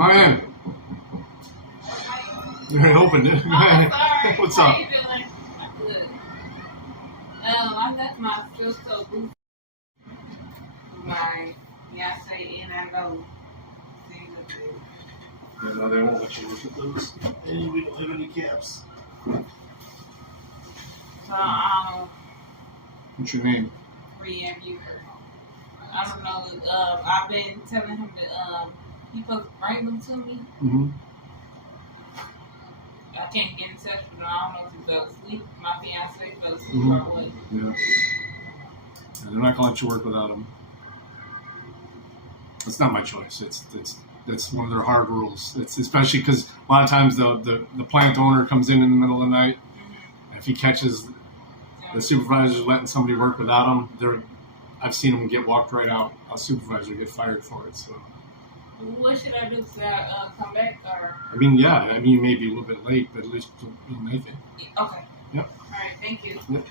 Ryan, you already opened it. Sorry. What's How up? you feeling? I'm good. I got my filter booth. My fiance and I go. No, they won't let you look at those. And we don't have any caps. So, What's your name? Buford. I don't know. I've been telling him that he supposed to bring them to me. Mm-hmm. I can't get in touch with him. I don't know if he fell asleep. My fiance fell asleep Mm-hmm. or what. Yeah. They're not gonna let you work without them. It's not my choice. That's one of their hard rules. It's especially because a lot of times the plant owner comes in the middle of the night. Mm-hmm. If he catches the supervisor's letting somebody work without them, I've seen them get walked right out. A supervisor get fired for it. So. What should I do? Should I come back or? I mean, yeah. I mean, you may be a little bit late, but at least you'll make it. Okay. Yep. All right. Thank you. Yep.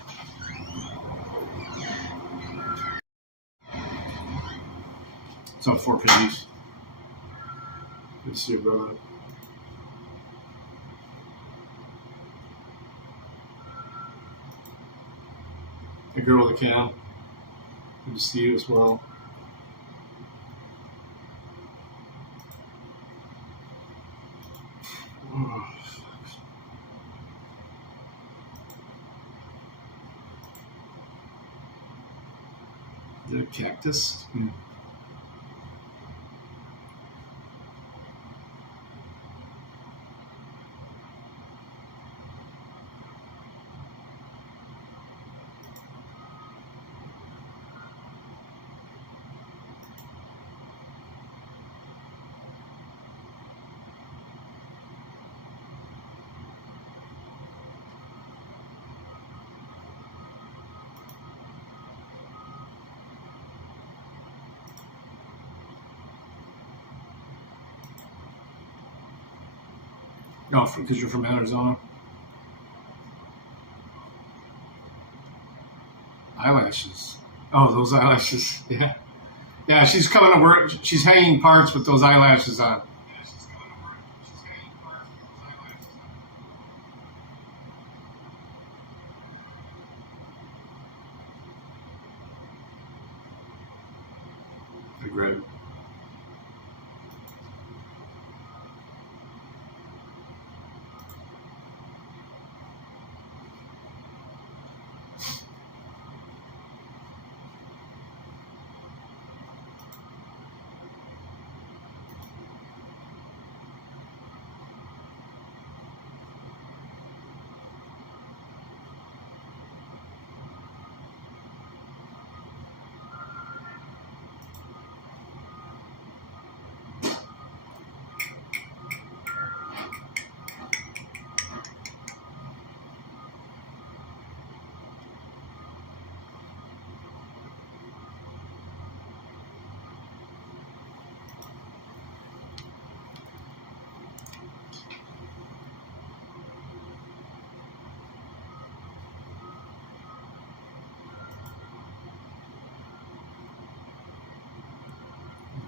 What's up, Fort Police? Good to see you, brother. Hey, girl with the cam. Good to see you as well. Is it a cactus? Yeah. Oh, because you're from Arizona? Eyelashes. Oh, those eyelashes. Yeah. Yeah, she's coming to work. She's hanging parts with those eyelashes on. Hey, Greg.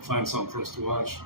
Find something for us to watch.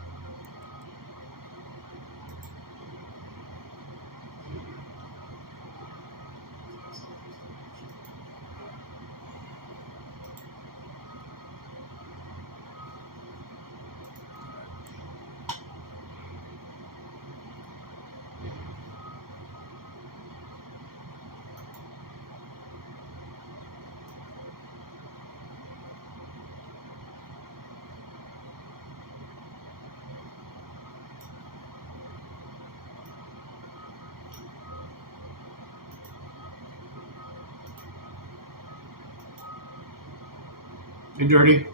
Hey, Dirty.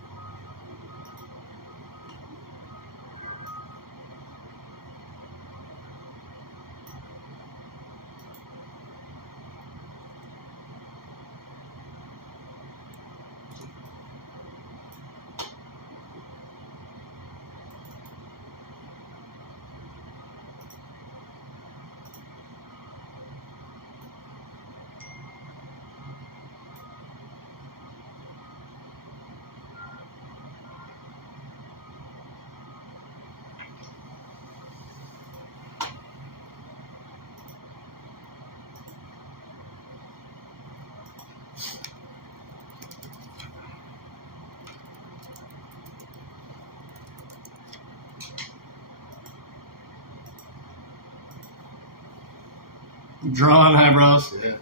Drawn eyebrows. Yeah.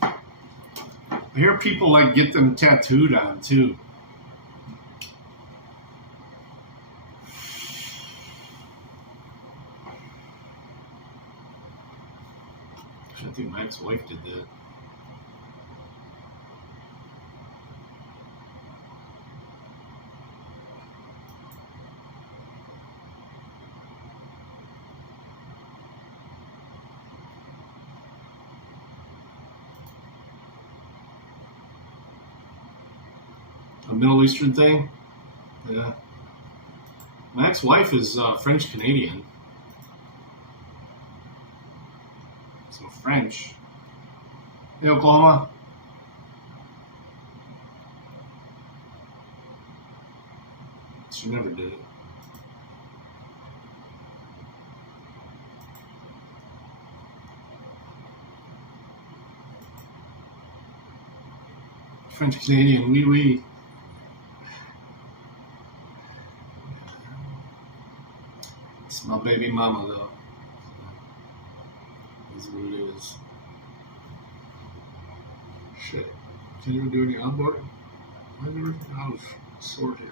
I hear people like get them tattooed on too. I think my ex-wife did that. A Middle Eastern thing? Yeah. My ex-wife is French-Canadian. So French. Hey, Oklahoma. She never did it. French-Canadian, oui, oui. It's my baby mama, though. That's what it is. Shit. Can't even do any onboarding? I have everything out of sort here.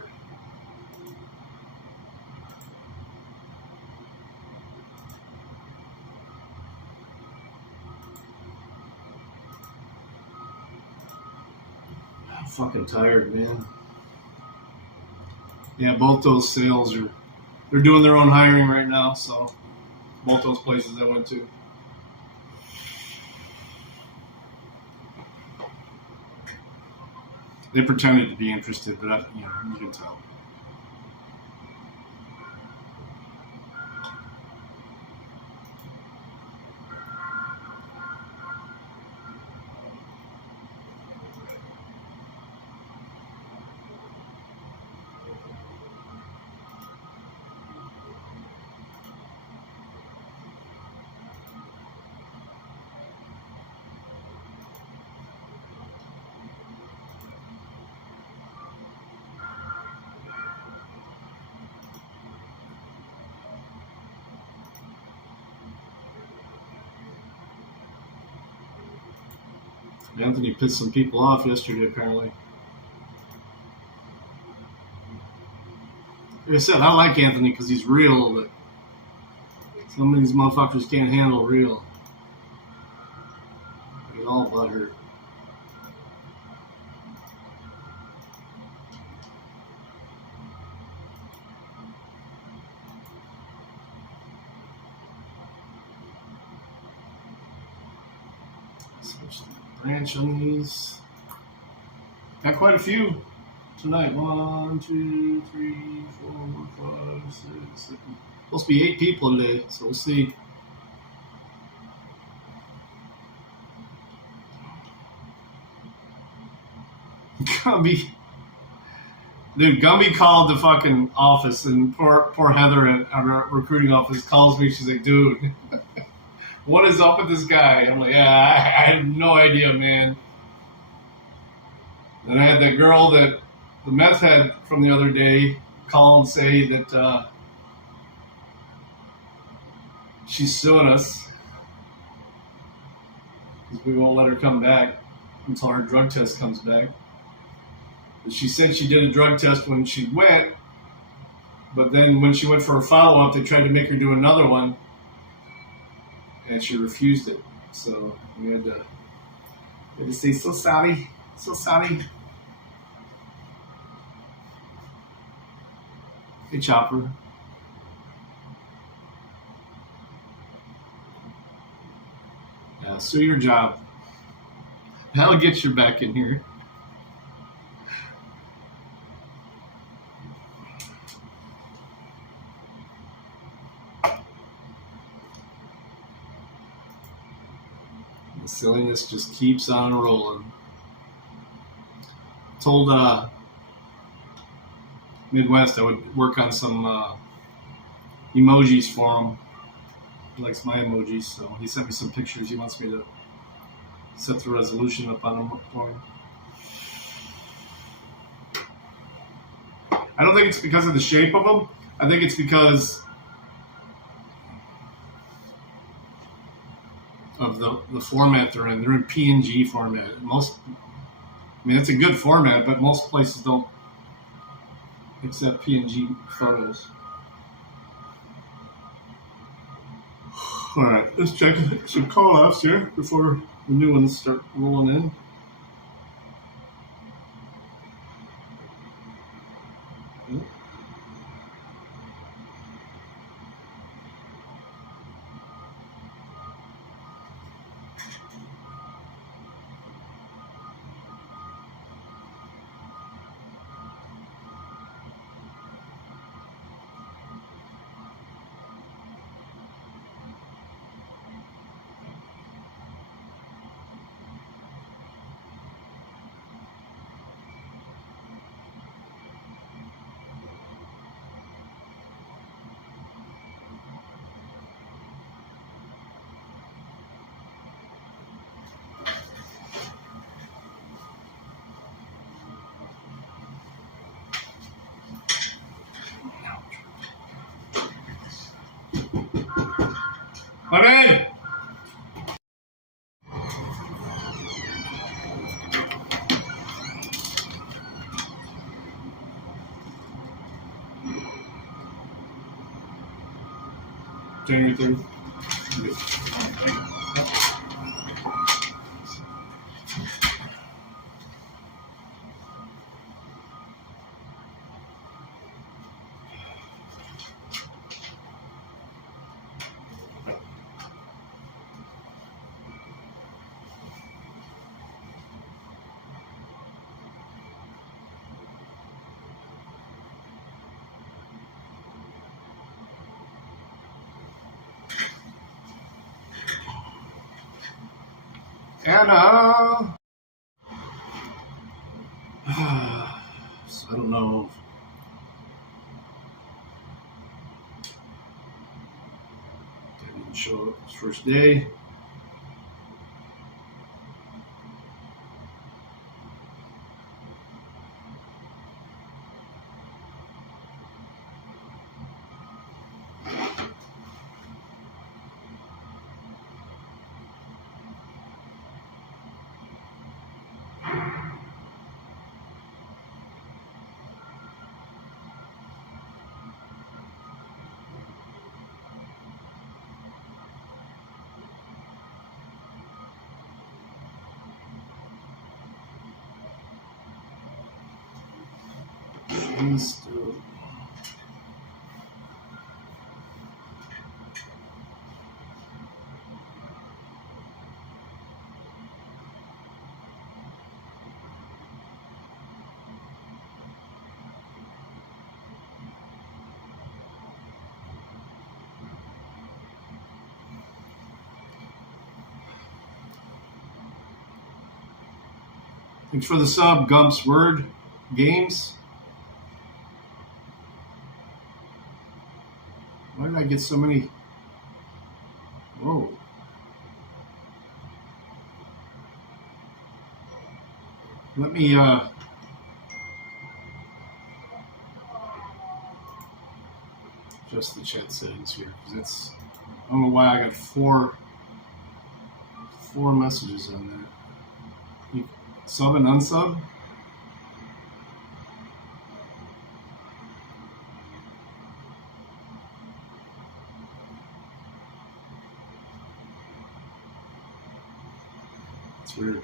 I'm fucking tired, man. Yeah, both those sales are... They're doing their own hiring right now, so... Both those places I went to. They pretended to be interested, but you can tell. Anthony pissed some people off yesterday, apparently. Like I said, I like Anthony because he's real, but some of these motherfuckers can't handle real. They get all butthurt. Switch the branch on these. Got quite a few tonight. 1, 2, 3, 4, 5, 6, 7. Supposed to be 8 people today, so we'll see. Gumby. Dude, Gumby called the fucking office, and poor Heather at our recruiting office calls me. She's like, dude, what is up with this guy? I'm like, yeah, I have no idea, man. And I had that girl that the meth head from the other day call and say that she's suing us because we won't let her come back until her drug test comes back. But she said she did a drug test when she went, but then when she went for her follow-up, they tried to make her do another one, and she refused it. So we had to say, so sorry. Hey, Chopper. Yeah, sue your job. That'll get you back in here. The silliness just keeps on rolling. Told Midwest I would work on some emojis for them. He likes my emojis, so he sent me some pictures. He wants me to set the resolution up on them for him. I don't think it's because of the shape of them. I think it's because of the format they're in. They're in PNG format. It's a good format, but most places don't accept PNG photos. All right, let's check some call-offs here before the new ones start rolling in. Come in! January 3rd. Anna! So I don't know. That didn't show up his first day. Still. Thanks for the sub, Gumps Word Games. Why did I get so many? Whoa. Let me adjust the chat settings here, because that's, I don't know why I got four messages on that. You sub and unsub? It's weird.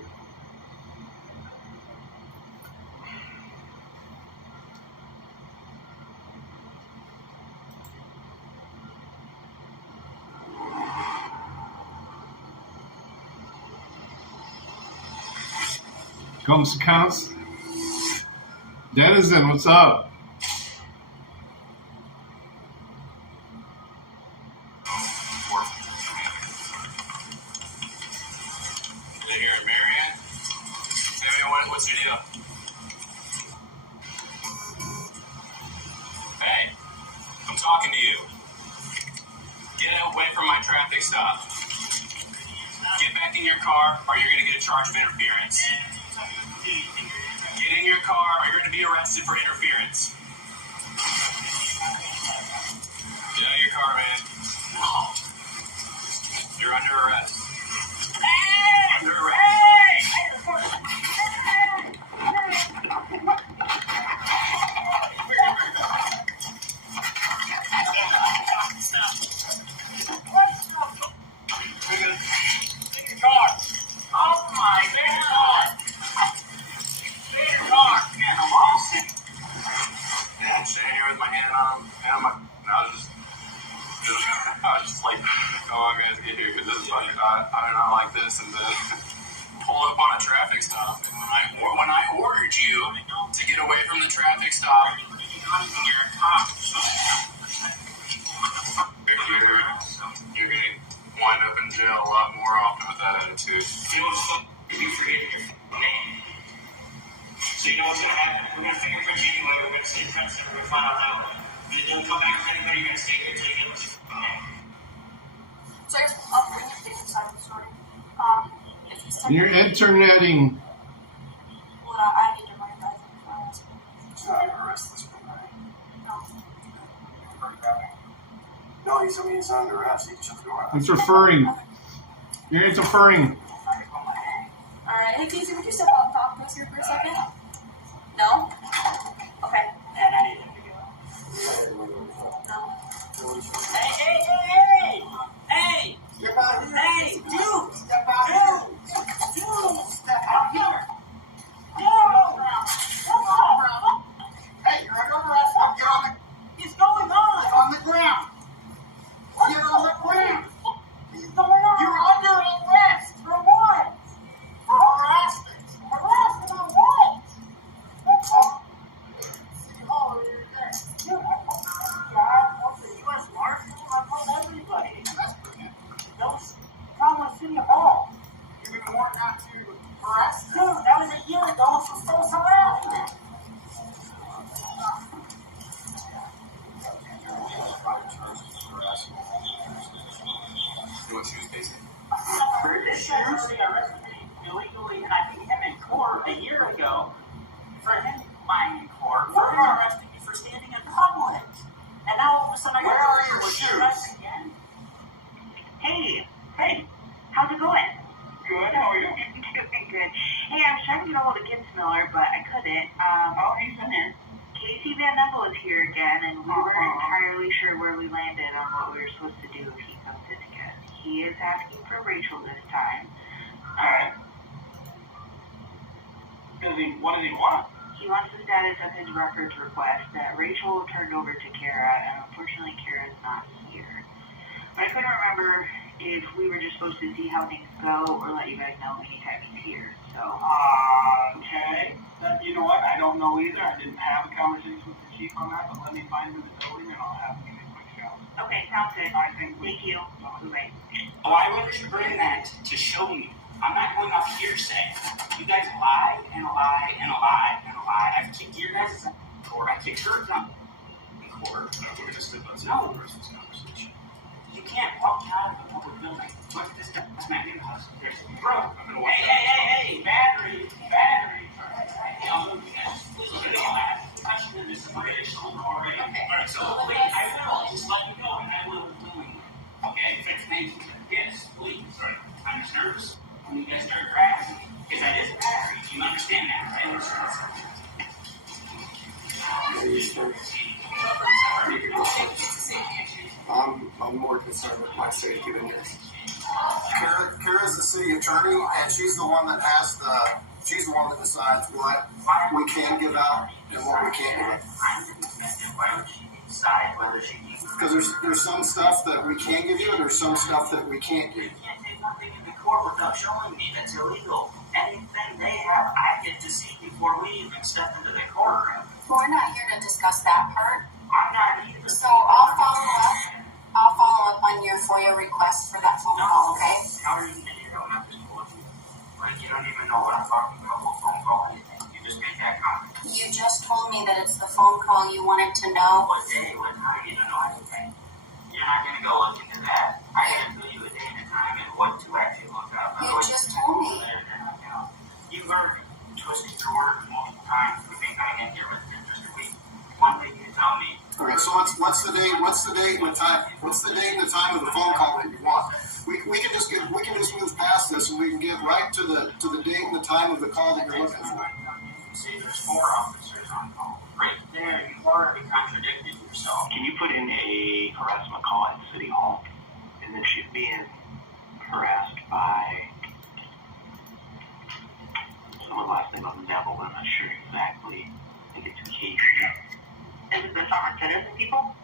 Gumps accounts. Denizen, what's up? Here in Marion? Hey, what's your deal? Hey, I'm talking to you. Get away from my my traffic stop. Get back in your car or you're going to get a charge of interference. Get in your car or you're going to be arrested for interference. Get out of your car, man. You're under arrest. Under arrest. Sitting here with my hand on him, and I was just like, oh, I'm gonna get here because this is funny. I don't like this, and then pull up on a traffic stop. And when I ordered you to get away from the traffic stop, you're a cop. You're gonna wind up in jail a lot more often with that attitude. If you forget your name. So you know what's going to happen? We're going to fingerprint you anyway. We're going to see your friends and we're going to find out how. You don't come back with anybody. You're going to stay here until you get what's your name. So I'll bring your face inside the story. If he's You're interneting. Well, I need to run it back before I ask him. Arrest this one, right? No, he's under arrest. He shut the door. It's referring. You're interfering. Alright, hey Casey, would you step out and talk to us here for a second? No? Okay. And I need him to go. No. Hey! Step out here. Hey, dude! Step out here. Dude! Step out here. Hey, you're under arrest. Now get on the... What's going on? Get on the ground. Get on the ground. What's going on? You're under arrest. For what? For harassment. Harassment on what? City Hall over here. What's the U.S. Marshal? I told everybody. That's brilliant. Those from the City Hall. You've been warned not to harass. Dude, that was a year ago. So still harassment. You want shoes, Casey? This somebody arrested me illegally, and I beat him in court a year ago for him lying in court. For him arresting me for standing in public. And now all of a sudden I got arrested again. Hey, how's it going? Good, how are you? Doing good. Hey, I was trying to get a hold of Gibbs Miller, but I couldn't. Oh, he's in here. Casey Van Nuppel is here again, and we weren't entirely sure where we landed on what we were supposed to do if he comes in again. He is asking for Rachel this time. Alright. What does he want? He wants the status of his records request that Rachel turned over to Kara, and unfortunately Kara's not here. But I couldn't remember if we were just supposed to see how things go or let you guys know anytime he's here. So, Okay. You know what? I don't know either. I didn't have a conversation with the chief on that, but let me find him in the building and I'll have him give me a quick shout. okay, sounds good. I think Thank you. Bye. Why would you bring that to show me? I'm not going off hearsay. You guys lie and lie and lie and lie. I've kicked your guys' in court. I kicked her in court. We just did that. No. The rest of this conversation. You can't walk out of a public building. Look at this guy's man in the house. There's bro. I'm gonna walk Hey, battery. Hey, I'll move you guys. Look at all that. Touching in this racial already. Alright, so wait, I will just let you go and I will willingly. Okay, thank you. Yes, please. Sorry. I'm just nervous when you guys start cracking. Because that is a battery. You understand that, right? I'm more concerned with my safety than yours. Kara's the city attorney, and she's the one that has she's the one that decides what we can give out and what we can't give out. Because there's some stuff that we can give you, and there's some stuff that we can't give you. You can't take nothing in the court without showing me. That's illegal. Anything they have, I get to see before we even step into the courtroom. We're not here to discuss that part. I'm not either. So I'll follow up on your FOIA request for that phone call, okay? How are you in here? I'm not just looking. Like, you don't even know what I'm talking about. What phone call or anything. You just make that comment. You just told me that it's the phone call you wanted to know. What day, what time, you don't know anything. You're not going to go look into that. I had to tell you a day and a time and what to actually look up. You just told me. You've already twisted your words multiple times. We've been cutting in here with just a week. One thing you tell me. Okay, so what's the date? What's the date and the time? What's the date and the time of the phone call that you want? We can just move past this and we can get right to the date and the time of the call that you're looking for. See, there's 4 officers on call. Right there, you've already contradicted yourself. Can you put in a harassment call at City Hall? And then she's being harassed by someone last name of Neville. I'm not sure exactly. I think it's Casey. Is this on citizen people?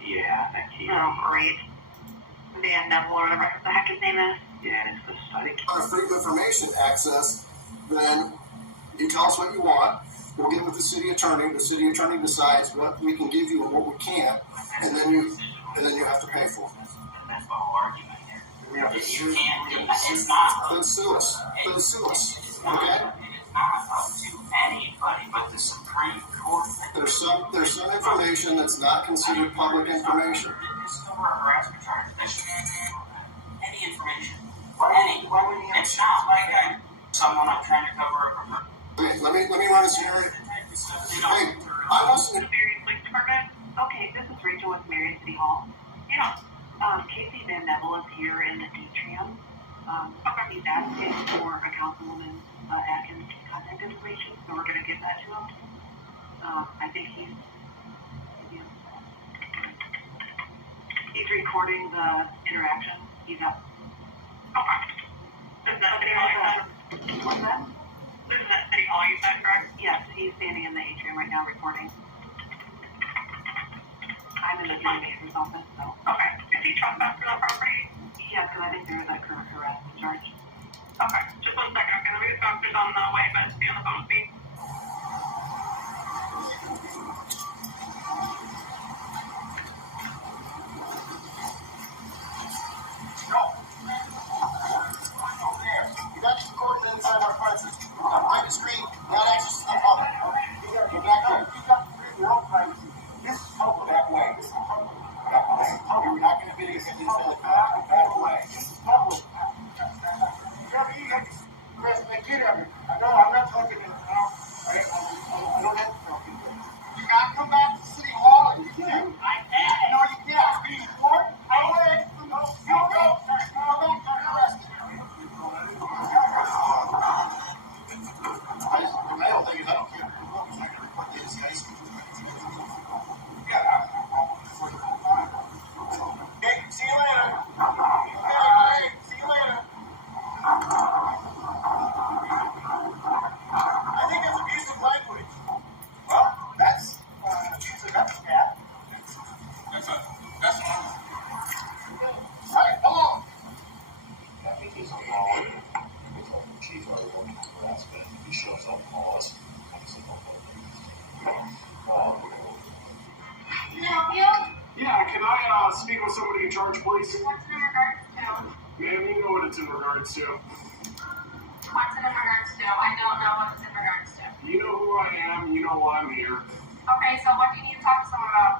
Yeah, that Casey. Oh, great. Van Neville or whatever the heck his name is. Yeah, and it's this, I think. On a freedom of information access, then you tell us what you want. We'll get with the city attorney. The city attorney decides what we can give you and what we can't, and then you have to pay for it. That's the whole argument here. You can't do that. It's not. Then sue us. Then sue us. It is Okay? not up to anybody but the Supreme Court. There's some information that's not considered public information. This is over a harassment charge. Any information. Any. It's not like I'm trying to cover up. Wait, let me run a scenario. Hey, I listen to Marion Police Department. Okay, this is Rachel with Marion City Hall. Casey Van Neville is here in the atrium. He's asking for a councilwoman Atkins contact information, so we're going to give that to him. I think he's recording the interaction. He's up. Okay. Is that City Hall you said? What's that? This is at City Hall you said, correct? Yes, he's standing in the atrium right now recording. I'm in the DMA's office, so. Okay. Is he trespassed for the property? Yes, because I think there is a current harassment charge. Okay. Just 1 second. Okay, let me just go. There's on the way, but be on the phone with me. You got to record the inside our premises. Private street, not access to the public. You got to your own privacy. This is public that way. This is public that way. You're not going to be able to get this in the that way. This is public. Chris, get at me. I know I'm not talking to you now. I don't have to talk to you. You got to come back to City Hall and you can. I can. No, you can't. Be in court. I will. No, you go. Come back to arrest. The main thing is I don't care who I'm not going to report this case. Yeah, okay, see you later. Okay, see you later. I think that's abusive language. Well, that's abusive epithet. That's all right, come on. I think he's on call. We told the chief already working on harassment. If he shows up, call us. Obviously, no Can I help you? Yeah, can I speak with somebody in charge, please? What's in regards to? Ma'am, you know what it's in regards to. What's it in regards to? I don't know what it's in regards to. You know who I am. You know why I'm here. Okay, so what do you need to talk to someone about?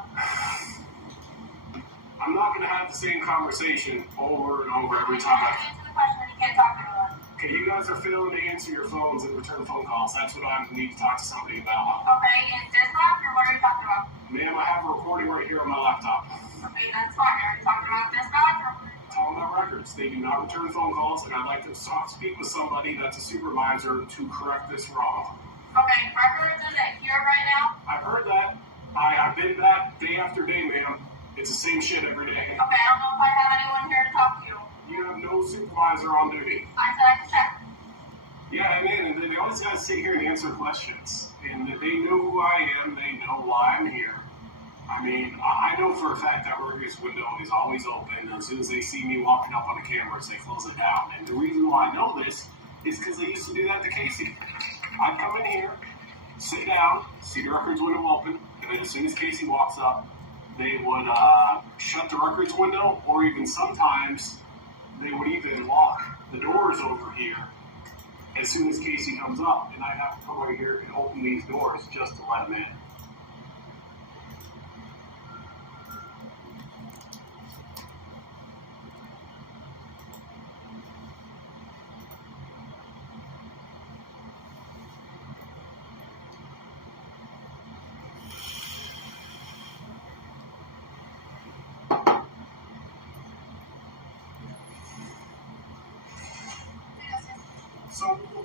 I'm not going to have the same conversation over and over every time. Answer the question and you can't talk to anyone. Okay, you guys are failing to answer your phones and return phone calls. That's what I need to talk to somebody about. Okay, is dispatch or what are you talking about? Ma'am, I have a recording right here on my laptop. Okay, that's fine. Are you talking about dispatch or? It's all in my records. They do not return phone calls, and I'd like to speak with somebody that's a supervisor to correct this wrong. Okay, records is it here right now? I've heard that. I've been that day after day, ma'am. It's the same shit every day. Okay, I don't know if I have anyone here to talk to you. You have no supervisor on duty. I said I can check. Yeah, and they always got to sit here and answer questions. And they know who I am. They know why I'm here. I mean, I know for a fact that Ruger's window is always open. As soon as they see me walking up on the cameras, they close it down. And the reason why I know this is because they used to do that to Casey. I'd come in here, sit down, see the records window open, and then as soon as Casey walks up, they would shut the records window, or even sometimes they would even lock the doors over here as soon as Casey comes up, and I'd have to come over here and open these doors just to let him in.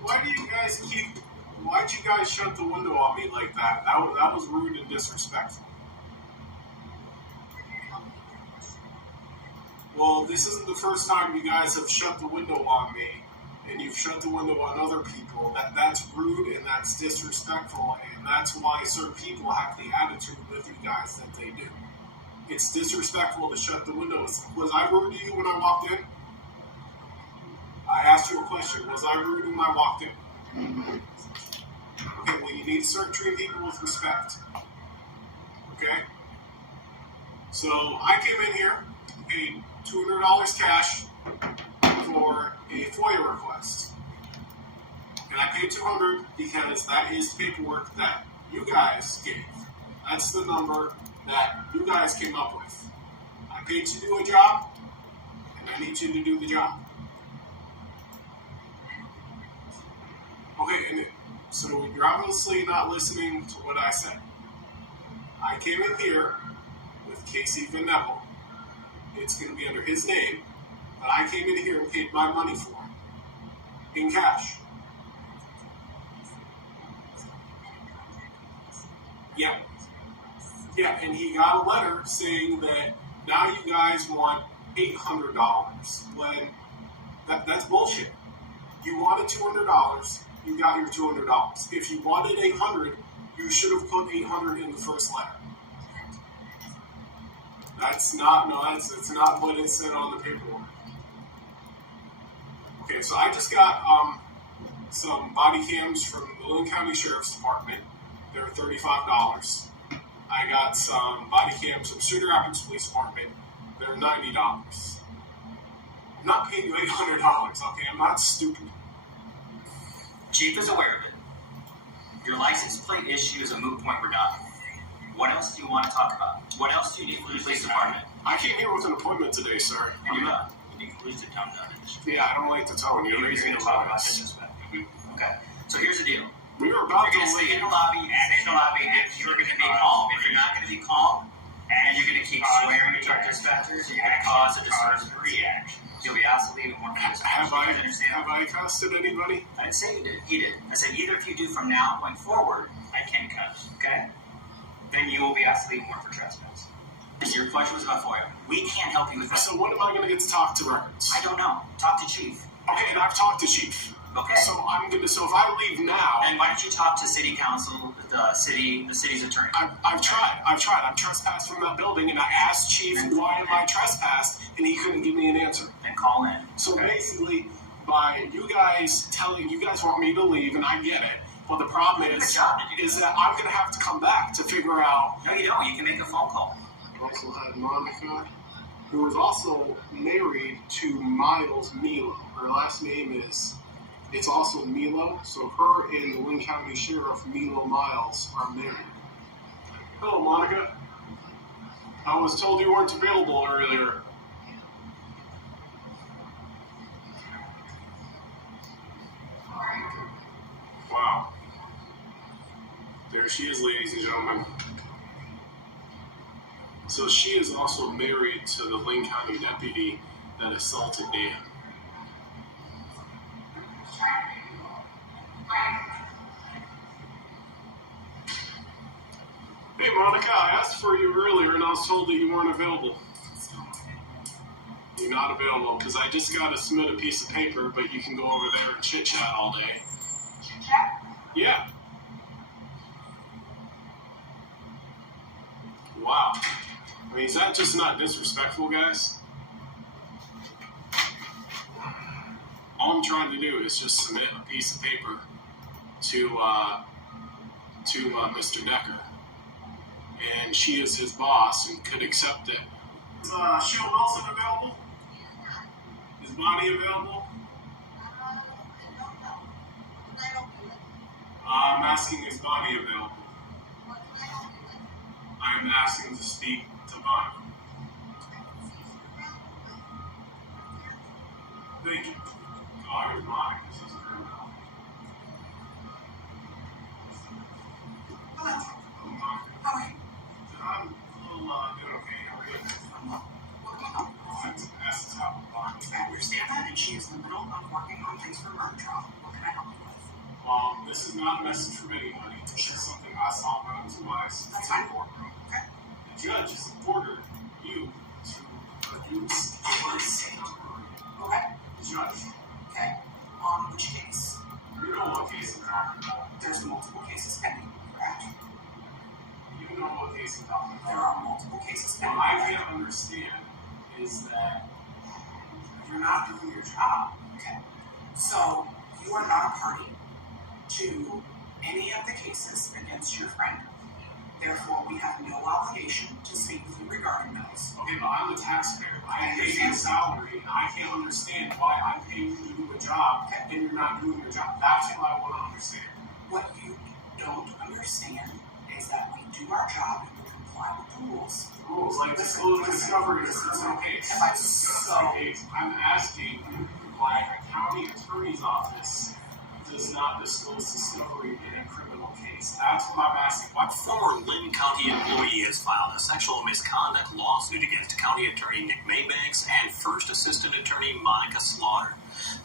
why do you guys why'd you guys shut the window on me like that? That was rude and disrespectful. Well, this isn't the first time you guys have shut the window on me, and you've shut the window on other people. That's rude and that's disrespectful, and that's why certain people have the attitude with you guys that they do. It's disrespectful to shut the windows. Was I rude to you when I walked in? I asked you a question. Was I rude when I walked in? Okay, well, you need to treat people with respect. Okay? So, I came in here, paid $200 cash for a FOIA request. And I paid $200 because that is paperwork that you guys gave. That's the number that you guys came up with. I paid you to do a job, and I need you to do the job. Okay, and so you're obviously not listening to what I said. I came in here with Casey Van Neville. It's going to be under his name, but I came in here and paid my money for it in cash. Yeah. Yeah, and he got a letter saying that now you guys want $800 when that's bullshit. You wanted $200, you got your $200. If you wanted $800, you should have put $800 in the first letter. That's not what it said on the paperwork. Okay, so I just got some body cams from the Lynn County Sheriff's Department. They're $35. I got some body cams from Cedar Rapids Police Department. They're $90. I'm not paying you $800, okay? I'm not stupid. Chief is aware of it. Your license plate issue is a moot point. We're done. What else do you want to talk about? What else do you need from the police department? I came here with an appointment today, sir. And you're done. You need police to come down. Yeah, I don't like to tell you. You're going to talk about disrespect. Okay. So here's the deal. We were about You're going to stay in the lobby, if you're going to be calm. If you're not going to be calm, and you're going to keep swearing at truck dispatchers, you're going to cause a disturbance reaction. You'll be asked to leave and more Have I accosted anybody? I didn't say you did. He did. I said either if you do from now going forward, I can cuss. Okay? Then you will be asked to leave more for trespass. Your question was about FOIA. We can't help you with that. So when am I going to get to talk to records? I don't know. Talk to Chief. Okay, and I've talked to Chief. Okay. So if I leave now, then why don't you talk to City Council, the city's attorney? I've tried. I've trespassed from that building, and I asked Chief why am I trespassed, and he couldn't give me an answer. Then call in. So basically, by you guys want me to leave, and I get it. But the problem is that I'm going to have to come back to figure out. No, you don't. You can make a phone call. I also had Monica, who was also married to Miles Milo. Her last name it's also Milo, so her and the Lynn County Sheriff, Milo Miles, are married. Hello, Monica. I was told you weren't available earlier. Wow. There she is, ladies and gentlemen. So she is also married to the Lynn County deputy that assaulted Dan. Hey, Monica, I asked for you earlier and I was told that you weren't available. You're not available because I just got to submit a piece of paper, but you can go over there and chit-chat all day. Chit-chat? Yeah. Wow. I mean, is that just not disrespectful, guys? All I'm trying to do is just submit a piece of paper to Mr. Decker. And she is his boss and could accept it. Is Sheila Wilson available? Is Bonnie available? I'm asking, is Bonnie available? I'm asking to speak to Bonnie. Thank you. Oh, here's Bonnie. This is her now. How are you? I'm a little doing okay. How are you? I'm I understand that, and she is in the middle of working on things for murder trial. What can I help you with? This is not a message from anybody. This is something I saw my own two eyes in the courtroom. Okay. The judge has ordered you to produce the statement. Okay. The judge. Okay. On which case? You know what case I'm talking about. There's multiple cases pending, correct? You know what case I'm talking There about. are multiple cases What pending. I can't understand is that you're not doing your job. Okay. So, you are not a party to any of the cases against your friend. Therefore, we have no obligation to speak with you regarding those. Okay, but I'm a taxpayer. I pay you a salary, and I can't understand why I'm paying you to do a job and you're not doing your job. That's what I want to understand. What you don't understand is that we do our job and we comply with the rules. Rules like discovery is okay. If I so I'm asking why a county attorney's office does not disclose discovery in a criminal case. That's what I'm asking. A former Lynn County employee has filed a sexual misconduct lawsuit against County Attorney Nick Maybanks and First Assistant Attorney Monica Slaughter.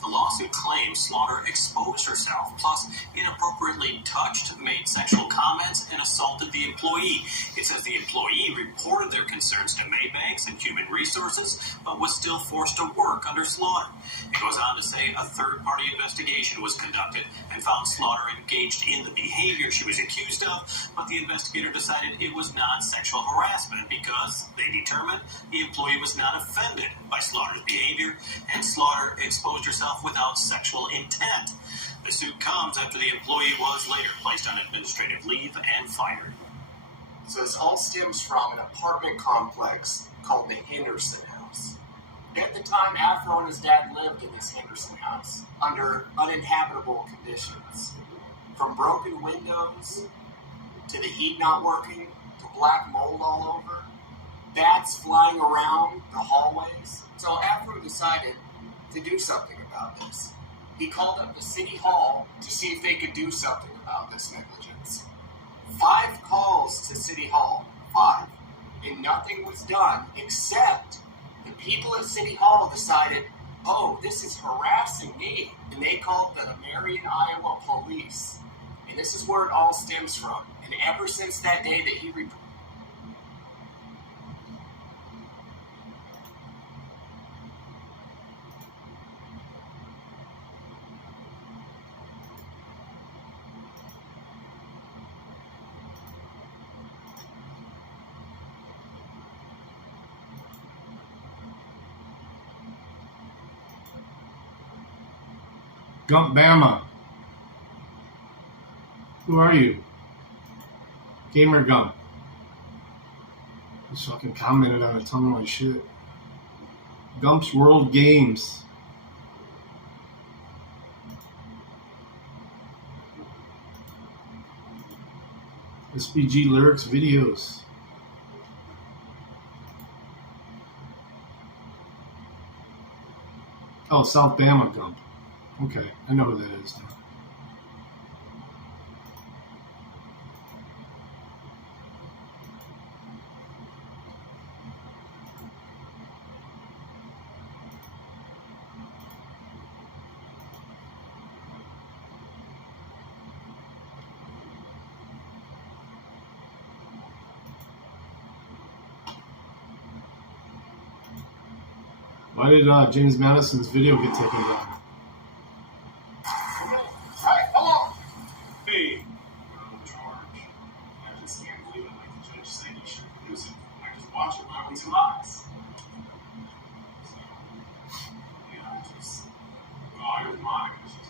The lawsuit claims Slaughter exposed herself, plus inappropriately touched, made sexual comments, and assaulted the employee. It says the employee reported their concerns to Maybanks and Human Resources, but was still forced to work under Slaughter. It goes on to say a third-party investigation was conducted and found Slaughter engaged in the behavior she was accused of, but the investigator decided it was not sexual harassment because they determined the employee was not offended by Slaughter's behavior, and Slaughter exposed herself without sexual intent. The suit comes after the employee was later placed on administrative leave and fired. So this all stems from an apartment complex called the Henderson House. At the time, Afro and his dad lived in this Henderson house under uninhabitable conditions. From broken windows, to the heat not working, to black mold all over, bats flying around the hallways. So Afro decided to do something about this. He called up the city hall to see if they could do something about this negligence. 5 calls to City Hall, 5, and nothing was done except the people at City Hall decided, oh, this is harassing me, and they called the Marion, Iowa police. And this is where it all stems from. And ever since that day that he reported, Gump Bama. Who are you? Gamer Gump. Just fucking commented on a ton of my shit. Gump's World Games. SBG Lyrics Videos. Oh, South Bama Gump. Okay, I know who that is now. Why did James Madison's video get taken down? Hey, I'm in charge. I just can't believe it. Like the judge said, you should produce it. I just watch it with my own 2 eyes. So, yeah, just. Oh, here's mine. She's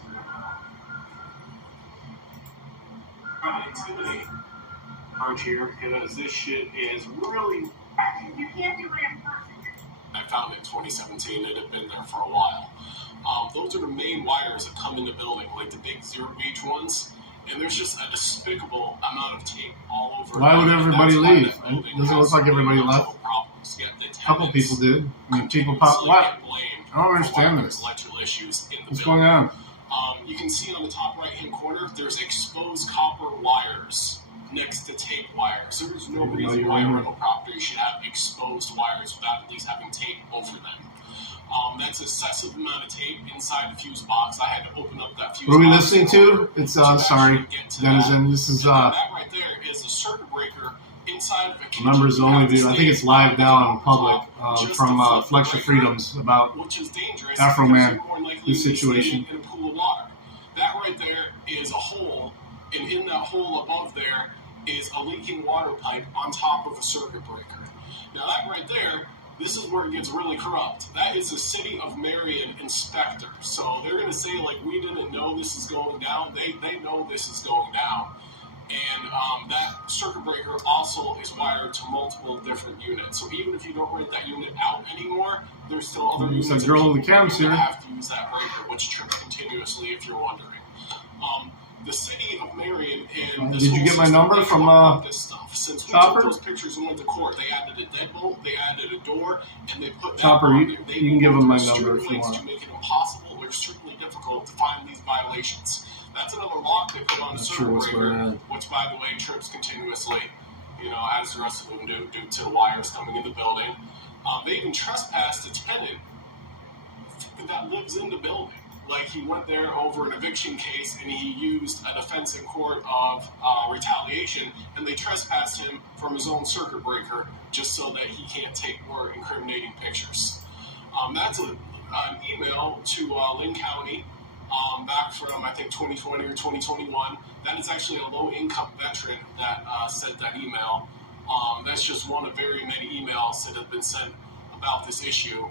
kind of intimidating. Aren't you? Because this shit is really. You can't do it in person. I found it in 2017. It had been there for a while. Those are the main wires that come in the building, like the big zero-reach ones. And there's just a despicable amount of tape all over. Why would everybody leave? It Doesn't look like everybody left. A couple people did. I mean, people popped. What? I don't understand this. Electrical issues in the What's building. going on? You can see on the top right-hand corner, there's exposed copper wires next to tape wires. There's no reason why a rental property should have exposed wires without at least having tape over them. That's excessive amount of tape inside the fuse box. I had to open up that fuse box. What are we listening to? It's sorry, Denizen. This is that right there is a circuit breaker inside of a kitchen. members only view. I think it's live now on public from Flex Your Freedoms about which is dangerous. Afro Man, More likely this situation. in a pool of water. That right there is a hole, and in that hole above there is a leaking water pipe on top of a circuit breaker. Now that right there, this is where it gets really corrupt. That is the City of Marion inspector. So they're going to say, like, we didn't know this is going down. They know this is going down. And that circuit breaker also is wired to multiple different units. So even if you don't rent that unit out anymore, there's still other units that girl in the cams here. have to use that breaker, which trips continuously, if you're wondering. The City of Marion and did you get my number from this stuff. Since we Chopper? took those pictures and went to court, they added a deadbolt, they added a door, and they put that Chopper, on you there. They can give them my extreme number if you lengths want. to make it impossible or extremely difficult to find these violations. That's another lock they put on a Not circuit sure what's breaker, going on. which, by the way, trips continuously, as the rest of them do, due to the wires coming in the building. They even trespassed a tenant that lives in the building. Like, he went there over an eviction case, and he used a defense in court of retaliation, and they trespassed him from his own circuit breaker just so that he can't take more incriminating pictures. That's an email to Lynn County back from, I think, 2020 or 2021. That is actually a low-income veteran that sent that email. That's just one of very many emails that have been sent about this issue.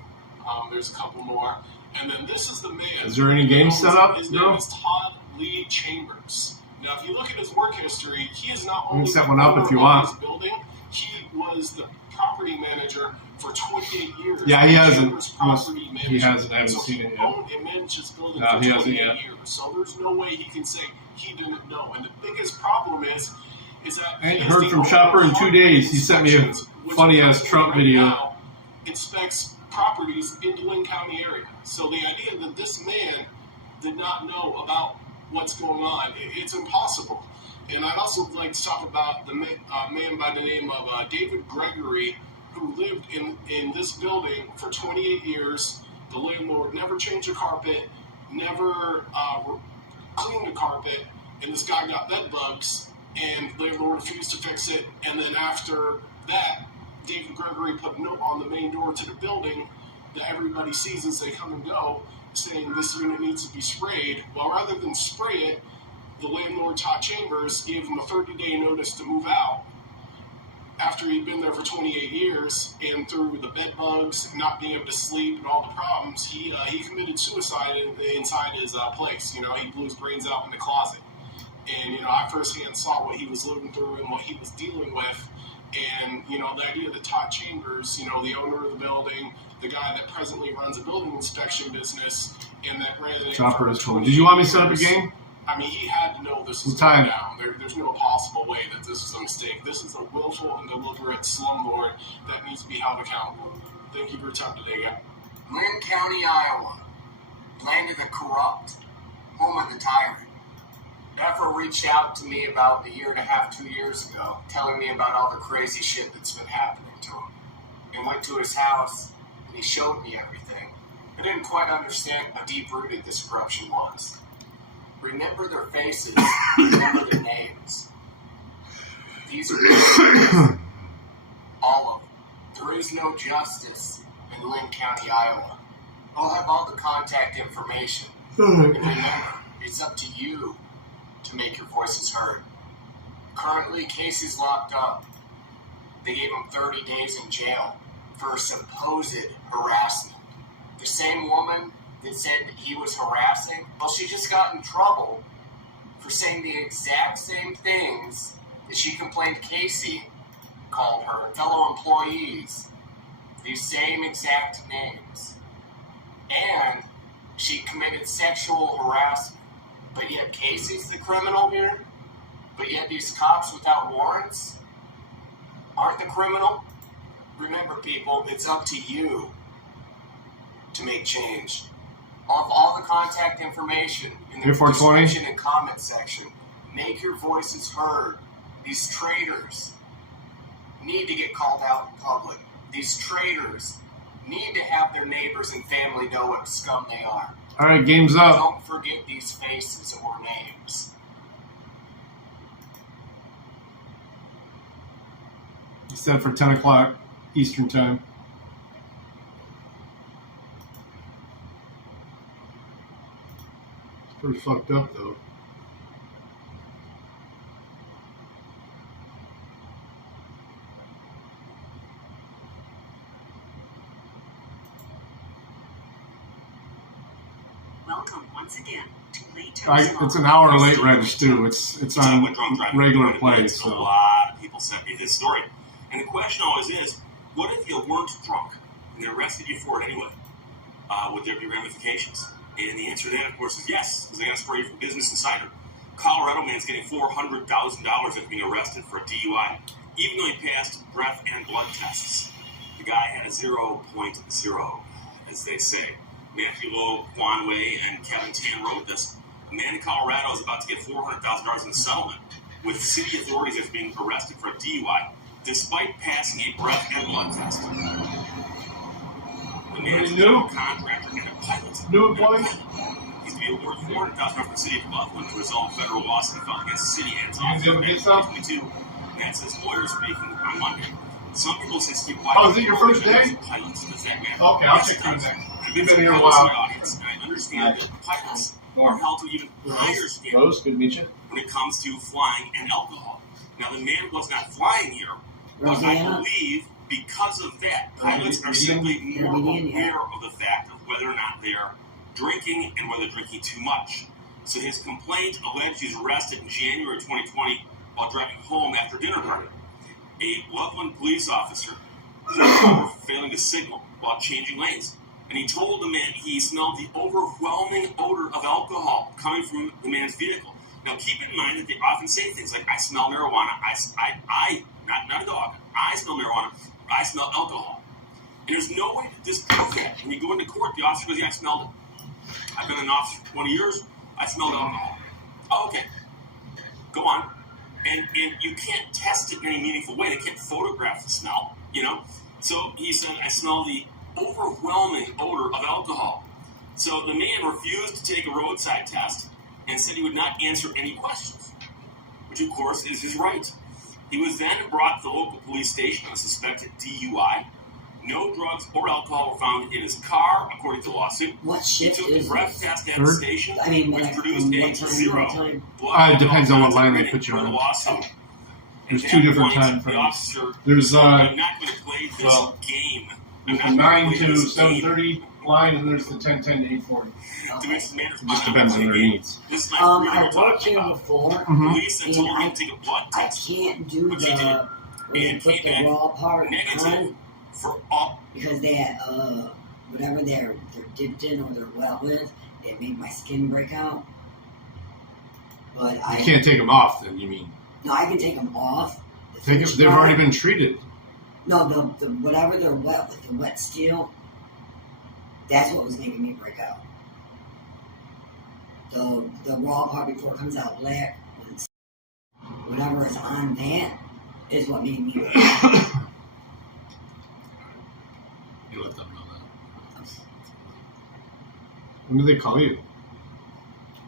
There's a couple more. And then this is the man. Is there any games set up? His No. name is Todd Lee Chambers. Now, if you look at his work history, he is not only set one up if you the owner want. of this building, he was the property manager for 28 years. Yeah, he hasn't. Chambers Property He Manager. hasn't. I haven't So seen he it yet. owned and managed this building No, for he hasn't 28 yet. years. So there's no way he can say he didn't know. And the biggest problem is that I ain't he is heard the from owner Chopper in of 2 days. He sent me a Inspections, which funny-ass Trump right video. now inspects properties in the Lynn County area. So the idea that this man did not know about what's going on, it's impossible. And I'd also like to talk about the man by the name of David Gregory, who lived in this building for 28 years. The landlord never changed the carpet, never cleaned the carpet, and this guy got bed bugs, and the landlord refused to fix it. And then after that, David Gregory put a note on the main door to the building that everybody sees as they come and go, saying this unit needs to be sprayed. Well, rather than spray it, the landlord, Todd Chambers, gave him a 30-day notice to move out after he'd been there for 28 years, and through the bed bugs, not being able to sleep, and all the problems, he committed suicide inside his place. He blew his brains out in the closet. And, I firsthand saw what he was living through and what he was dealing with. And, the idea that Todd Chambers, the owner of the building, the guy that presently runs a building inspection business, and that ran it Chopper is for cool. Did you want me to set up a game? I mean, he had to know this was What time? going down. There's no possible way that this is a mistake. This is a willful and deliberate slumlord that needs to be held accountable. Thank you for your time today, guys. Lynn County, Iowa, land of the corrupt, home of the tyrant. Afro reached out to me about a year and a half, 2 years ago, telling me about all the crazy shit that's been happening to him. And went to his house, and he showed me everything. I didn't quite understand how deep-rooted this corruption was. Remember their faces, remember their names. These are all of them. There is no justice in Lynn County, Iowa. I'll have all the contact information. And remember, it's up to you to make your voices heard. Currently, Casey's locked up. They gave him 30 days in jail for supposed harassment. The same woman that said that he was harassing, well, she just got in trouble for saying the exact same things that she complained Casey called her fellow employees. These same exact names. And she committed sexual harassment. But yet Casey's the criminal here? But yet these cops without warrants aren't the criminal? Remember, people, it's up to you to make change. I'll have all the contact information in the description and comment section. Make your voices heard. These traitors need to get called out in public. These traitors need to have their neighbors and family know what scum they are. All right, game's up. Don't forget these faces or names. He said for 10 o'clock Eastern time. It's pretty fucked up, though. Welcome once again to Late It's an hour late, Reg, too. It's on regular play, A so. lot of people sent me this story. And the question always is, what if you weren't drunk and they arrested you for it anyway? Would there be ramifications? And the answer to that, of course, is yes, because they got to spray you from Business Insider. Colorado man's getting $400,000 after being arrested for a DUI, even though he passed breath and blood tests. The guy had a 0.0, as they say. Matthew Lowe, Quan Wei, and Kevin Tan wrote this. A man in Colorado is about to get $400,000 in settlement with city authorities after being arrested for a DUI, despite passing a breath and blood test. The man is a general contractor and a pilot. New employee? He's to be awarded $400,000 from the city of Buffalo to resolve federal lawsuit filed against the city and its officer in 2022. And that's his lawyer speaking on Monday. Some people say Steve White. Oh, is it your first day? Pilots. Does that matter? Okay, I'll Yes, check it you does. next. And You've it's been here a pilots in while. the audience, and I understand that pilots are held to even higher standards Rose, good to meet you. when it comes to flying and alcohol. Now, the man was not flying here, but I believe because of that, pilots are simply more aware of the fact of whether or not they are drinking and whether they're drinking too much. So his complaint alleged he was arrested in January 2020 while driving home after dinner party. A Loveland police officer was for failing to signal while changing lanes. And he told the man he smelled the overwhelming odor of alcohol coming from the man's vehicle. Now, keep in mind that they often say things like, I smell marijuana, not a dog, I smell marijuana, I smell alcohol. And there's no way to disprove that. When you go into court, the officer goes, yeah, I smelled it. I've been an officer for 20 years, I smelled alcohol. Oh, okay. Go on. And you can't test it in any meaningful way. They can't photograph the smell, you know? So he said, I smell the overwhelming odor of alcohol. So the man refused to take a roadside test and said he would not answer any questions, which of course is his right. He was then brought to the local police station on a suspected DUI. No drugs or alcohol were found in his car, according to the lawsuit. What He shift took the is breath this? test at the station, I mean, which like, produced from a what time to zero. what time? It depends on what line they Minute put you for the on. lawsuit. There's At two that different point, time the frames. officer There's said, I'm not going to play this well, game. there's I'm the not 9 gonna play to this game. 7:30 line, and there's the 10:10 to 8:40. To which the man Just responded, depends on their "Again, needs. this is my I freedom we're worked talking here about." before, Mm-hmm. Police then told and him to take a blood I test can't do But you did. the when they and put came the back raw part negative on for all. because that whatever they're dipped in or they're wet with, it made my skin break out. But I You can't take them off, then, you mean? no, I can take them off. The They've finished already product- been treated. No, the whatever they're wet with, the wet steel, that's what was making me break out. The raw part before it comes out black, when it's, whatever is on that is what made me break out. You let them know that. When did they call you?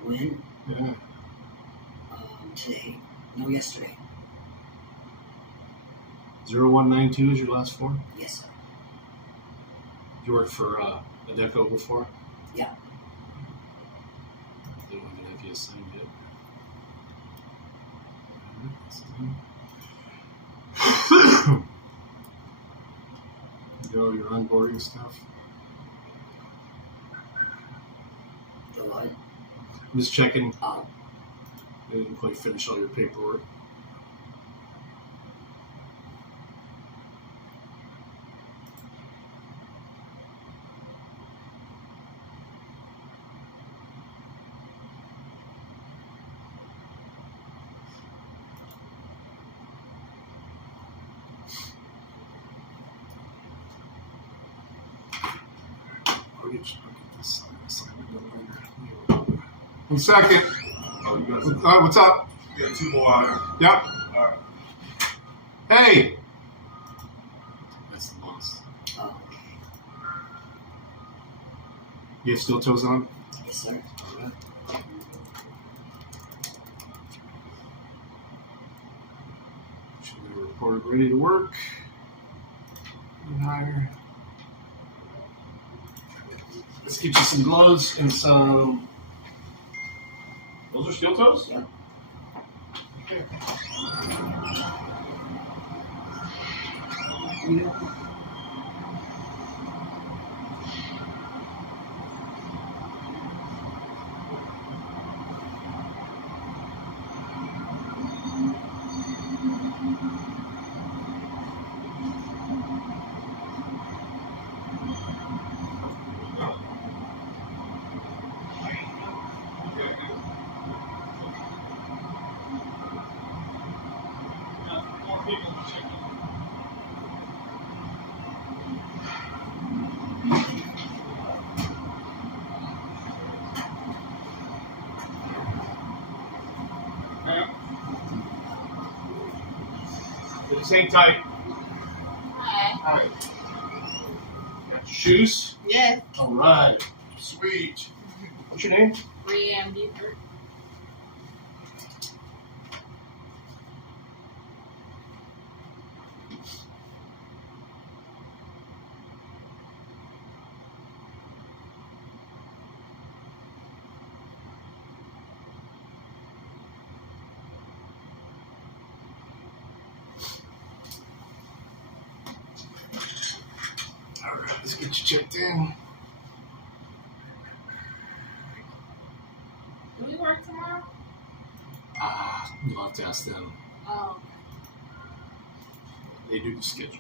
When? Yeah. Today. No, yesterday. 0192 is your last four? Yes, sir. You worked for Adecco before? Yeah. They don't even have you assigned yet. You go, your onboarding stuff. The what? I'm just checking. Oh. I didn't quite finish all your paperwork. I'll get this assignment done later. 1 second. Oh, you guys What's up? got 2 more out here. Yep. All right. Hey. That's the boss. Oh. You have steel toes on? Yes, sir. Should be reported ready to work. And higher. Let's get you some gloves and some. Those are steel toes? Yeah. Okay. Just hang tight. Hi. Alright. Got your shoes? Yes. Alright. Sweet. What's your name? Brianne Buford. Alright, let's get you checked in. Do we work tomorrow? You'll have to ask them. Oh. They do the schedule.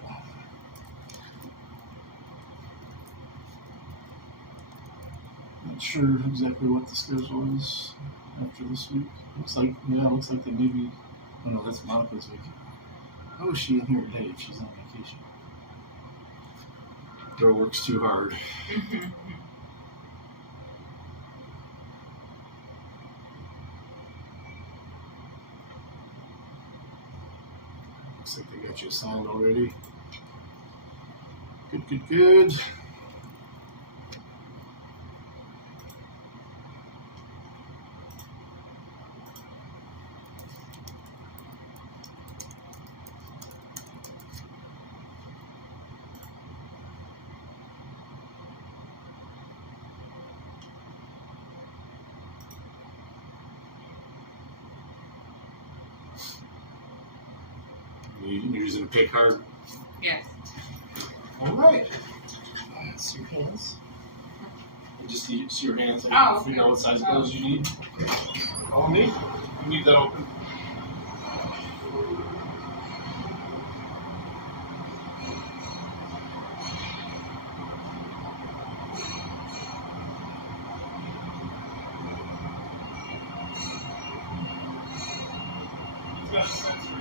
Not sure exactly what the schedule is after this week. Looks like they maybe. Oh no, that's Monica's vacation. How is she in here today if she's on vacation? Girl works too hard. Looks like they got you assigned already. Good. You're using a pay card? Yes. All right. See your hands. You just need to see your hands. Oh, figure out okay. what size gloves you need. All need. You leave that open. It's got a sensor.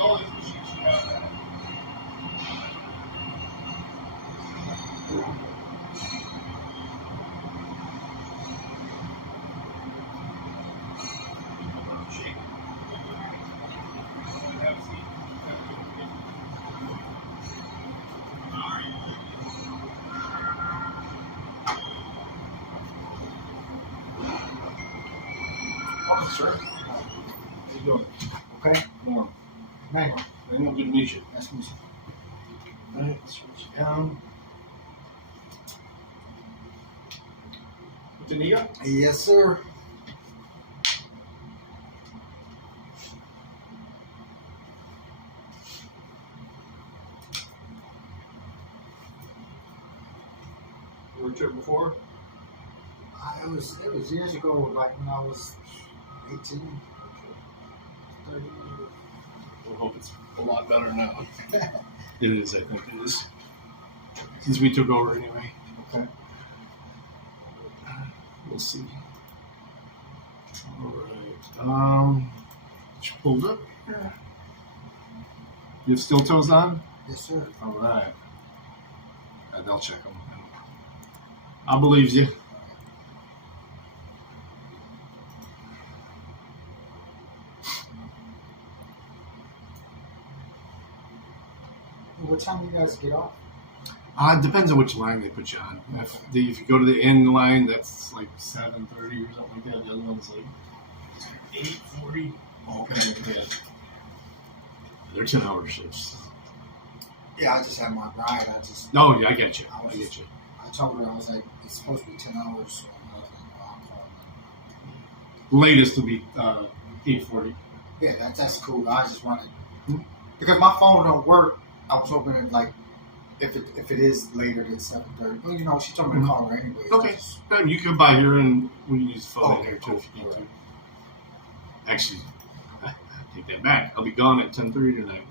All these machines should have that. Sir. How you doing? Okay. Warm. Hey. Good to meet you. Nice to meet you. All right, let's switch you down. What did you got? Yes, sir. You worked here before? It was years ago, like when I was 18, 30. We'll hope it's a lot better now. It is, I think it is. Since we took over anyway. Okay. We'll see. Alright. She pulled up here. You have steel toes on? Yes, sir. Alright. They'll check them. I believe you. What time do you guys get off? It depends on which line they put you on. If you go to the end line, that's like 7:30 or something like that. The other one's like 8:40. Okay, yeah. They're 10-hour shifts. Yeah, I just had my ride. Oh, yeah, I get you. I get you. I told her, I was like, it's supposed to be 10 hours. So I was like, I'll call them. Latest will be 8:40. Yeah, that's cool. I just wanted, because my phone don't work. I was hoping that, like, if it is later than 7:30. Well, you know, she told me to call her anyway. Okay, then you can buy here and we can use the phone in here too if you need to. Actually, I take that back. I'll be gone at 10:30 tonight.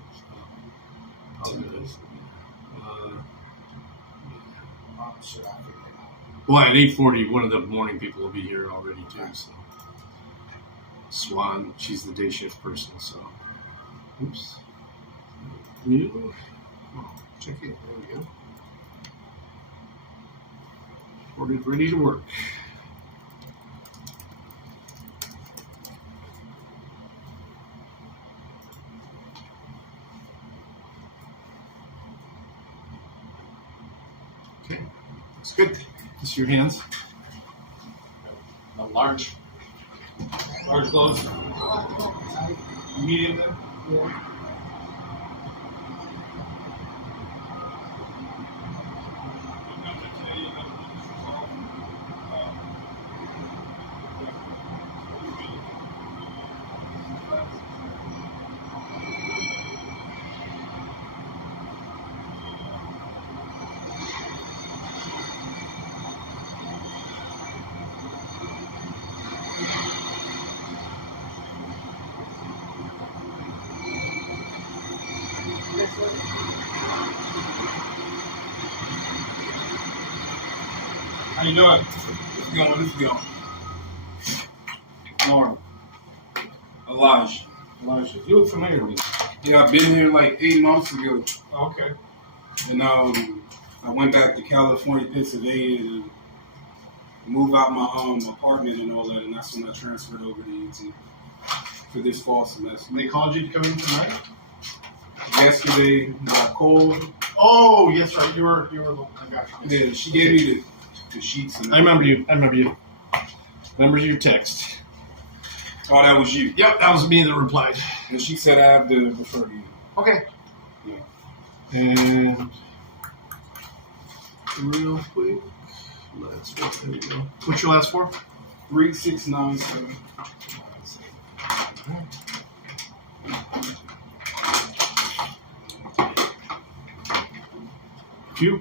Should I figure it out? Well, at 8:40, one of the morning people will be here already too. So, Swan, she's the day shift person. So, oops. Mute. Oh, check it. There we go. Recorded, ready to work. Okay, looks good. This your hands. Large gloves. Medium then? Yeah. How you doing? What's going? Lauren. Elijah. You look familiar to me. Yeah, I've been here like 8 months ago. Okay. And I went back to California, Pennsylvania to move out my apartment and all that, and that's when I transferred over to UT for this fall semester. They called you to come in tonight? Yesterday, it got cold. Oh, yes, right. You were. I got you. Yeah, she gave me the sheets. And I remember you. Remember your text. Oh, that was you. Yep, that was me that replied. And she said I have to refer to you. Okay. Yeah. And real quick, there you go. What's your last four? 3697. Q?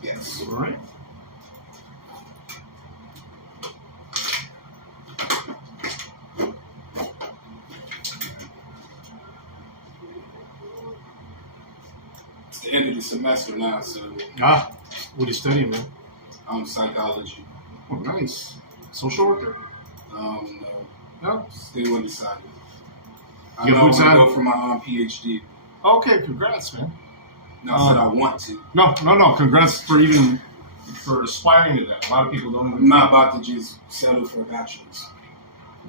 Yes. All right. It's the end of the semester now, so What are you studying, man? psychology. Oh, nice. Social worker? No. No? Still undecided. You I'm boots going to on? go for my PhD. Okay, congrats, man. No, I said I want to. No. Congrats for aspiring to that. A lot of people don't. I'm not about to just settle for a bachelor's.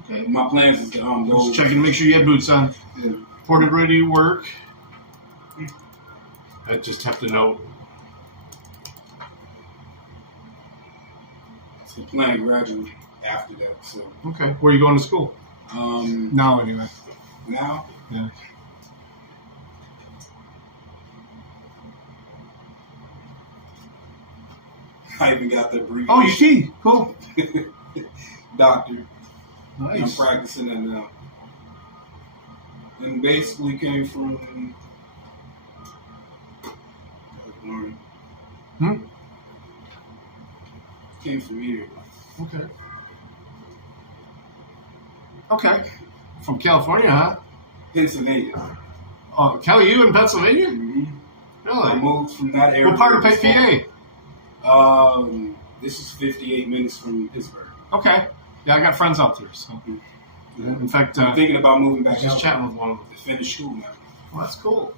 Okay. My plans is to go. Just checking to make sure you had boots on. Yeah. Reported ready to work. I just have to note. So plan to graduate after that. So. Okay. Where are you going to school? Now, anyway. Now? Yeah. I even got the abbreviation. Oh, UT. Cool. Doctor. Nice. I'm practicing that now. And basically came from Came from here. Okay. From California, huh? Pennsylvania. Oh, Kelly, you in Pennsylvania? Mm-hmm. Really? I moved from that area. What part of PA? This is 58 minutes from Pittsburgh. Okay. Yeah, I got friends out there. So, in fact, I'm thinking about moving back. I was just out chatting with one of them. to finish school now. Well, that's cool.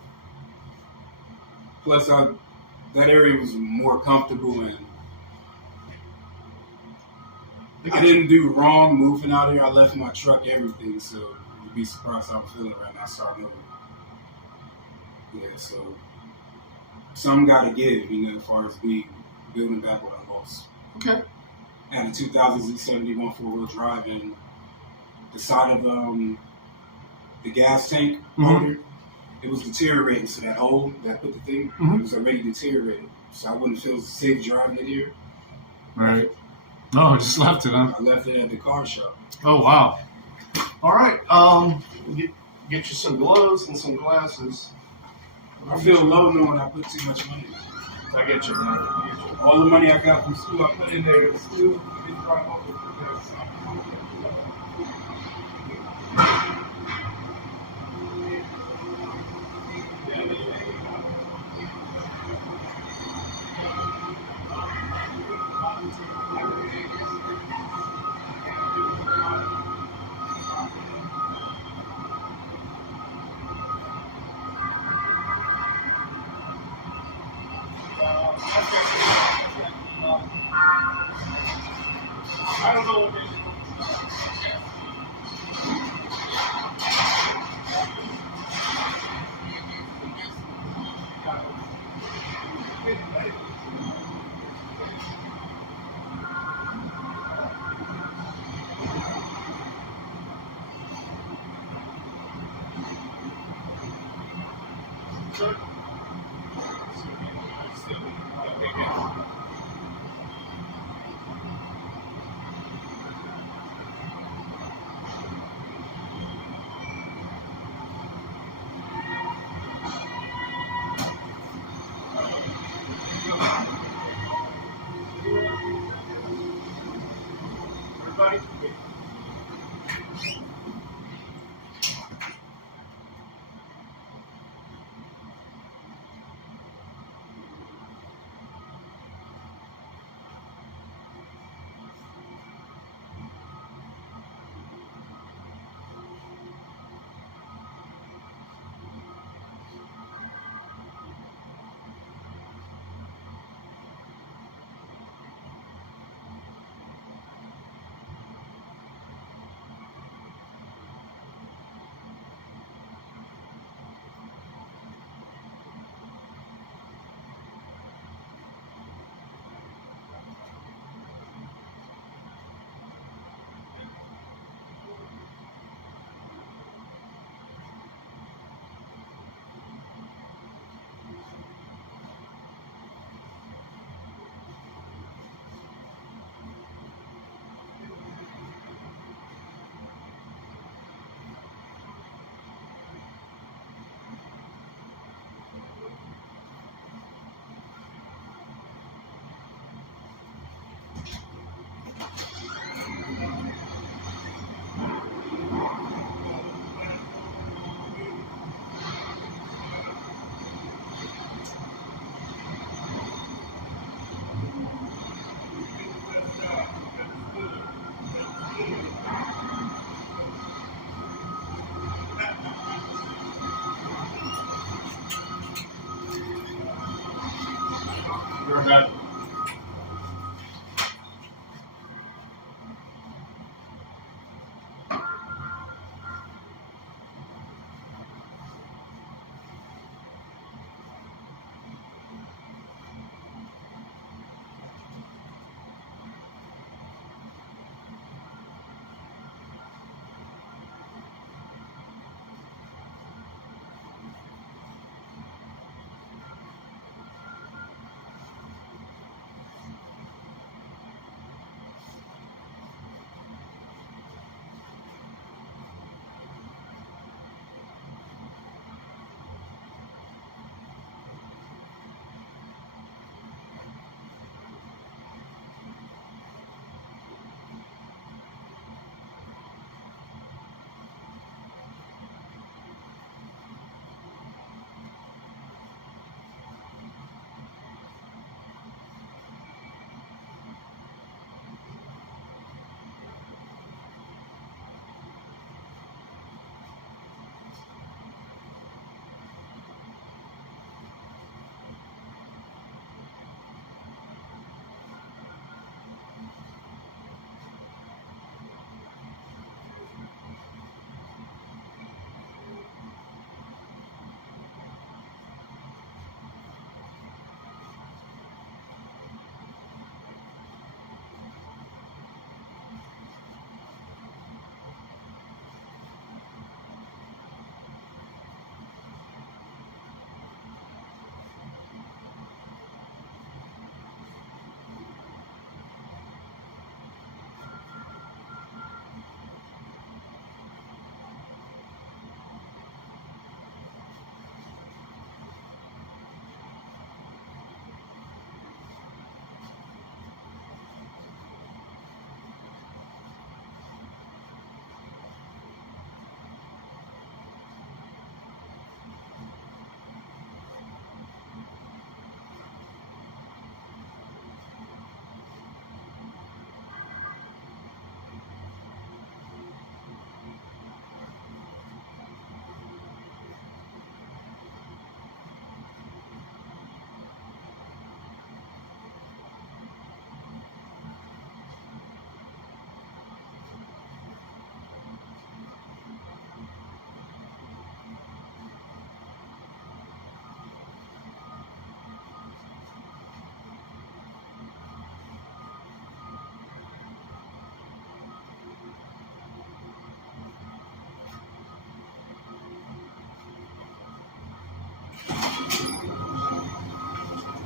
Plus, that area was more comfortable, and I didn't do wrong moving out here. I left my truck, everything, so you'd be surprised how I'm feeling right now starting over. Yeah, so some got to give, as far as me building back what I lost. Okay. I had a 2071 four-wheel drive, and the side of the gas tank holder, it was deteriorating. So that hole that I put the thing, it was already deteriorated. So I wouldn't feel safe driving it here. Right. Oh, just left it, huh? I left it at the car shop. Oh, wow. All right. Get you some gloves and some glasses. I feel low knowing I put too much money. I get you, man. All the money I got from school, I put in there. The school didn't drive over there. I don't know what they do. Everybody?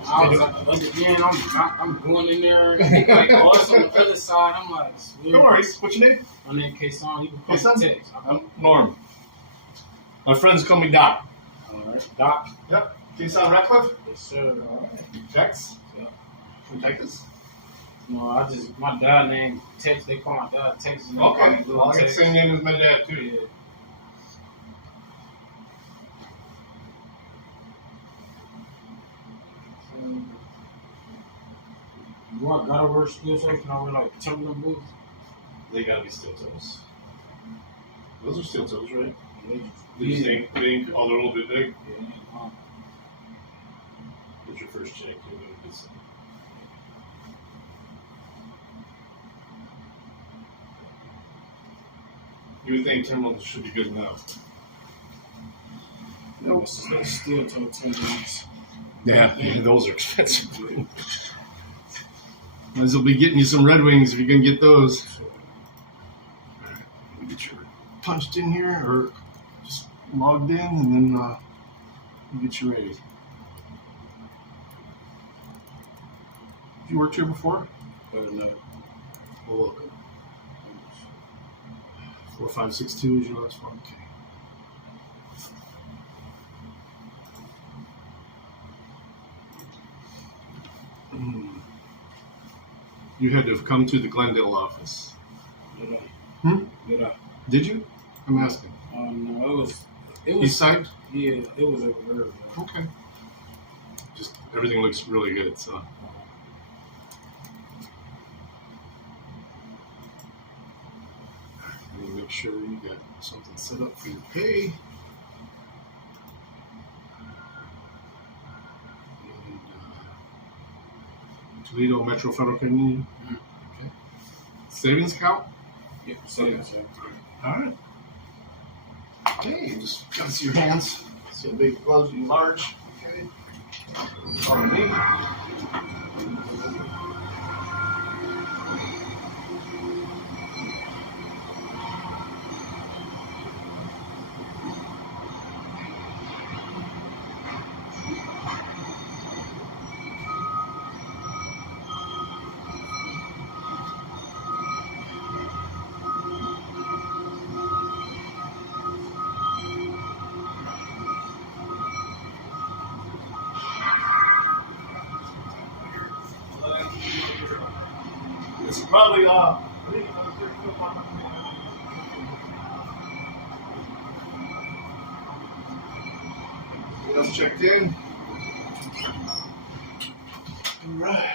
I was at the other end. I'm going in there. Like, oh, it's on the other side. I'm like, No worries. What's your name? My name Kason. You can call Kason? me Tex. I'm Norm. My friends call me Doc. All right. Doc. Yep. Kason Ratcliffe? Yes, sir. Tex? Yep. From Texas? No, my dad named Tex. They call my dad Tex. Okay. Well, I got the Tex. same name as my dad, too. Yeah. Do I gotta wear steel toes? Can I wear like Timberland boots? They gotta be steel toes. Those are steel toes, right? They They stink, pink, oh, they're a little bit big. Yeah. Get your first check. You'll get a good sign. You would think Timberlands should be good enough. Nope. This is those steel toe Timberlands. Yeah, those are expensive. Might as well be getting you some Red Wings if you're gonna get those. Alright, let me get you punched in here or just logged in, and then we'll get you ready. You worked here before? No. Well, welcome. 4562 is your last one. Okay. You had to have come to the Glendale office. Did I? Did I? Did you? I'm asking. No, it was. East side? Yeah, it was over there. Okay. Just everything looks really good, so. Let me make sure you got something set up for your pay. And, Toledo Metro Federal Credit Union. Okay. Savings account? Yeah, savings account. All right. Okay, just gotta see your hands. See how big, close, and large. Okay. Pardon me. It's probably else checked in. All right.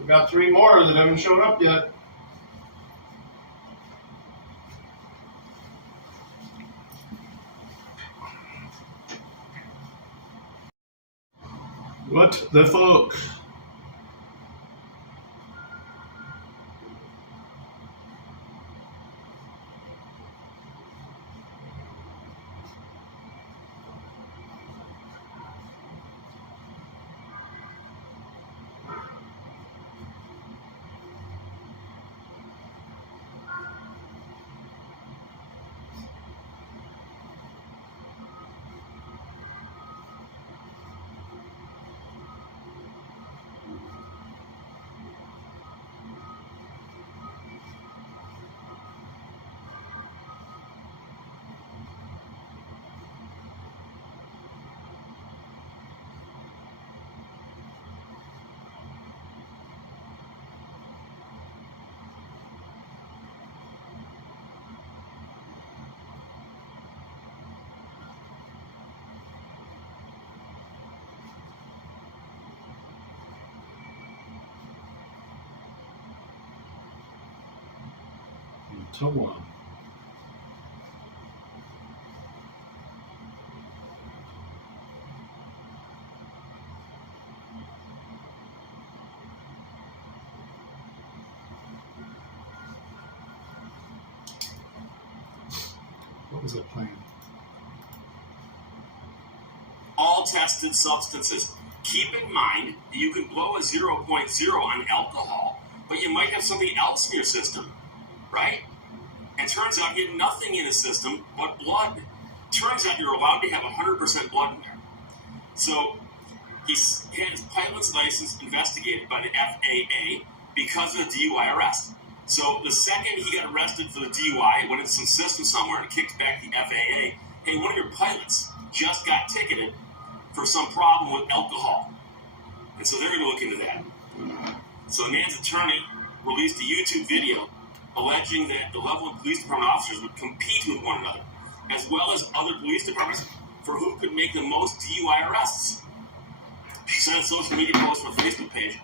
We got 3 more that haven't shown up yet. What the fuck? Taiwan. What was that plan? All tested substances. Keep in mind that you can blow a 0.0 on alcohol, but you might have something else in your system, right? It turns out you had nothing in the system but blood. turns out you're allowed to have 100% blood in there. So he had his pilot's license investigated by the FAA because of the DUI arrest. So the second he got arrested for the DUI, it went into some system somewhere and kicked back the FAA. Hey, one of your pilots just got ticketed for some problem with alcohol. And so they're going to look into that. So the man's attorney released a YouTube video alleging that the Loveland Police Department officers would compete with one another, as well as other police departments, for who could make the most DUI arrests. She sent a social media post on her Facebook page,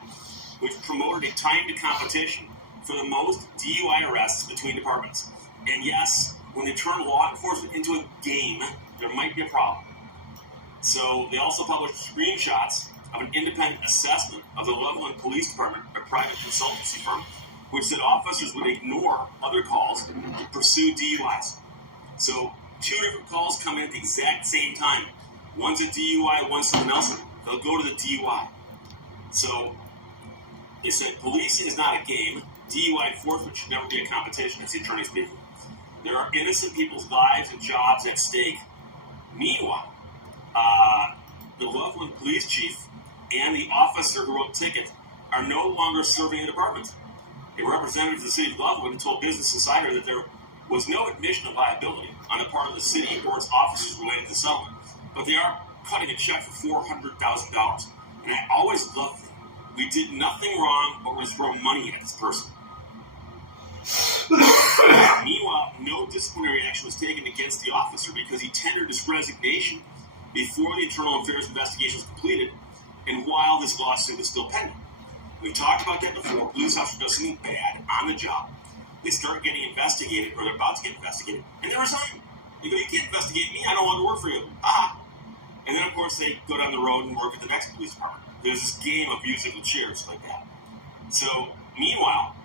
which promoted a timed competition for the most DUI arrests between departments. And yes, when they turn law enforcement into a game, there might be a problem. So they also published screenshots of an independent assessment of the Loveland Police Department, a private consultancy firm, which said officers would ignore other calls to pursue DUIs. So 2 different calls come in at the exact same time. One's a DUI, one's something else. They'll go to the DUI. So they said policing is not a game. DUI enforcement should never be a competition. That's the attorney speaking. There are innocent people's lives and jobs at stake. Meanwhile, the Loveland police chief and the officer who wrote the ticket are no longer serving in the department. A representative of the city of Loveland told Business Insider that there was no admission of liability on the part of the city or its officers related to the settlement, but they are cutting a check for $400,000. And I always loved it. We did nothing wrong but was throw money at this person. Meanwhile, no disciplinary action was taken against the officer because he tendered his resignation before the internal affairs investigation was completed and while this lawsuit is still pending. We've talked about that before. Police officer does something bad on the job. They start getting investigated, or they're about to get investigated, and they resign. They go, you can't investigate me. I don't want to work for you. And then, of course, they go down the road and work at the next police department. There's this game of musical chairs like that. So, meanwhile,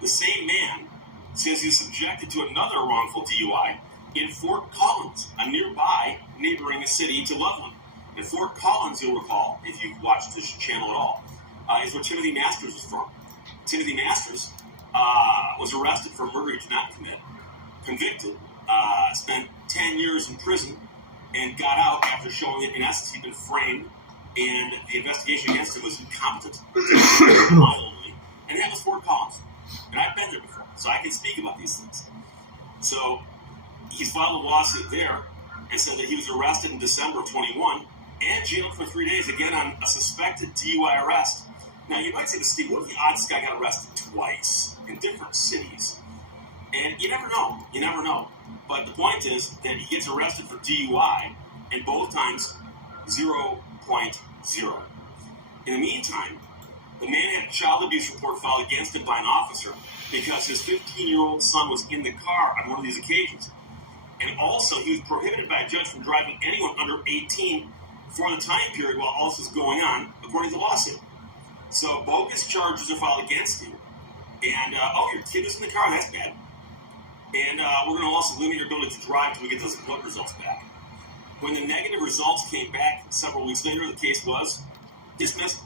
the same man says he's subjected to another wrongful DUI in Fort Collins, a nearby neighboring city to Loveland. In Fort Collins, you'll recall, if you've watched this channel at all, is where Timothy Masters was from. Timothy Masters was arrested for murder he did not commit, convicted, spent 10 years in prison, and got out after showing that, in essence, he'd been framed, and the investigation against him was incompetent, mildly, and that was Fort Collins. And I've been there before, so I can speak about these things. So he's filed a lawsuit there and said that he was arrested in December of 21 and jailed for 3 days, again on a suspected DUI arrest. Now, you might say to Steve, what if the odds this guy got arrested twice in different cities? And you never know. You never know. But the point is that he gets arrested for DUI, and both times 0.0. In the meantime, the man had a child abuse report filed against him by an officer because his 15-year-old son was in the car on one of these occasions. And also, he was prohibited by a judge from driving anyone under 18 for the time period while all this was going on, according to the lawsuit. So bogus charges are filed against you. And, your kid was in the car, that's bad. And we're going to also limit your ability to drive until we get those blood results back. When the negative results came back several weeks later, the case was dismissed.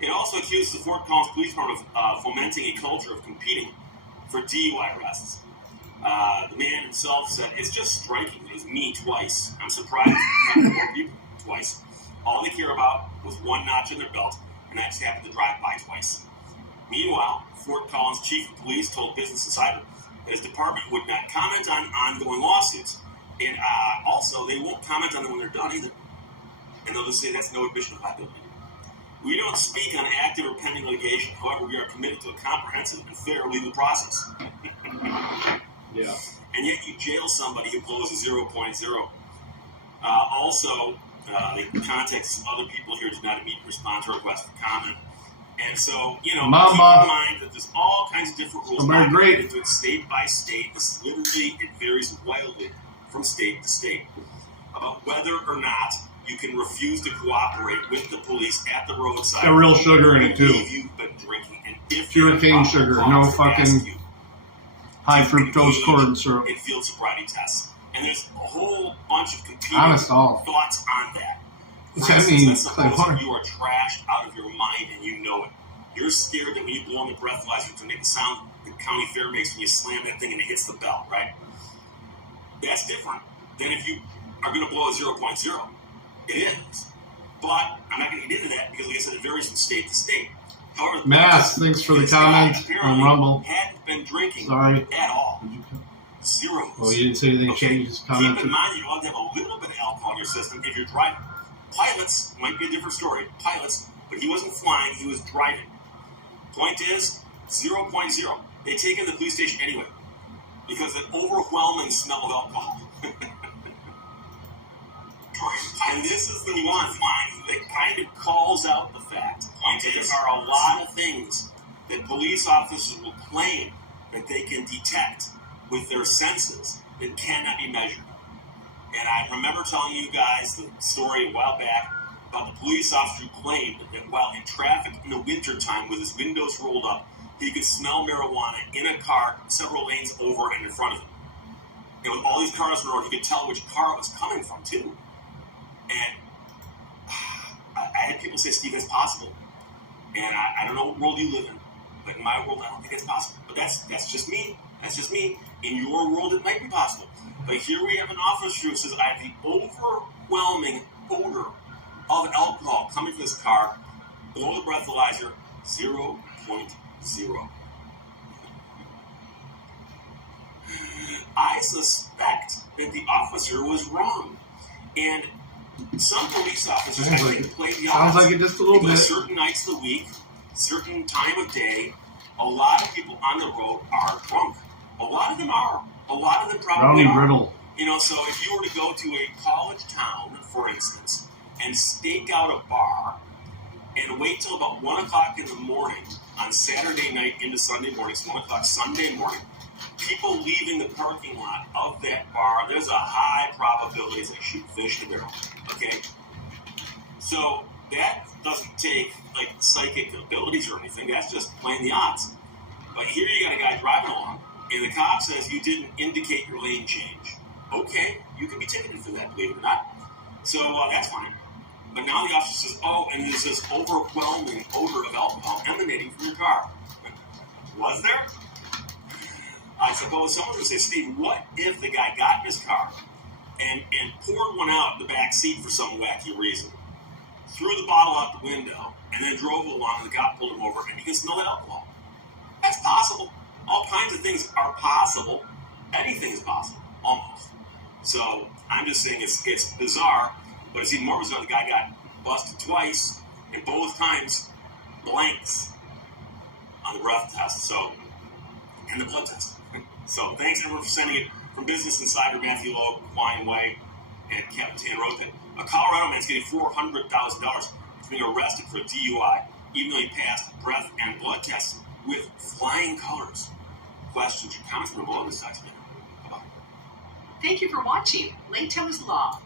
It also accuses the Fort Collins Police Department of fomenting a culture of competing for DUI arrests. The man himself said, it's just striking. It was me twice. I'm surprised it happened to more people twice. All they care about was one notch in their belt, and I just happened to drive by twice. Meanwhile, Fort Collins Chief of Police told Business Insider that his department would not comment on ongoing lawsuits, and also they won't comment on them when they're done either. And they'll just say that's no admission of liability. We don't speak on active or pending litigation. However, we are committed to a comprehensive and fair legal process. Yeah. And yet you jail somebody who blows a 0.0. Also, the context of other people here did not immediately respond to a request for comment. And so, keep in mind that there's all kinds of different rules. Related to it state by state. This literally, it varies wildly from state to state about whether or not you can refuse to cooperate with the police at the roadside. Got real sugar in it, too. If you've been drinking. And if pure cane sugar, no fucking high fructose corn syrup. In field sobriety tests. And there's a whole bunch of competing Honest all. thoughts on that. What's that mean? Let's suppose that you are trashed out of your mind and you know it. You're scared that when you blow on the breathalyzer to make the sound the county fair makes when you slam that thing and it hits the bell, right? That's different than if you are going to blow a 0.0. It is. But I'm not going to get into that because, like I said, it varies from state to state. However, Mass, thanks for the comment on Rumble. Hadn't been drinking Sorry. at all. Zero. Oh, you didn't say anything. Okay. Just Keep commented. in mind that you're allowed to have a little bit of alcohol in your system if you're driving. Pilots might be a different story. Pilots, but he wasn't flying, he was driving. Point is, 0.0. They take him to the police station anyway because of the overwhelming smell of alcohol. And this is the one that kind of calls out the fact that there are a lot of things that police officers will claim that they can detect with their senses that cannot be measured. And I remember telling you guys the story a while back about the police officer who claimed that while in traffic in the wintertime with his windows rolled up, he could smell marijuana in a car several lanes over and in front of him. And with all these cars in the road, he could tell which car it was coming from, too. And I had people say, Steve, that's possible. And I don't know what world you live in, but in my world, I don't think it's possible. But that's just me. That's just me. In your world, it might be possible. But here we have an officer who says, I have the overwhelming odor of alcohol coming from this car below the breathalyzer, 0.0. I suspect that the officer was wrong. And some police officers actually play the odds. Sounds like it just a little because bit. certain nights of the week, certain time of day, a lot of people on the road are drunk. A lot of them are. A lot of them probably Brownie are. brittle. You know, so if you were to go to a college town, for instance, and stake out a bar and wait till about 1 o'clock in the morning on Saturday night into Sunday morning, it's 1 o'clock Sunday morning, people leaving the parking lot of that bar, there's a high probability they shoot fish in the barrel. Okay? So that doesn't take, like, psychic abilities or anything. That's just playing the odds. But here you got a guy driving along, and the cop says you didn't indicate your lane change. Okay, you can be ticketed for that, believe it or not. So that's fine. But now the officer says, oh, and there's this overwhelming odor of alcohol emanating from your car. Was there? I suppose someone would say, Steve, what if the guy got in his car and poured one out in the back seat for some wacky reason, threw the bottle out the window, and then drove along and the cop pulled him over and you can smell that alcohol? That's possible. All kinds of things are possible. Anything is possible, almost. So I'm just saying it's bizarre, but it's even more bizarre. The guy got busted twice, and both times blanks on the breath test, so, and the blood test. So thanks everyone for sending it from Business Insider, Matthew Lowe, Quine Way, and Captain Road. A Colorado man's getting $400,000 for being arrested for DUI, even though he passed breath and blood tests with flying colors. Questions or comments from below this text. Bye-bye. Thank you for watching Leto's Law.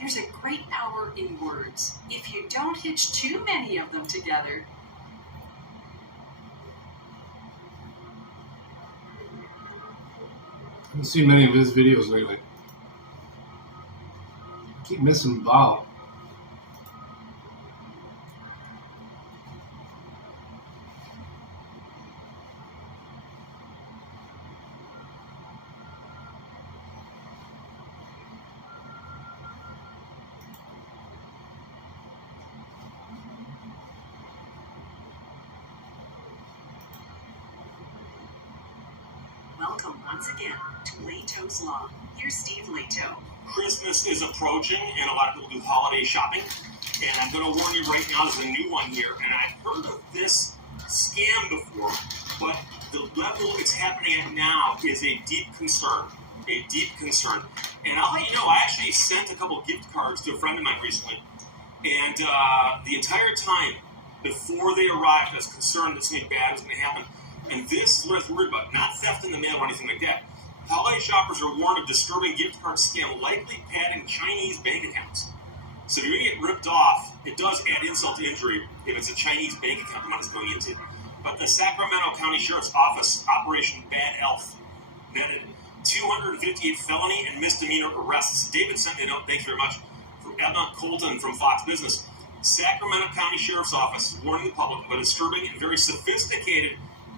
There's a great power in words. If you don't hitch too many of them together, I haven't seen many of his videos lately. I keep missing Bob. welcome once again to Leto's Law. Here's Steve Leto. Christmas is approaching, and a lot of people do holiday shopping. And I'm going to warn you right now, there's a new one here. And I've heard of this scam before, but the level it's happening at now is a deep concern. A deep concern. And I'll let you know, I actually sent a couple gift cards to a friend of mine recently. And the entire time before they arrived, I was concerned that something bad was going to happen. And this is what I was worried about. Not theft in the mail or anything like that. Holiday shoppers are warned of disturbing gift card scam likely padding Chinese bank accounts. So if you're going to get ripped off, it does add insult to injury if it's a Chinese bank account the money's going into. But the Sacramento County Sheriff's Office, Operation Bad Elf, netted 258 felony and misdemeanor arrests. David sent me a note, thank you very much, from Emma Colton from Fox Business. Sacramento County Sheriff's Office warning the public of a disturbing and very sophisticated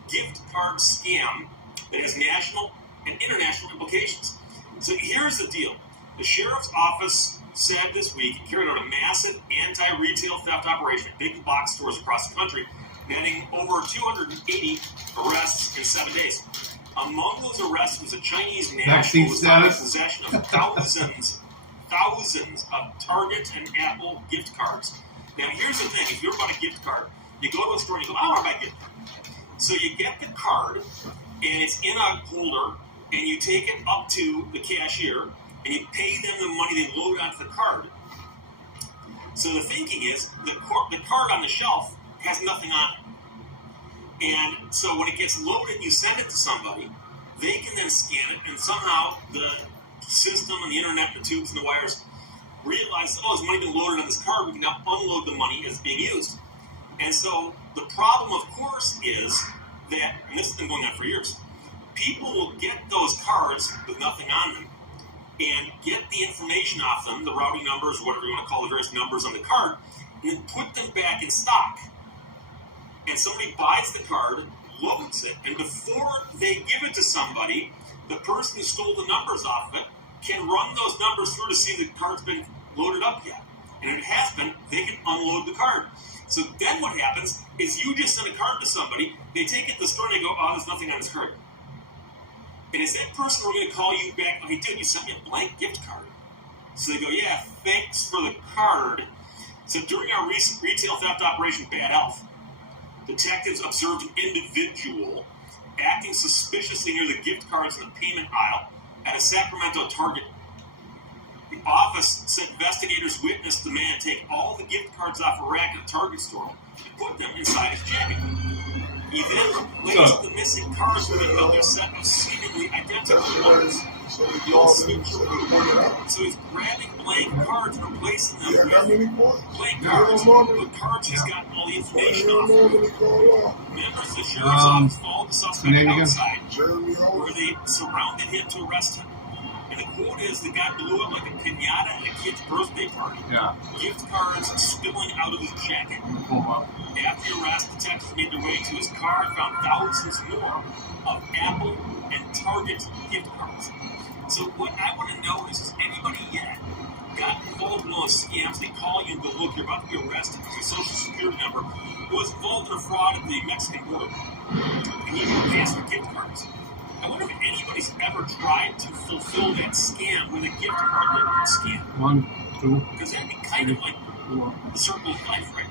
gift card scam that has national and international implications. So here's the deal. The sheriff's office said this week it carried out a massive anti-retail theft operation at big box stores across the country, netting over 280 arrests in 7 days. Among those arrests was a Chinese national who was found in possession of thousands of Target and Apple gift cards. Now, here's the thing. If you're about a gift card, you go to a store and you go, I want to buy a gift card. So you get the card, and it's in a holder, and you take it up to the cashier, and you pay them the money they load onto the card. So the thinking is the card on the shelf has nothing on it. And so when it gets loaded, you send it to somebody, they can then scan it, and somehow the system and the internet, the tubes and the wires realize, oh, there's money being loaded on this card, we can now unload the money as being used. And so the problem, of course, is that, and this has been going on for years, people will get those cards with nothing on them and get the information off them, the routing numbers, whatever you want to call the various numbers on the card, and put them back in stock. And somebody buys the card, loads it, and before they give it to somebody, the person who stole the numbers off of it can run those numbers through to see if the card's been loaded up yet. And if it has been, they can unload the card. So then what happens is you just send a card to somebody, they take it to the store and they go, oh, there's nothing on this card. And is that person going to call you back, oh, hey, dude, you sent me a blank gift card. So they go, yeah, thanks for the card. So during our recent retail theft operation, Bad Elf, detectives observed an individual acting suspiciously near the gift cards in the payment aisle at a Sacramento Target. The office said investigators witnessed the man take all the gift cards off a rack at a Target store and put them inside his jacket. He then replaced the missing cards with another set of seemingly identical ones. So he's grabbing blank cards and replacing them with blank cards, but cards he's gotten all the information off. Members of the sheriff's office followed the suspect outside, where they surrounded him to arrest him. And the quote is, the guy blew up like a piñata at a kid's birthday party. Yeah. Gift cards spilling out of his jacket. After the arrest, detectives made their way to his car and found thousands more of Apple and Target gift cards. So what I want to know is, has anybody yet got involved in those scams? They call you and go, look, you're about to be arrested because your social security number was involved in a fraud at the Mexican border. And you can pass for gift cards. I wonder if anybody's ever tried to fulfill that scam with a gift card that would scam. 1, 2. Because that'd be kind of like the circle of life, right?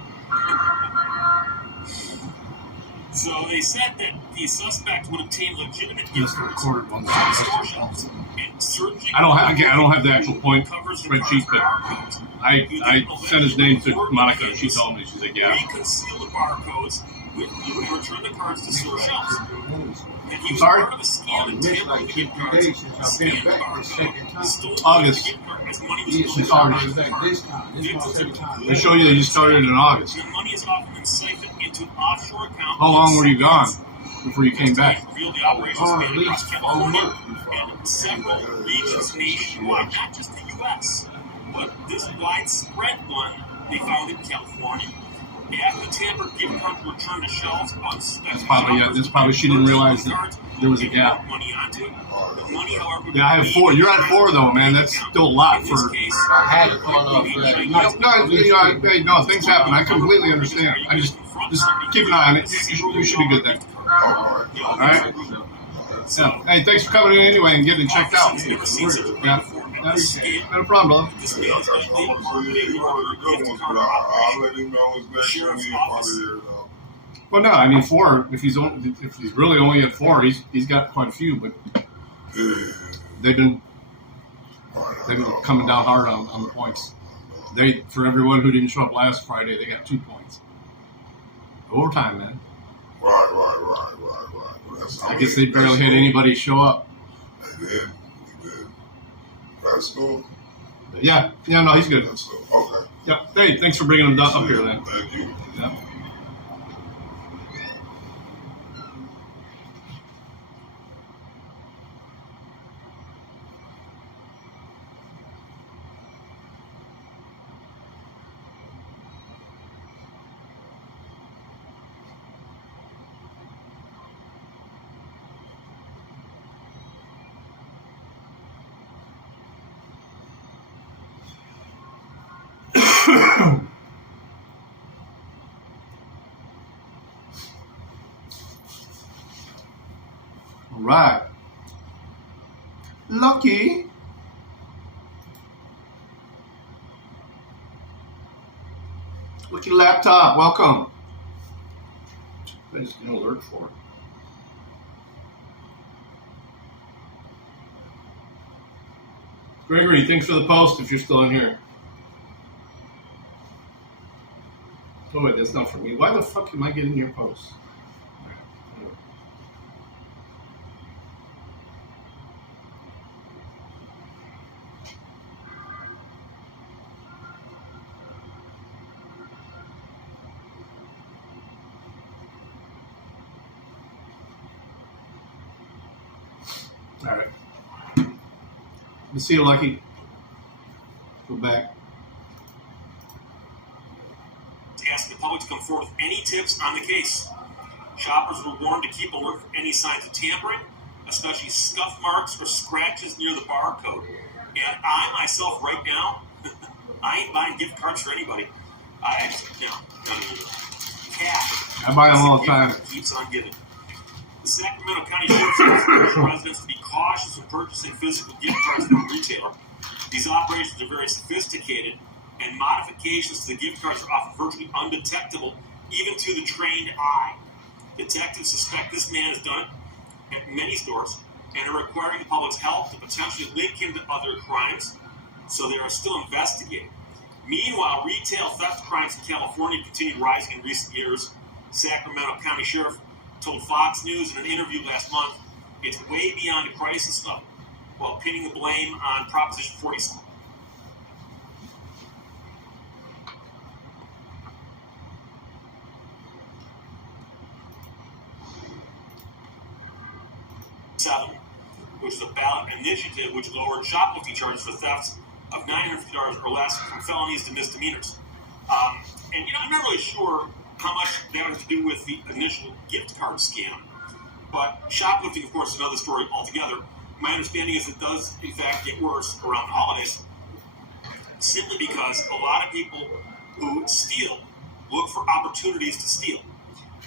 So they said that the suspect would obtain legitimate gift cards from store shelves and searching. I don't have the actual point spreadsheet, but I sent his name to Monica and she told me, she's like, yeah. Reconceal the barcodes with glue and return the cards to store shelves. And he was Sorry? part of a scam and tailoring the gift cards, scanned the barcode, stole August. the gift card as money was It's stolen. August. They show you that you started in August. The money is often been siphoned into an offshore account. How long were you gone before you came back? Revealed the operation span across California and several regions nationwide, not just the U.S., but this widespread one they found in California. After the tampered gift cards were returned to shelves on That's probably she didn't realize that there was a gap. money onto it. The money, however, Yeah, I have 4. You're at 4 though, man. That's still a lot for. I had to call off. No, things happen. I completely understand. I just keep an eye on it. You should be good then. All right. Yeah. Hey, thanks for coming in anyway and getting it checked out. Yeah. No problem, brother. Well, no, I mean 4. If he's really only at 4, he's got quite a few, but they've been coming down hard on the points. For everyone who didn't show up last Friday, they got 2 points. Overtime, man. Right. I guess they barely had anybody show up. They did. That's cool. Yeah, no, he's good. That's cool. Okay. Yep. Hey, thanks for bringing him up here then. Thank you. Yeah. Right. Lucky. Lucky laptop, welcome. I just get an alert for it. Gregory, thanks for the post if you're still in here. Oh wait, that's not for me. Why the fuck am I getting your posts? All right. We'll see you, Lucky. Go back. To ask the public to come forward with any tips on the case. Shoppers were warned to keep alert for any signs of tampering, especially scuff marks or scratches near the barcode. And I myself, right now, I ain't buying gift cards for anybody. Cash. I buy them all the time. Keeps on giving. The Sacramento County Sheriff's Office urges residents to be cautious when purchasing physical gift cards from a retailer. These operations are very sophisticated, and modifications to the gift cards are often virtually undetectable, even to the trained eye. Detectives suspect this man has done it at many stores and are requiring the public's help to potentially link him to other crimes, so they are still investigating. Meanwhile, retail theft crimes in California continued rising in recent years. Sacramento County Sheriff told Fox News in an interview last month it's way beyond a crisis level, while pinning the blame on Proposition 47. Which is a ballot initiative which lowered shoplifting charges for thefts of $950 or less from felonies to misdemeanors. And I'm not really sure how much that has to do with the initial gift card scam, but shoplifting, of course, is another story altogether. My understanding is it does, in fact, get worse around the holidays, simply because a lot of people who steal look for opportunities to steal.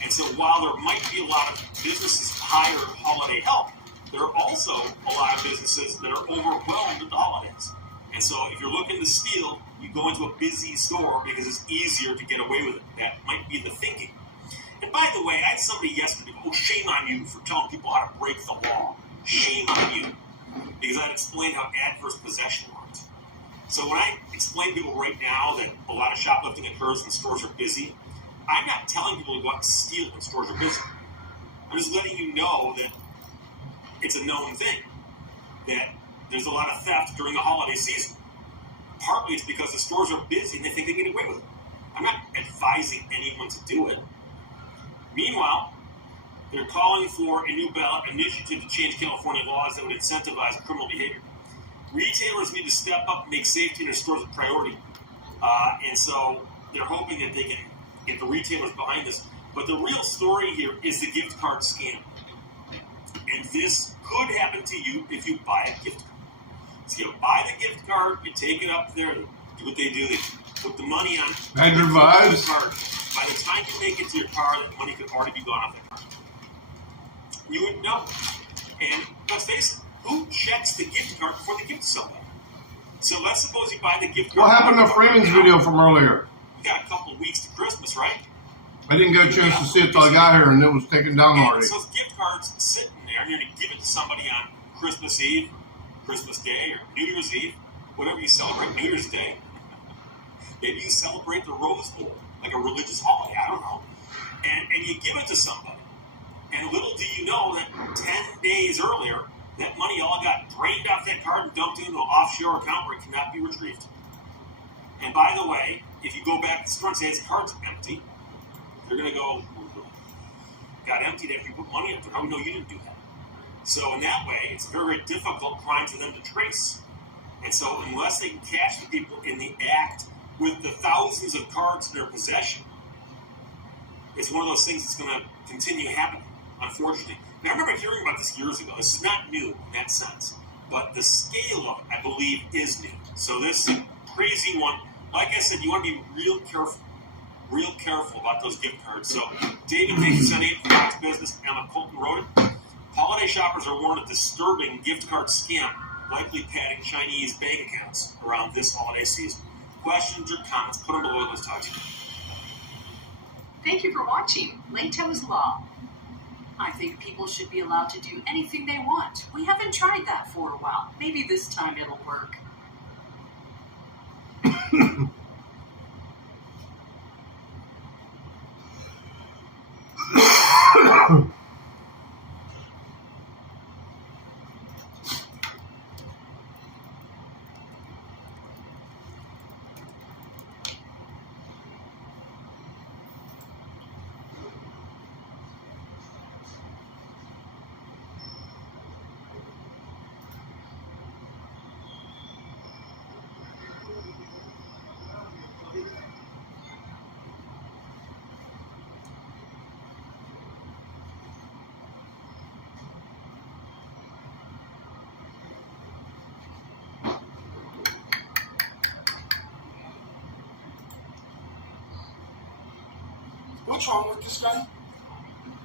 And so while there might be a lot of businesses hire holiday help, there are also a lot of businesses that are overwhelmed at the holidays. And so if you're looking to steal, you go into a busy store because it's easier to get away with it. That might be the thinking. And by the way, I had somebody yesterday, shame on you for telling people how to break the law. Shame on you. Because I'd explained how adverse possession works. So when I explain to people right now that a lot of shoplifting occurs when stores are busy, I'm not telling people to go out and steal when stores are busy. I'm just letting you know that it's a known thing that there's a lot of theft during the holiday season. Partly it's because the stores are busy and they think they can get away with it. I'm not advising anyone to do it. Meanwhile, they're calling for a new ballot initiative to change California laws that would incentivize criminal behavior. Retailers need to step up and make safety in their stores a priority. And so they're hoping that they can get the retailers behind this. But the real story here is the gift card scam. And this could happen to you if you buy a gift card. So you buy the gift card, you take it up there, do what they do, they put the money on Andrew Vibes. card. By the time you make it to your car, that money could already be gone off that card. You would know. And let's face it, who checks the gift card before they give it to somebody? So let's suppose you buy the gift card. What happened to Freeman's video from earlier? You got a couple of weeks to Christmas, right? I didn't get a chance to see it till I got here, and it was taken down already. So those gift cards sitting there, and you're going to give it to somebody on Christmas Eve, Christmas Day, or New Year's Eve, whatever you celebrate, New Year's Day. Maybe you celebrate the Rose Bowl, like a religious holiday, I don't know. And you give it to somebody. And little do you know that 10 days earlier, that money all got drained off that card and dumped into an offshore account where it cannot be retrieved. And by the way, if you go back to the store and say this card's empty, they're going to go, got emptied after you put money in. How do we know you didn't do that? So in that way, it's a very, very difficult crime for them to trace. And so unless they can catch the people in the act with the thousands of cards in their possession, it's one of those things that's going to continue happening, unfortunately. Now, I remember hearing about this years ago. This is not new in that sense. But the scale of it, I believe, is new. So this crazy one, like I said, you want to be real careful about those gift cards. So David thanks for sending it from Fox Business. Emma Colton wrote it. Holiday holiday shoppers are warned of disturbing gift card scam, likely padding Chinese bank accounts around this holiday season. Questions or comments, put them below. Let's talk to you. Thank you for watching Lato's Law. I think people should be allowed to do anything they want. We haven't tried that for a while. Maybe this time it'll work. What's wrong with this guy?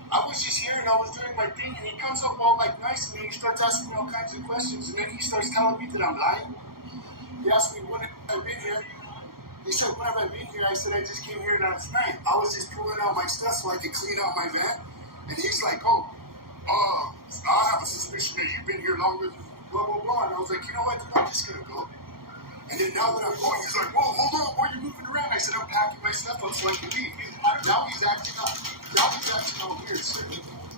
I was just here and I was doing my thing and he comes up all like nice to me and he starts asking me all kinds of questions and then he starts telling me that I'm lying. He asked me when I've been here. He said, when have I been here? I said, I just came here last night. I was just pulling out my stuff so I could clean out my van. And he's like, I have a suspicion that you've been here longer than blah, blah, blah. And I was like, you know what? I'm just going to go. And then now that I'm going, he's like, whoa, hold on, why are you moving around? I said, I'm packing my stuff up so I can leave. Now he's acting up. Weird, sir.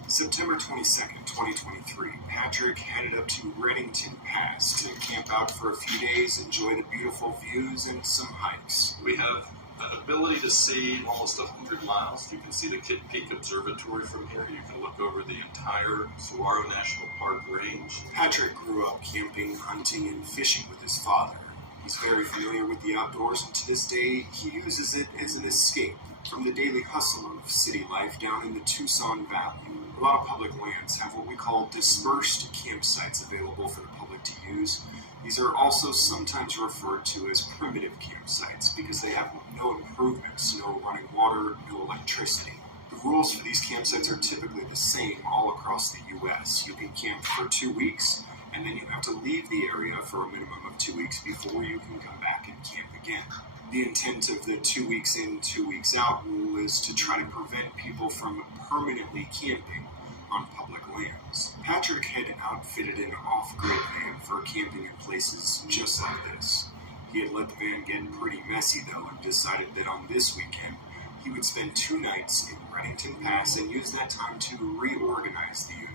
September 22nd, 2023, Patrick headed up to Reddington Pass to camp out for a few days, enjoy the beautiful views and some hikes. We have an ability to see almost 100 miles. You can see the Kitt Peak Observatory from here. You can look over the entire Saguaro National Park range. Patrick grew up camping, hunting, and fishing with his father. He's very familiar with the outdoors, and to this day, he uses it as an escape from the daily hustle of city life down in the Tucson Valley. A lot of public lands have what we call dispersed campsites available for the public to use. These are also sometimes referred to as primitive campsites because they have no improvements, no running water, no electricity. The rules for these campsites are typically the same all across the U.S. You can camp for 2 weeks, and then you have to leave the area for a minimum of 2 weeks before you can come back and camp again. The intent of the 2 weeks in, 2 weeks out rule is to try to prevent people from permanently camping on public lands. Patrick had outfitted an off-grid van for camping in places just like this. He had let the van get pretty messy though and decided that on this weekend he would spend 2 nights in Reddington Pass and use that time to reorganize the unit.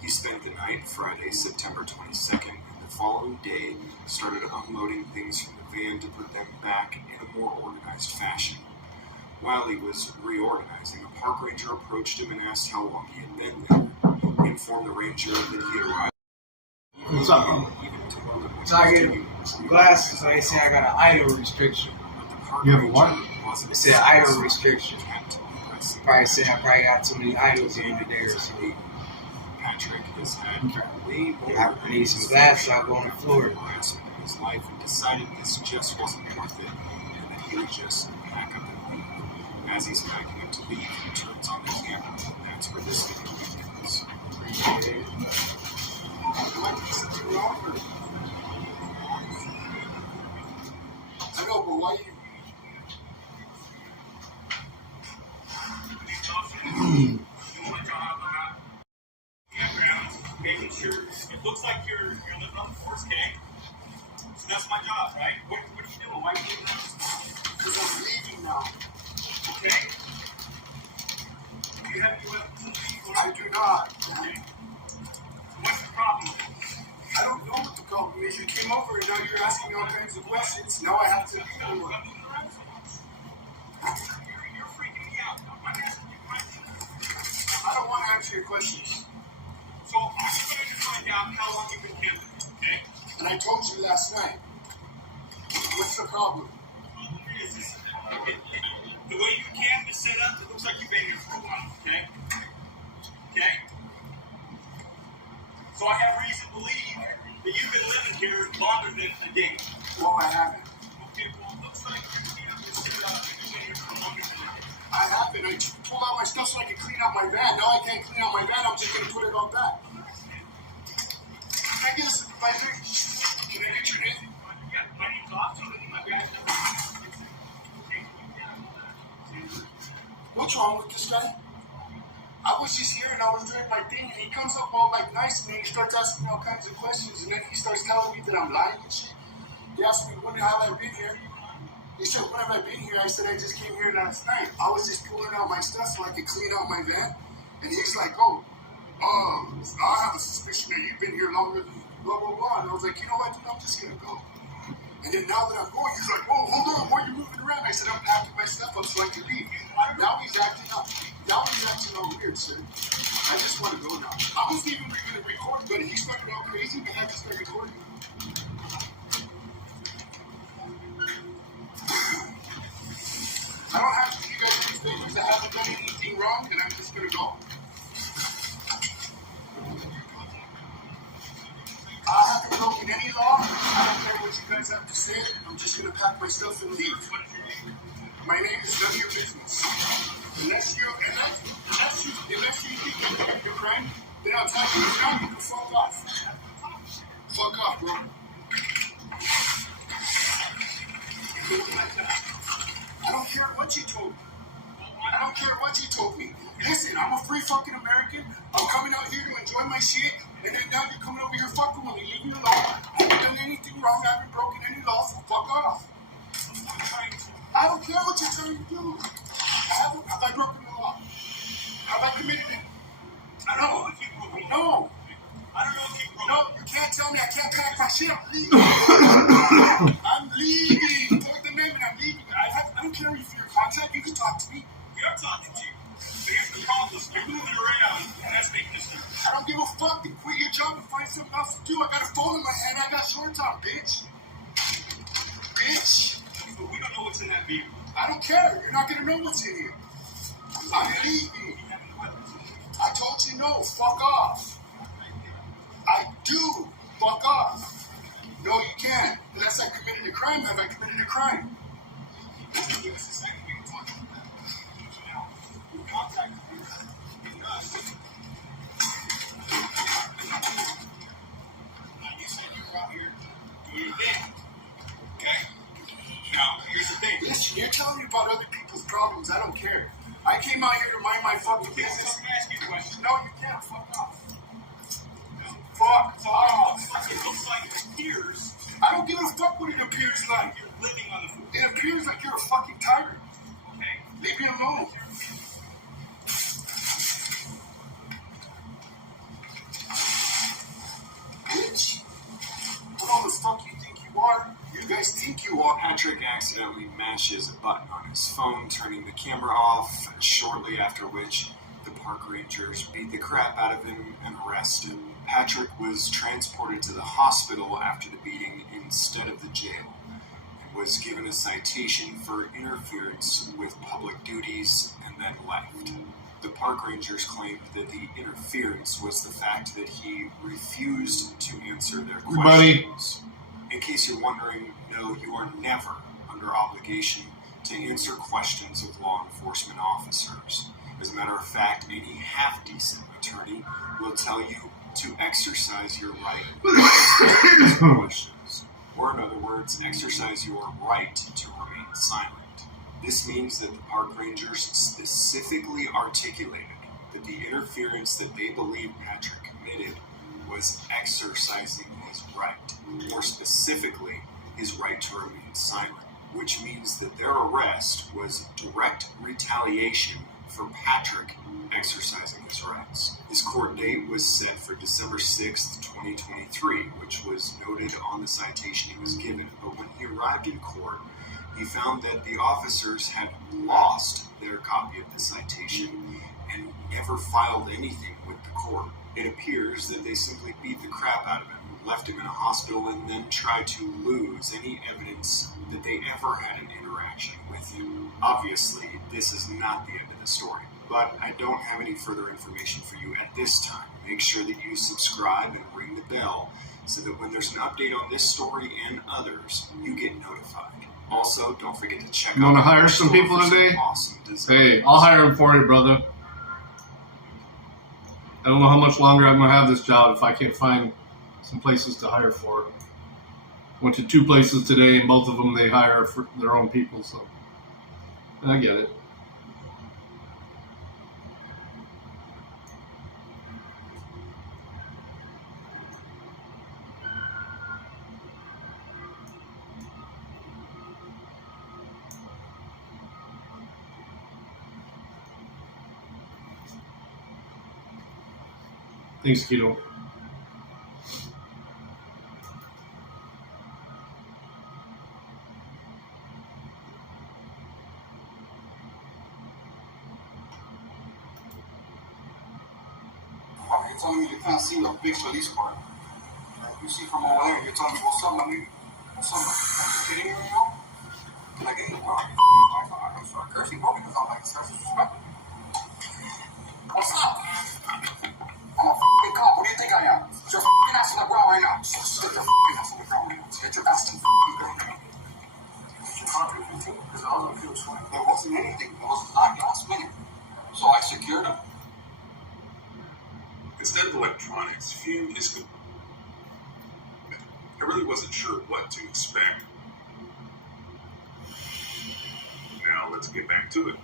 He spent the night, Friday, September 22nd, and the following day started unloading things from the van to put them back in a more organized fashion. While he was reorganizing, a park ranger approached him and asked how long he had been there. He informed the ranger that he had arrived. What's up, bro? So I get some glasses, so they say I got an idle restriction. You have a what? They said idle restriction. Probably say I probably got too many idols in the day or something. Patrick has had way more I need some glasses, I'll go on the floor. in his life and decided this just wasn't worth it and that he would just pack up and leave. As he's packing up to leave, he turns on the camera, and that's where this video begins. I know, but why you? Making sure it looks like you're living on the force, okay? So that's my job, right? What are you doing? Why are you leaving this? Because I'm leaving now. Okay? Do you have any weapons in the vehicle? I do not. Okay. So what's the problem? I don't know what the problem is. You came over and now you're asking me all kinds of questions. Now I have to deal with it. You're freaking me out. I'm asking you questions. I don't want to answer your questions. So I'm going to find out how long you've been camping, okay? And I told you last night. What's the problem? The problem is this. The way you camp is set up, it looks like you've been here for a while, okay? Okay? So I have reason to believe that you've been living here longer than a day. Well, I haven't. Okay, well, it looks like your camp is set up and you've been here for longer than a day. I haven't. I pulled out my stuff so I could clean out my van. Now I can't clean out my van. I'm just going to put it on back. Can I get your name? Yeah, my name's Austin. My dad's What's wrong with this guy? I was just here and I was doing my thing, and he comes up all like nice, and then he starts asking me all kinds of questions, and then he starts telling me that I'm lying and shit. He asked me, when have I been here? He said, when have I been here? I said, I just came here last night. I was just pulling out my stuff so I could clean out my van. And he's like, I have a suspicion that you've been here longer than blah, blah, blah. And I was like, you know what, dude, I'm just going to go. And then now that I'm going, he's like, oh, hold on, why are you moving around? I said, I'm packing my stuff up so I can leave. Now he's acting up. Now he's acting all weird, sir. I just want to go now. I wasn't even going to record, but he started all crazy, but I had to start recording. I don't have to see you guys any favors. I haven't done anything wrong, and I'm just going to go. I haven't broken any law. I don't care what you guys have to say. I'm just going to pack my stuff and leave. My name is none of your business. Unless you think you're committing a crime, then I'll tell you now you can fuck off. Fuck off, bro. I don't care what you told me. I don't care what you told me. Listen, I'm a free fucking American. I'm coming out here to enjoy my shit, and then now you're coming over here fucking with me. Leave me alone. I haven't done anything wrong. I haven't broken any laws, so fuck off. I don't care what you're trying to do. Have I broken the law? Have I committed it? I don't know if you broke it. No. I don't know if you broke it. No, you can't tell me I can't pack my shit. I'm leaving. I'm leaving. Fourth Amendment, I'm leaving. I don't care if you're in contact. You can talk to me. You're talking to you. So here's the problem. You're moving around, and that's making this different. I don't give a fuck. Then quit your job and find something else to do. I got a phone in my hand. I got shorts on, bitch. Bitch. But we don't know what's in that vehicle. I don't care. You're not going to know what's in here. I'm leaving. I told you no. Fuck off. I do. Fuck off. No, you can't. Unless I committed a crime. Have I committed a crime? Give us a second. We can talk about that. You contacted me. You said you were out here doing your thing. Okay? Now, here's the thing. Listen, you're telling me about other people's problems. I don't care. I came out here to mind my fucking business. Let me ask you a question. No, you can't. Fuck off. Fuck off. It looks like it appears. I don't give a fuck what it appears like. You're living on the food. It appears like you're a fucking tyrant. Okay. Leave me alone. Bitch. What all the fuck you think you are? You guys think you are. Patrick accidentally mashes a button on his phone, turning the camera off, shortly after which the park rangers beat the crap out of him and arrest him. Patrick was transported to the hospital after the beating instead of the jail, and was given a citation for interference with public duties and then left. The park rangers claimed that the interference was the fact that he refused to answer their questions. In case you're wondering, no, you are never under obligation to answer questions of law enforcement officers. As a matter of fact, any half-decent attorney will tell you to exercise your right to answer questions. Or in other words, exercise your right to remain silent. This means that the park rangers specifically articulated that the interference that they believe Patrick committed was exercising his right, more specifically, his right to remain silent, which means that their arrest was direct retaliation for Patrick exercising his rights. His court date was set for December 6th, 2023, which was noted on the citation he was given, but when he arrived in court, he found that the officers had lost their copy of the citation and never filed anything with the court. It appears that they simply beat the crap out of him, left him in a hospital, and then tried to lose any evidence that they ever had an interaction with him. Obviously, this is not the end of the story, but I don't have any further information for you at this time. Make sure that you subscribe and ring the bell so that when there's an update on this story and others, you get notified. Also, don't forget to check out... You want to hire some people today? Hey, I'll hire them for you, brother. I don't know how much longer I'm going to have this job if I can't find some places to hire for. Went to 2 places today, and both of them they hire for their own people. So I get it. Thanks, Keto. You're telling me you can't see a big police car. You see from over there, you're telling me, what's up, my nigga? What's up, man? You kidding me right now? Like, hey, bro, I'm sorry, cursing, bro, because I'm like, that's disrespectful. What's up? I'm a fucking cop. What do you think I am? Get your fucking ass on the ground right now. Get your fucking ass on the ground right now. Get your ass on the fucking ground. Because I was on field swing. There wasn't anything. It was like last minute. So I secured him. Instead of electronics, Fume is. I really wasn't sure what to expect. Now let's get back to it.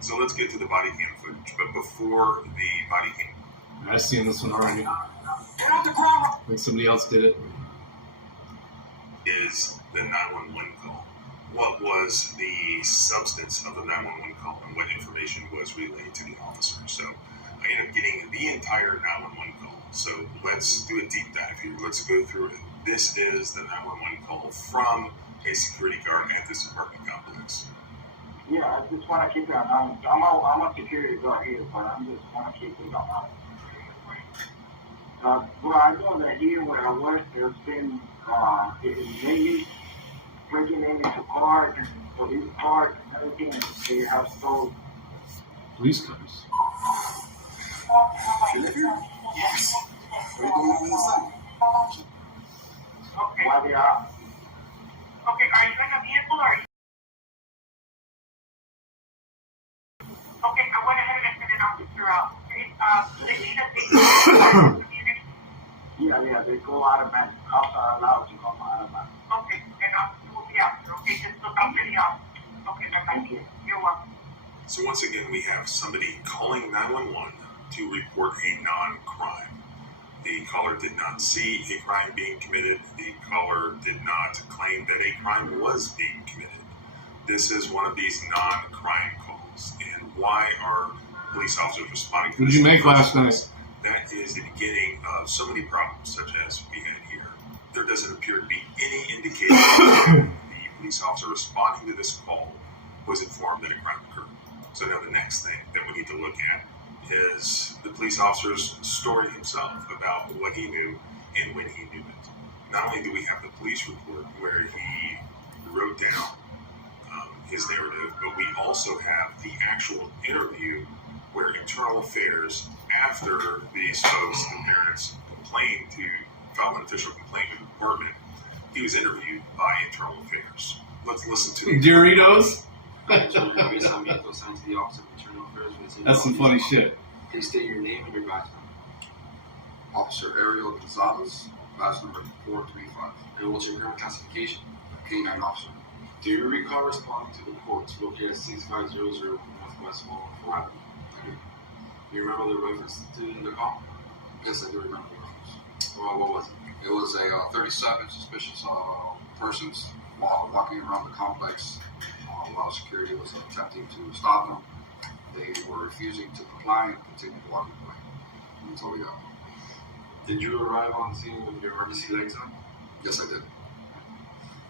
So let's get to the body cam footage. But before the body cam. I've seen this one already. Get on the ground. Like somebody else did it. Is the 911 call. What was the substance of the 911 call and what information was relayed to the officer? So I ended up getting the entire 911 call. So let's do a deep dive here. Let's go through it. This is the 911 call from a security guard at this apartment complex. Yeah, I just want to keep it on. I'm a security guard here, but I just want to keep it on. Well, I know that here where I work, there's been ladies breaking into cars, police cars, and everything, and they have stole. Police cars. You live here? Yes. What are you doing in the sun? Okay. Why they are? Okay, are you in a vehicle or are you? Okay, I went ahead and sent an officer out. They need a community. Yeah, they go automatic. Cops are allowed to go automatic. Okay, then officer will be out there. Okay, just look out for the officer. Okay, thank you. You're welcome. So once again, we have somebody calling 911 to report a non-crime. The caller did not see a crime being committed. The caller did not claim that a crime was being committed. This is one of these non-crime calls. And why are police officers responding to this? What did you make last night? That is the beginning of so many problems, such as we had here. There doesn't appear to be any indication that the police officer responding to this call was informed that a crime occurred. So now the next thing that we need to look at is the police officer's story himself about what he knew and when he knew it. Not only do we have the police report where he wrote down his narrative, but we also have the actual interview where Internal Affairs, after these folks, the parents, complained to file an official complaint with the department, he was interviewed by Internal Affairs. Let's listen to the Doritos? That's That's some funny shit. Please state your name and your badge number. Officer Ariel Gonzalez, badge number 435. And what's your current classification? K9 officer. Do you recall responding to the reports located at 6500 Northwest 414 Avenue? I do. You remember the reference to the call? Yes, I do remember the reference. Well, what was it? It was a 37 suspicious persons while walking around the complex while security was attempting to stop them. They were refusing to comply and continued walking away. That's all we got. Did you arrive on scene with your emergency lights on? Yes, I did.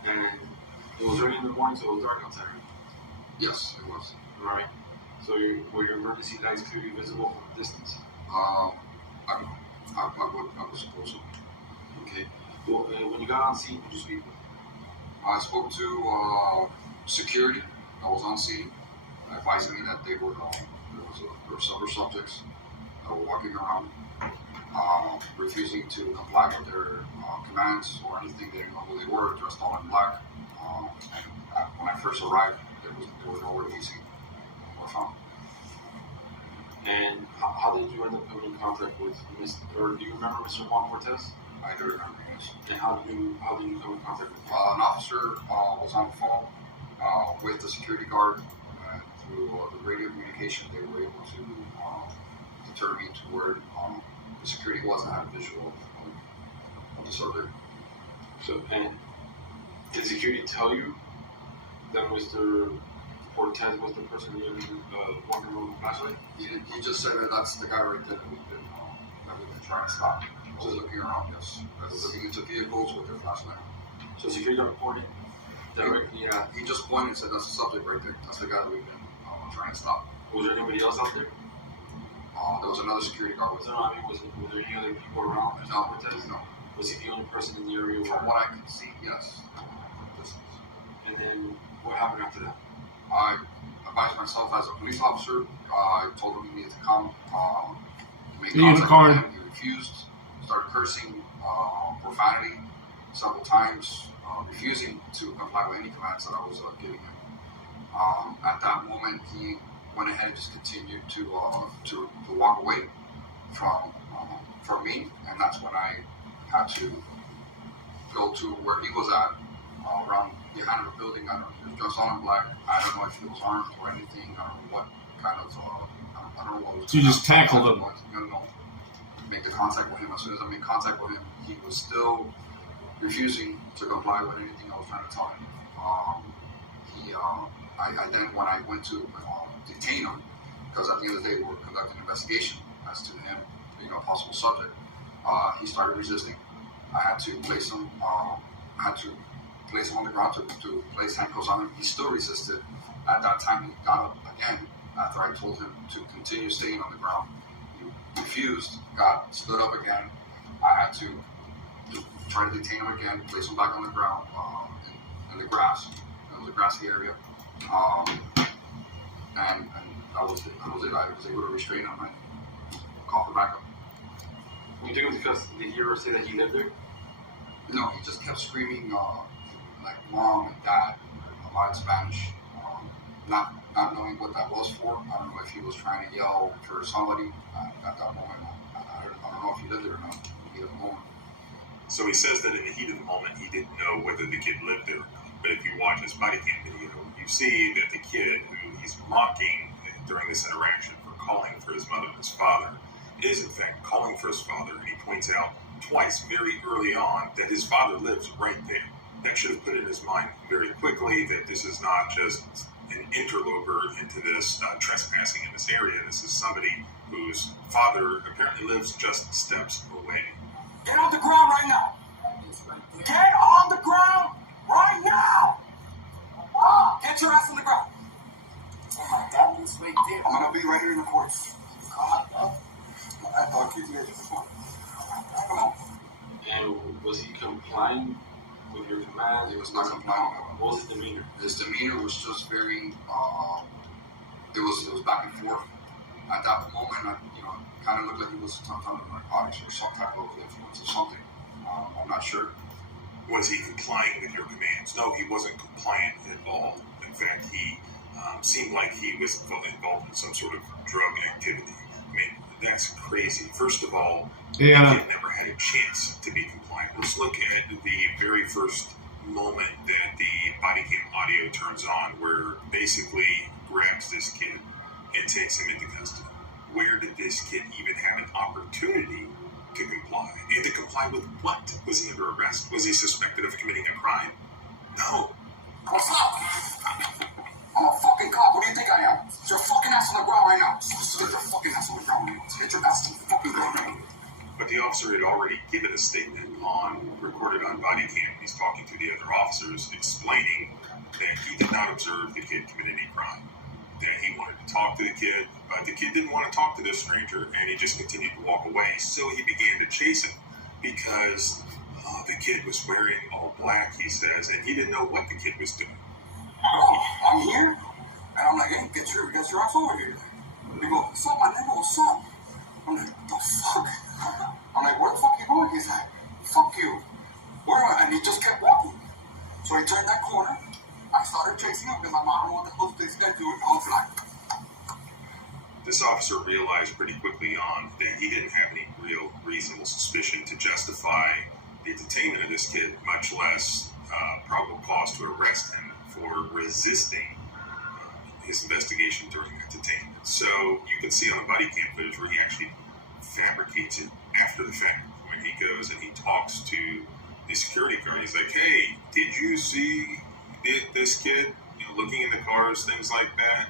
And it was early in the morning, so it was dark outside, right? Yes, it was. Alright. So were your emergency lights clearly visible from a distance? I was supposed to. Okay. Well, when you got on scene, did you speak with? I spoke to security that was on scene, advising me that there were several subjects that were walking around, refusing to comply with their commands or anything. They didn't know who they were, dressed all in black. And when I first arrived, there was nowhere to be seen or found. And how did you end up coming in contact with Mr. or do you remember Mr. Juan Cortez? I do remember, yes. And how do you come in contact with him? An officer was on the phone with the security guard. Through the radio communication, they were able to determine to where the security was and had a visual of the subject. So, and did security tell you that Mr. Cortez was the person who walking around with the flashlight? He just said that that's the guy right there that we've been trying to stop. Just looking around, yes. Looking into vehicles with their flashlight. So security got reported directly at... He just pointed and said that's the subject right there. That's the guy that we've been trying to stop. Was there anybody else out there? There was another security guard with him. No, I mean, were there any other people around? No, no. Was he the only person in the area? From what I could see, yes. And then what happened after that? I advised myself as a police officer. I told him he needed to come make contact with him. He refused. Started cursing, profanity several times, refusing to comply with any commands that I was giving him. At that moment, he went ahead and just continued to walk away from me, and that's when I had to go to where he was at, around behind the building. I don't know, he was dressed all in black. I don't know if he was armed or anything. I don't know what kind of. I don't know what was. So you just tackled him. Make the contact with him. As soon as I made contact with him, he was still refusing to comply with anything I was trying to tell him. I then, when I went to detain him, because at the end of the day we were conducting an investigation as to him being a possible subject, he started resisting. I had to place him. On the ground to place handcuffs on him. He still resisted. At that time, he got up again after I told him to continue staying on the ground. He refused. Stood up again. I had to try to detain him again, place him back on the ground in the grass. It was a grassy area. And that was it. I was able to restrain him and call for backup. You took him because did he ever say that he lived there? No, he just kept screaming like mom and dad, a lot in Spanish. Not knowing what that was for. I don't know if he was trying to yell for somebody at that moment. I don't know if he lived there or not in the heat of the moment. So he says that in the heat of the moment, he didn't know whether the kid lived there or not. But if you watch his body cam video, you see that the kid who he's mocking during this interaction for calling for his mother and his father is in fact calling for his father. And he points out twice very early on that his father lives right there. That should have put in his mind very quickly that this is not just an interloper into this trespassing in this area. This is somebody whose father apparently lives just steps away. Get on the ground right now. Get on the ground right now. Get your ass on the ground. That was right there. I'm gonna be right here in the court. I thought kids made it before. Come on. And was he complying with your commands? He was not complying. What was his demeanor? His demeanor was just very. It was back and forth. At that moment, kind of looked like he was some type of narcotics or some type of influence or something. I'm not sure. Was he complying with your commands? No, he wasn't compliant at all. In fact, he seemed like he was involved in some sort of drug activity. I mean, that's crazy. First of all, he had never had a chance to be compliant. Let's look at the very first moment that the body cam audio turns on, where basically grabs this kid and takes him into custody. Where did this kid even have an opportunity to comply? And to comply with what? Was he under arrest? Was he suspected of committing a crime? No. What's up? I'm a fucking cop. What do you think I am? Get your fucking ass on the ground right now. Get your fucking ass on the ground. Get your ass on the fucking ground. But the officer had already given a statement recorded on body cam. He's talking to the other officers, explaining that he did not observe the kid commit any crime. That he wanted to talk to the kid, but the kid didn't want to talk to this stranger, and he just continued to walk away. So he began to chase him because the kid was wearing all black, he says, and he didn't know what the kid was doing. I'm here, and I'm like, hey, get your ass over here. They go, what's up, my nigga, what's up? I'm like, what the fuck? I'm like, where the fuck you going? He's like, fuck you. Where am I? And he just kept walking. So he turned that corner. I started chasing him because I don't know what the hell this guy doing. I was like, this officer realized pretty quickly on that he didn't have any real reasonable suspicion to justify resisting his investigation during that detainment. So you can see on the body cam footage where he actually fabricates it after the fact. When he goes and he talks to the security guard, he's like, "Hey, did you see this kid looking in the cars, things like that?"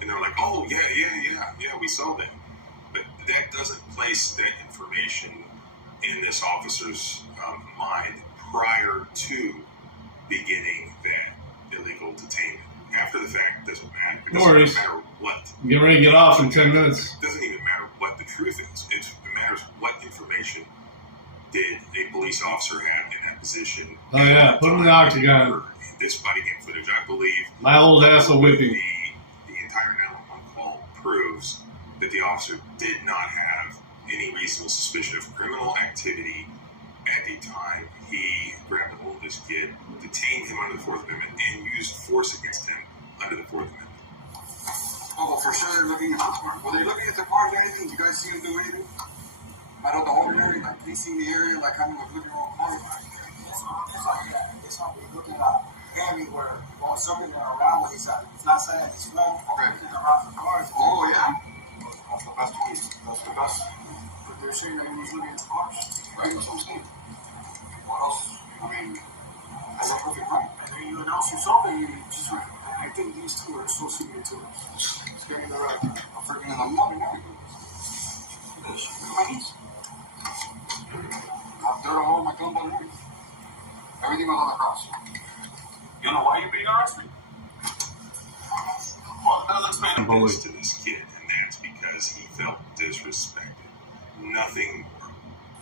And they're like, "Oh, yeah, we saw that." But that doesn't place that information in this officer's mind prior to beginning that illegal detainment. After the fact, doesn't matter. It No worries. doesn't matter what. Get ready to get off in 10 minutes. It doesn't even matter what the truth is. It matters what information did a police officer have in that position. Oh, yeah. Put him in the octagon. This body cam footage, I believe, My old ass will whip him. the entire 911 call proves that the officer did not have any reasonable suspicion of criminal activity at the time he grabbed a hold of this kid, detained him under the Fourth Amendment, and used force against him under the Fourth Amendment. Oh, well, for sure they're looking at the car. Were they looking at the cars or anything? Did you guys see them do anything? Out of the whole area, like casing the area, like kind of like looking around cars? It's how we looking at everywhere. Going something around where he's at. It's not saying he's wrong. Okay. Looking around the cars. Oh, yeah? That's the best piece. That's the best. But they're saying that he was looking at the cars. Right, that's what I'm saying. What else? I mean, that's a perfect right. And then you announce yourself and you just, I think these two are associated to it. It's getting the right. I'm freaking in the money and everything. Look at this. Look at my knees. Got dirt all over my gun button and everything. Everything was on the cross. You know why you're being arrested? Well, that looks man This to this kid, and that's because he felt disrespected. Nothing more.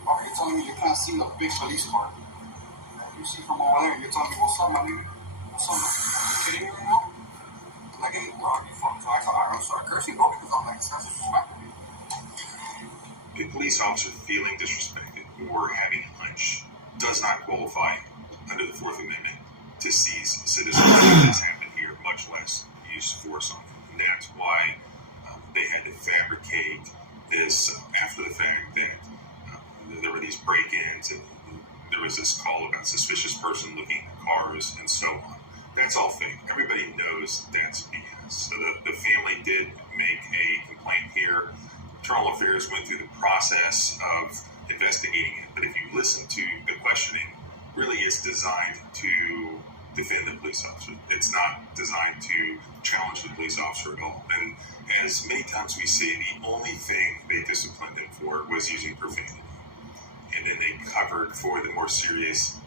Okay, you're telling me you can't see the big police car. You see from over there, you're telling me, what's up, my nigga? What's up? Are you kidding me right now? I'm like, hey, bro, you fucking. So I started cursing, bro, because I'm like, this guy's disrespecting me. A police officer feeling disrespected or having a hunch does not qualify under the Fourth Amendment to seize citizens. This happened here, much less use force on them. And that's why they had to fabricate this after the fact that there were these break-ins and there was this call about suspicious person looking at cars and so on. That's all fake. Everybody knows that's BS. So the family did make a complaint here. Internal Affairs went through the process of investigating it, but if you listen to the questioning, really it's designed to defend the police officer. It's not designed to challenge the police officer at all. And as many times we see, the only thing they disciplined him for was using profanity. And then they covered for the more serious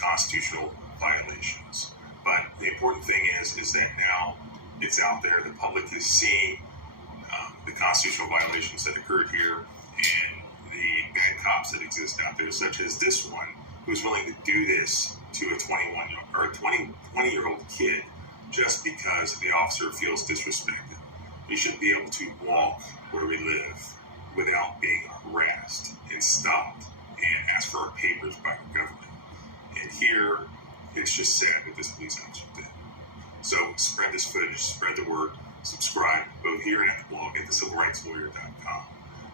constitutional violations. But the important thing is that now it's out there. The public is seeing the constitutional violations that occurred here and the bad cops that exist out there, such as this one, who's willing to do this to a 20-year-old kid just because the officer feels disrespected. We should be able to walk where we live without being harassed and stopped and asked for our papers by the government. And here, it's just sad that this police officer did. So spread this footage, spread the word, subscribe, both here and at the blog at thecivilrightslawyer.com.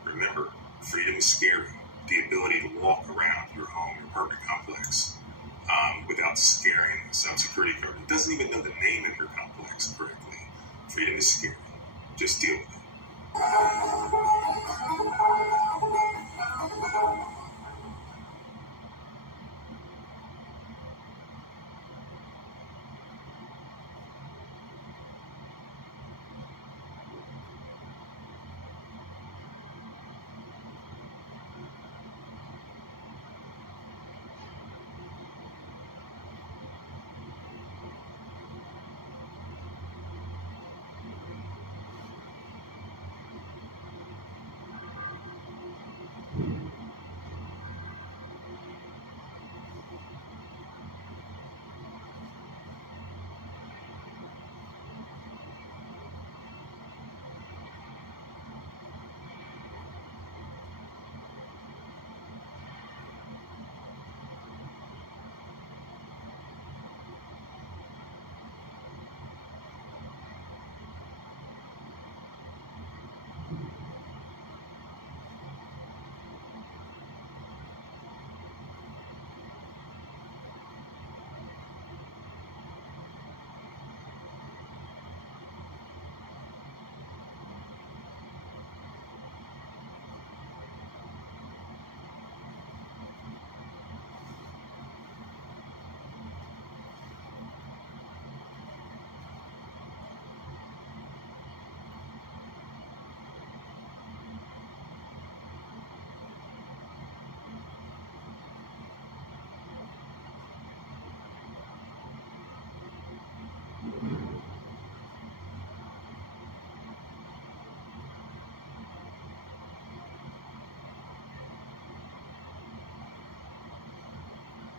Remember, freedom is scary. The ability to walk around your home, your apartment complex, without scaring some security guard who doesn't even know the name of your complex correctly. Freedom is scary. Just deal with it.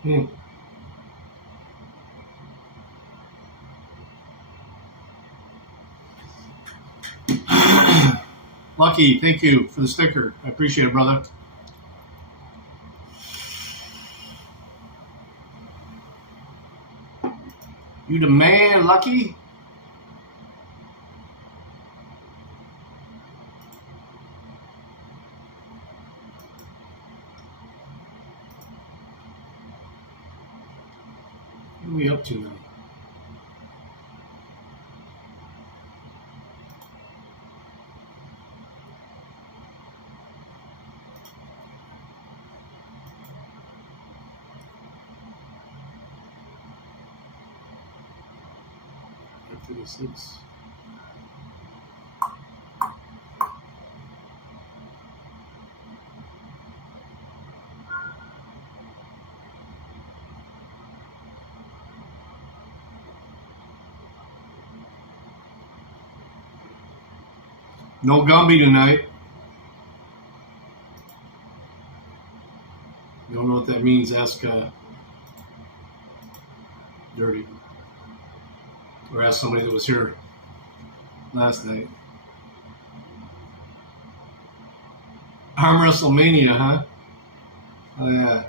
Hmm. Lucky, thank you for the sticker. I appreciate it, brother. You the man, Lucky. What are we up to now? Up to the 6. No Gumby tonight. You don't know what that means? Ask Dirty. Or ask somebody that was here last night. Arm WrestleMania, huh? Oh, yeah.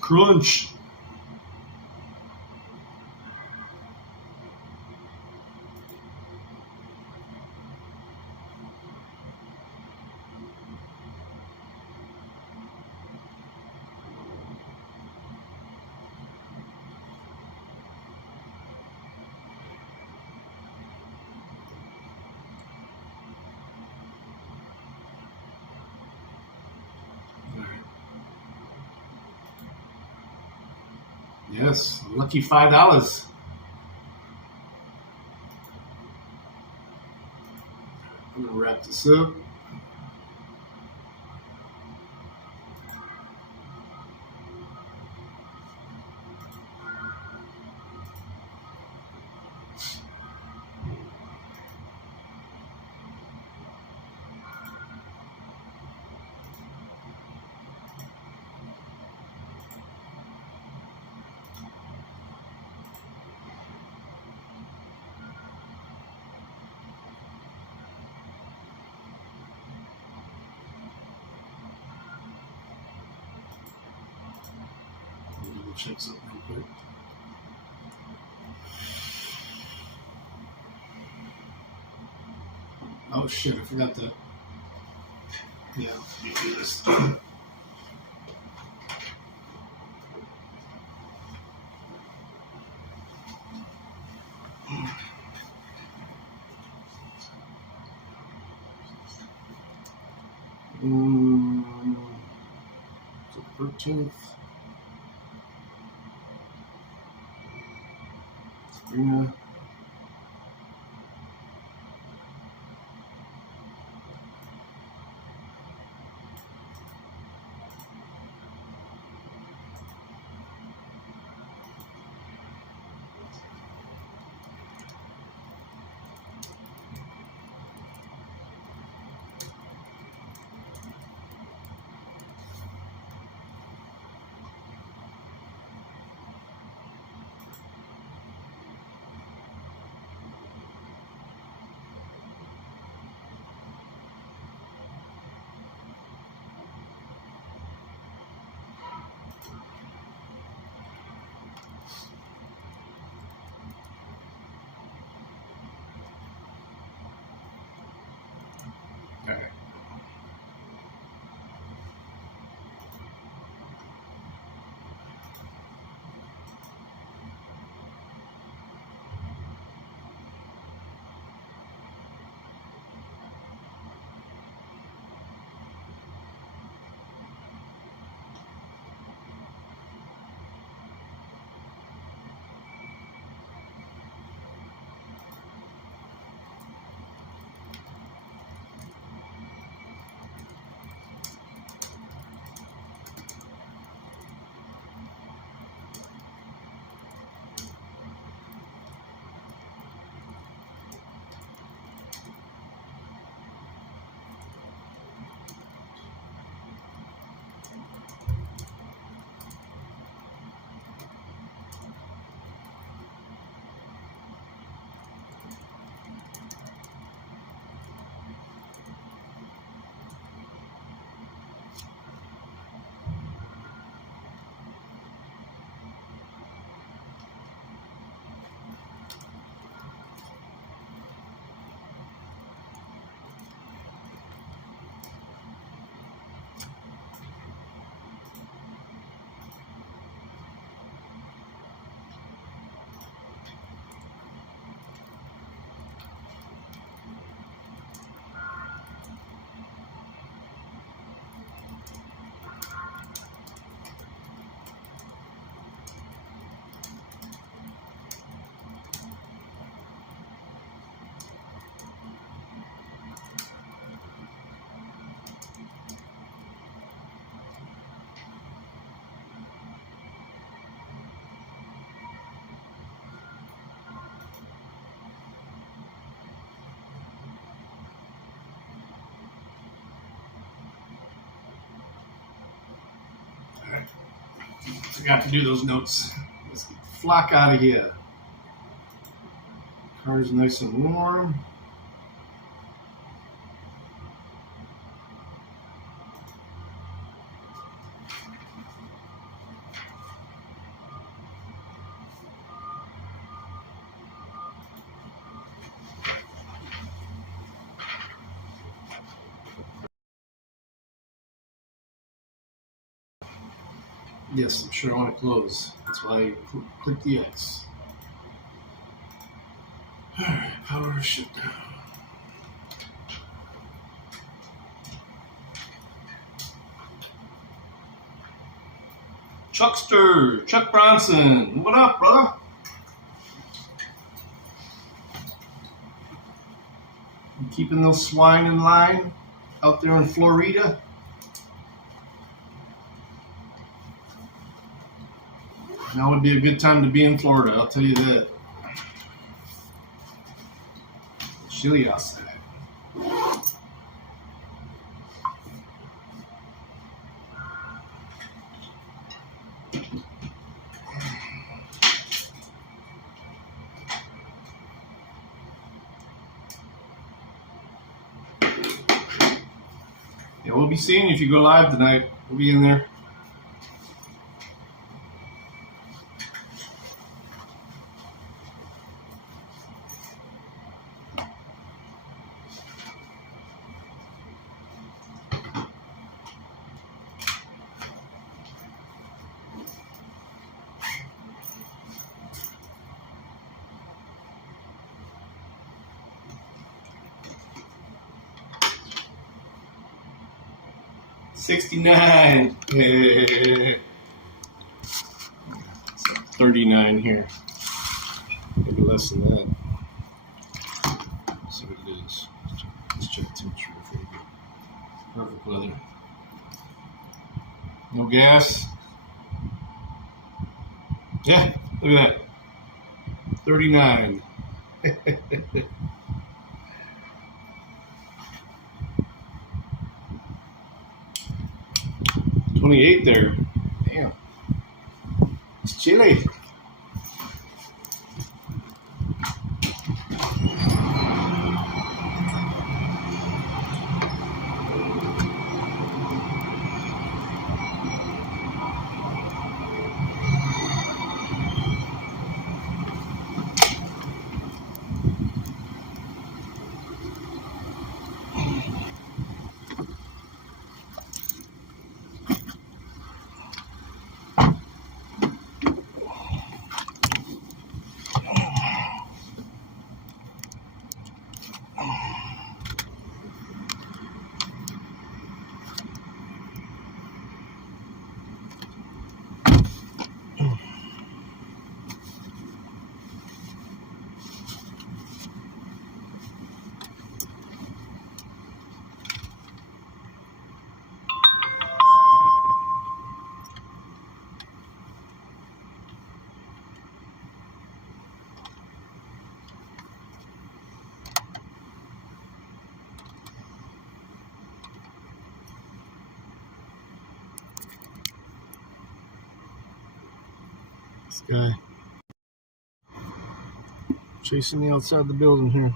Crunch. Yes, lucky $5. I'm gonna wrap this up. Double check something real quick. Oh shit, I forgot that. Yeah, let me do this. So 13th. Sabrina. Forgot to do those notes. Let's get the flock out of here. Car's nice and warm. Yes, I'm sure I want to close. That's why I click the X. Alright, power shutdown. Chuckster, Chuck Bronson. What up, brother? You keeping those swine in line out there in Florida? Now would be a good time to be in Florida, I'll tell you that. Chilly outside. Yeah, we'll be seeing you if you go live tonight. We'll be in there. $69. Yeah. 39 here. Maybe less than that. Let's see what it is. Let's check temperature before we go. Perfect weather. No gas. Yeah, look at that. 39. 28 there. Damn. It's chilly. This guy chasing me outside the building here.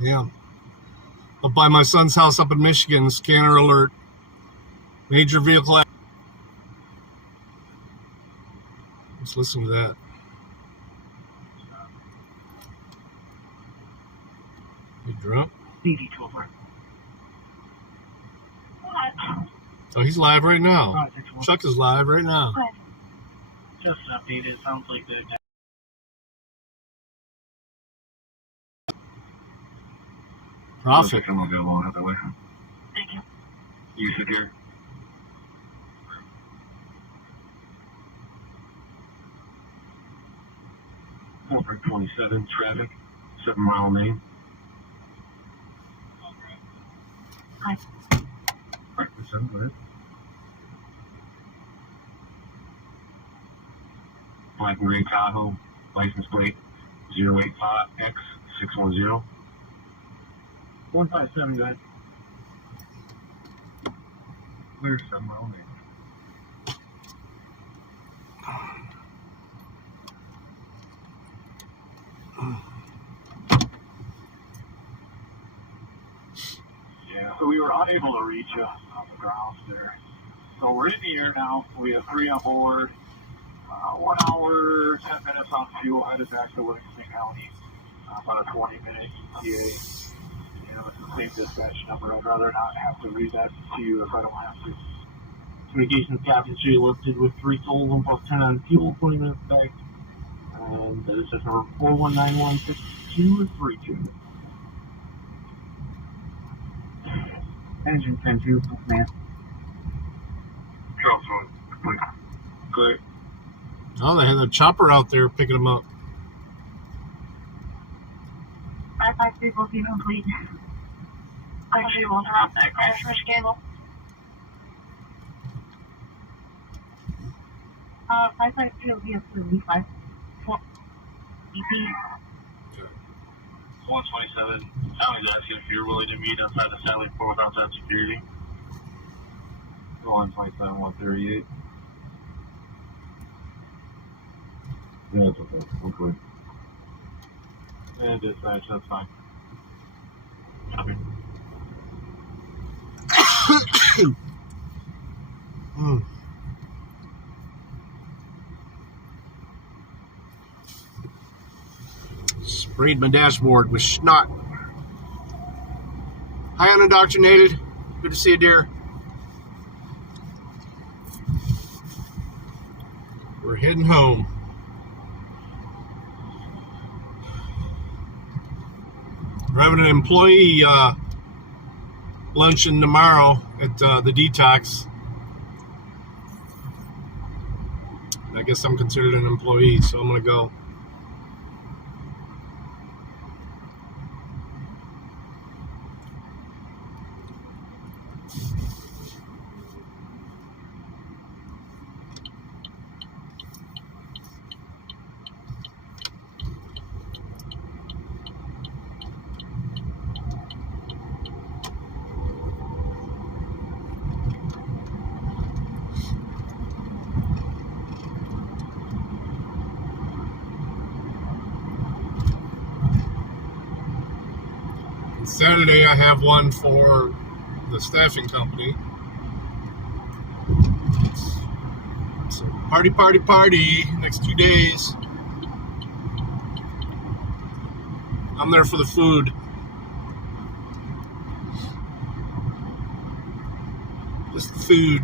Yeah. Up by my son's house up in Michigan, scanner alert. Major vehicle. Let's listen to that. You drunk? Oh, he's live right now. Chuck is live right now. Just updated. Sounds like the Profit. I'm gonna go along other way. Thank you. You sit here. Corporate 27 traffic, 7 Mile Lane. Hi. Breakfast, go ahead. Black and gray Tahoe, license plate 085X610. 157, go ahead. Clear somehow. Yeah, so we were unable to reach you on the grounds there. So we're in the air now. We have 3 on board. 1 hour, 10 minutes on fuel, headed back to Livingston County. About a 20-minute ETA. It's the same dispatch number. I'd rather not have to read that to you if I don't have to. Communications Captain J listed with 3 souls and plus 10 on fuel, 20 minutes back. And this is number 41916232. Engine 10-2, man. Clear. Oh, they had a chopper out there picking them up. 553 will be complete. Actually, we'll drop that crash switch cable. 553 will be up to V5. EP. 127. Tommy's asking if you're willing to meet outside the Sally Port outside security. 127, 138. Yeah, it's okay. Hopefully. Yeah, dispatch, that's fine. Copy. Sprayed my dashboard with snot. Hi, unindoctrinated. Good to see you, dear. We're heading home. We're having an employee luncheon tomorrow at the Detox. I guess I'm considered an employee, so I'm going to go. Saturday, I have one for the staffing company. So party, party, party. Next 2 days. I'm there for the food. Just the food.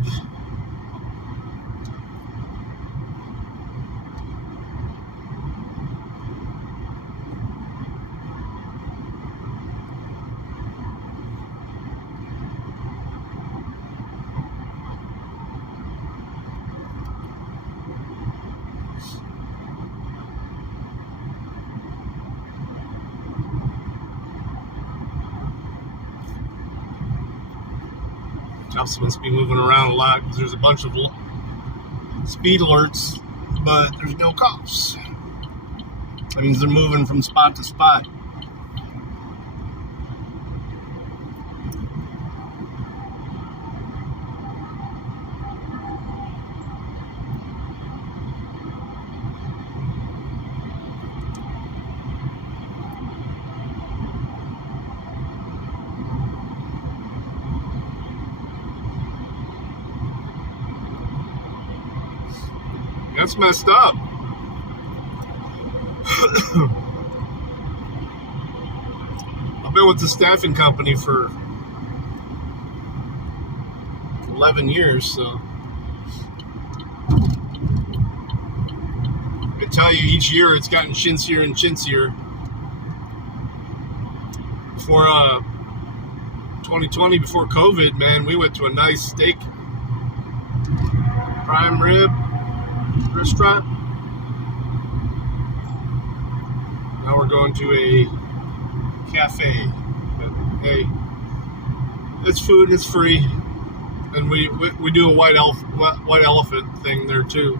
Cops must be moving around a lot because there's a bunch of speed alerts, but there's no cops. That means they're moving from spot to spot. That's messed up. I've been with the staffing company for 11 years, so I can tell you each year it's gotten chintzier and chintzier. Before 2020, before COVID, man, we went to a nice steak prime rib restaurant. Now we're going to a cafe. But hey, it's food, it's free, and we do a white elephant thing there too.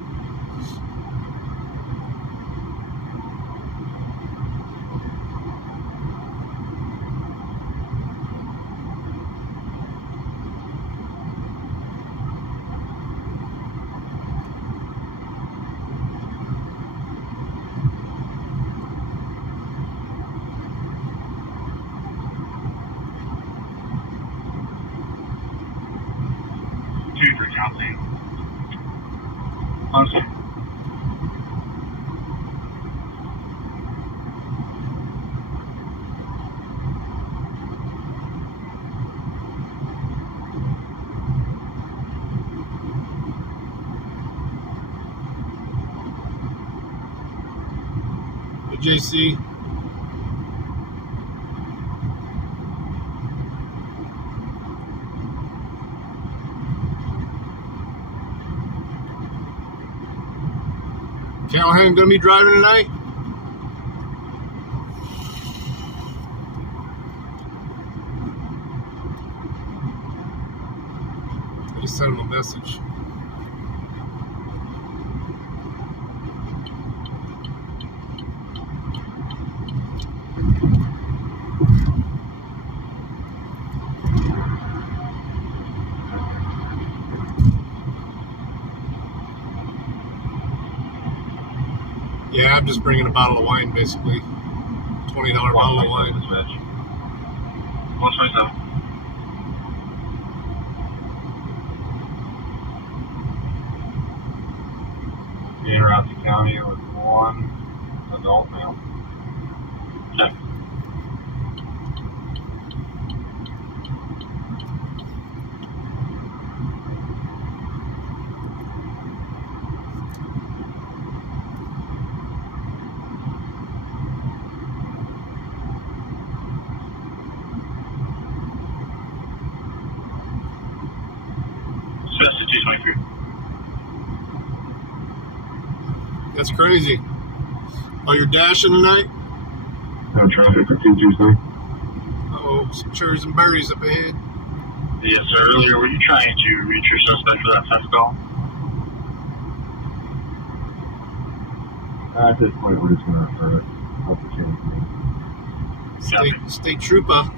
Hey, JC. Callahan gonna be driving tonight? I just sent him a message. Yeah, I'm just bringing a bottle of wine, basically. $20 bottle of wine. 127. Enter out the county with one adult male. Check. Just 223. That's crazy. Oh, you're dashing tonight? No traffic for 223. Uh-oh, some cherries and berries up ahead. Yes, sir. Earlier, were you trying to reach your suspect for that fence call? At this point, we're just going to refer it. Hope the change. State trooper.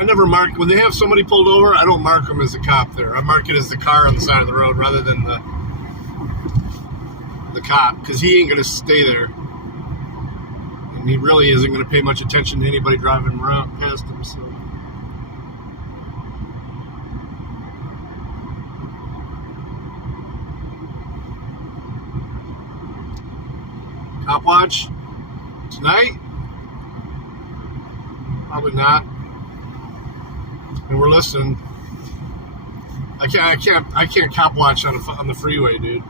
I never mark, when they have somebody pulled over, I don't mark them as a cop there. I mark it as the car on the side of the road rather than the cop, because he ain't going to stay there. And he really isn't going to pay much attention to anybody driving around past him, so. Cop watch tonight? Probably not. And we're listening. I can't cop watch on the freeway, dude.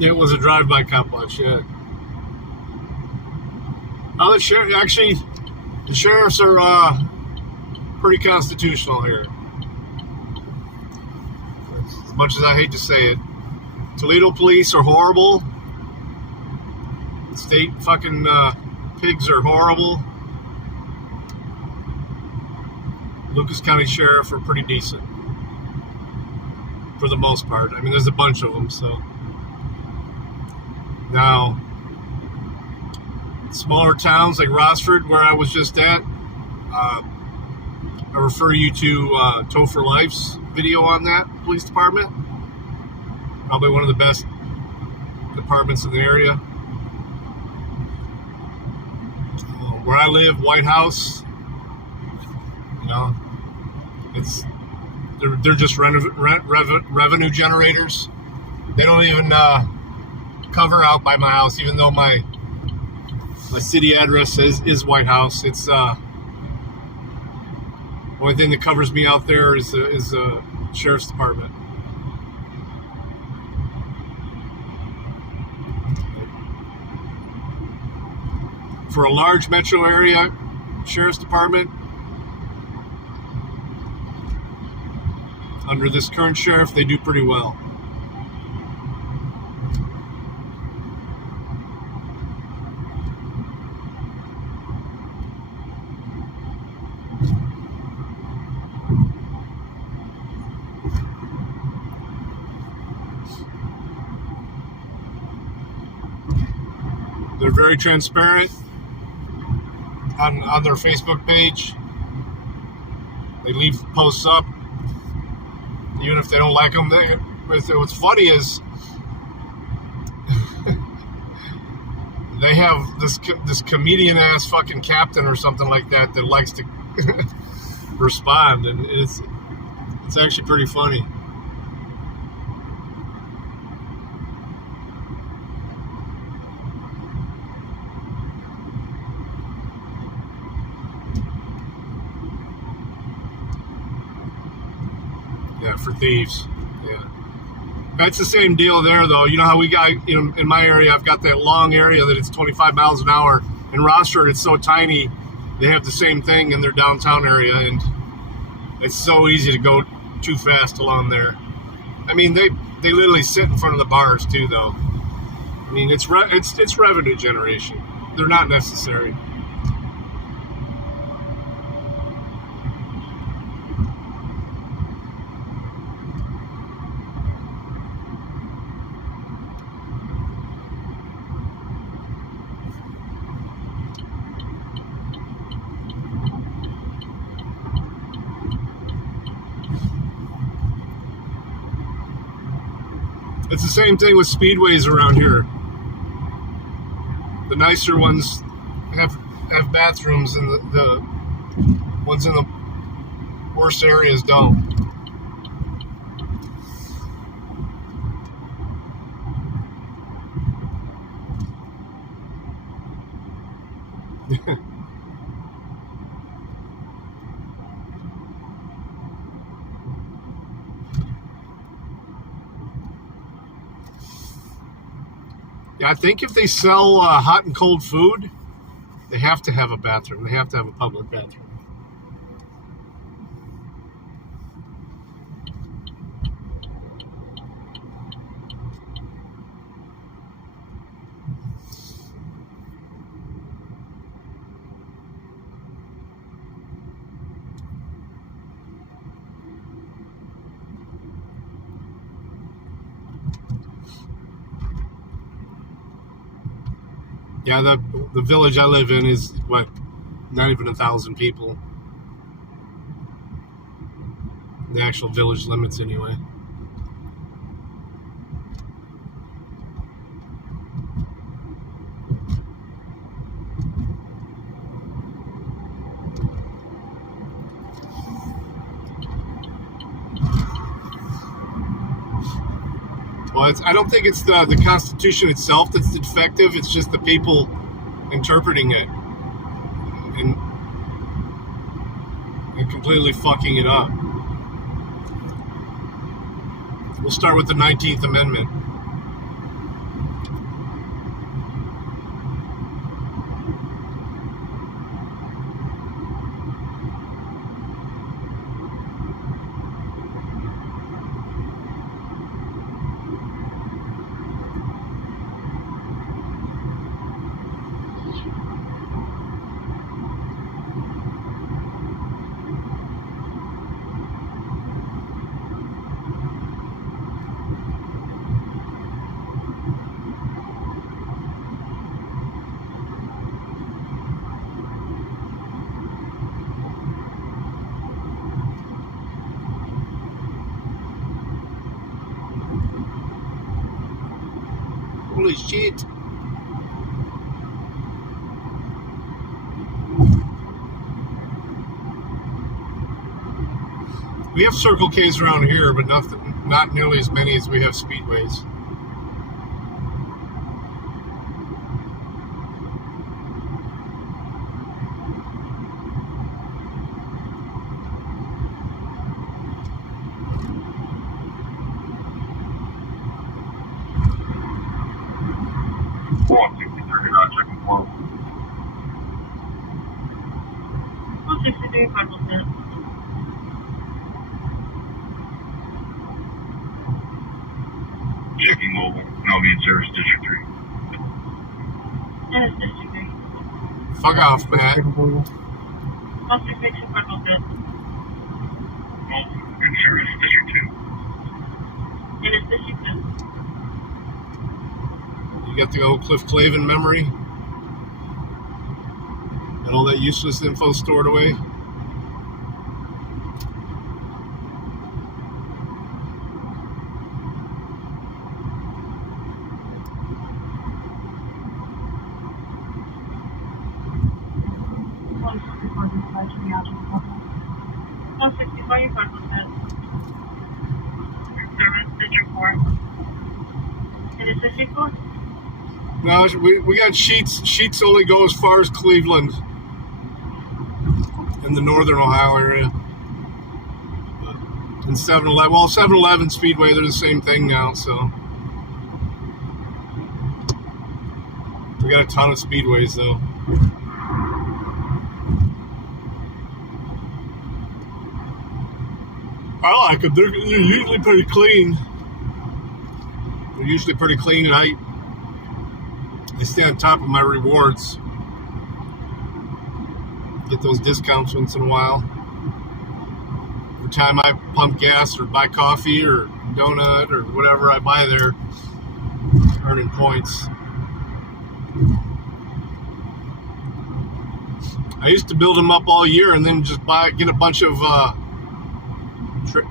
It was a drive-by cop watch, yeah. Oh, the sheriffs are pretty constitutional here. As much as I hate to say it. Toledo police are horrible. State fucking pigs are horrible. Lucas County Sheriff are pretty decent. For the most part. I mean, there's a bunch of them, so... Now, smaller towns like Rossford, where I was just at, I refer you to Tow for Life's video on that police department. Probably one of the best departments in the area. Where I live, White House, you know, they're just revenue generators. They don't even cover out by my house, even though my city address is White House. It's the only thing that covers me out there is the sheriff's department. For a large metro area sheriff's department, under this current sheriff, they do pretty well. They're very transparent on their Facebook page. They leave posts up, even if they don't like them. What's funny is they have this comedian ass fucking captain or something like that likes to respond, and it's actually pretty funny. Yeah, for thieves. Yeah. That's the same deal there, though. You know how we got, in my area, I've got that long area that it's 25 miles an hour. In Rossford, it's so tiny, they have the same thing in their downtown area, and it's so easy to go too fast along there. I mean, they literally sit in front of the bars, too, though. I mean, it's revenue generation. They're not necessary. It's the same thing with speedways around here. The nicer ones have bathrooms, and the ones in the worst areas don't. Yeah, I think if they sell hot and cold food, they have to have a bathroom. They have to have a public bathroom. Yeah, the village I live in is, not even 1,000 people. The actual village limits, anyway. Well, I don't think it's the Constitution itself that's defective. It's just the people interpreting it and completely fucking it up. We'll start with the 19th Amendment. Holy shit. We have Circle K's around here, but not nearly as many as we have speedways. Checking mobile. No need service District 3. That is District 3. Fuck off, Matt. Mobile and service District 2. It is District 2. You got the old Cliff Clavin memory? And all that useless info stored away. No, we got sheets. Sheets only go as far as Cleveland in the northern Ohio area. And 7-Eleven, well, 7-Eleven Speedway, they're the same thing now, so. We got a ton of speedways, though. I like them. They're usually pretty clean. They're usually pretty clean, and I stay on top of my rewards. Get those discounts once in a while. Every time I pump gas or buy coffee or donut or whatever I buy there, earning points. I used to build them up all year and then just get a bunch of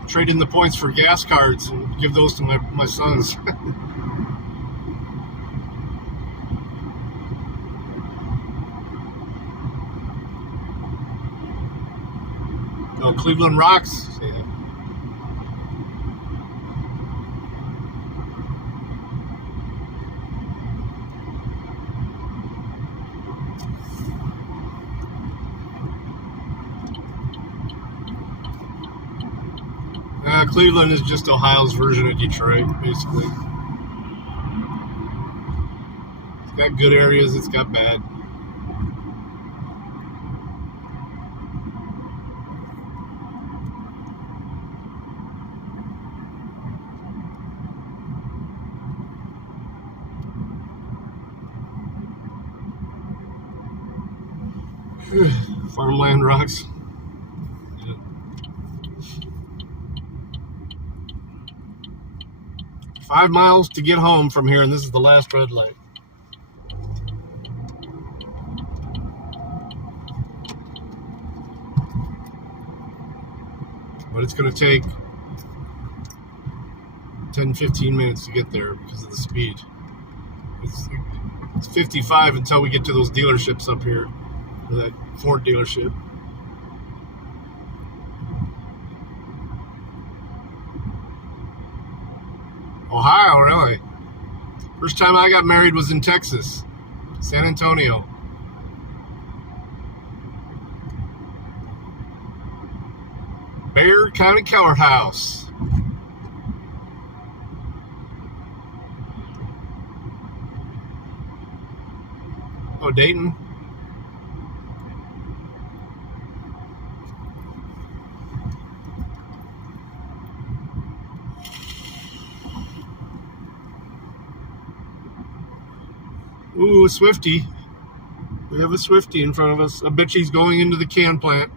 trade in the points for gas cards and give those to my sons. Oh, Cleveland rocks. Cleveland is just Ohio's version of Detroit, basically. It's got good areas, it's got bad. Farmland rocks. Yeah. 5 miles to get home from here, and this is the last red light. But it's going to take 10-15 minutes to get there because of the speed. It's 55 until we get to those dealerships up here. That Ford dealership. Ohio, really? First time I got married was in Texas, San Antonio. Bexar County Courthouse. Oh, Dayton. Ooh, a Swiftie. We have a Swiftie in front of us. I bet she's going into the can plant.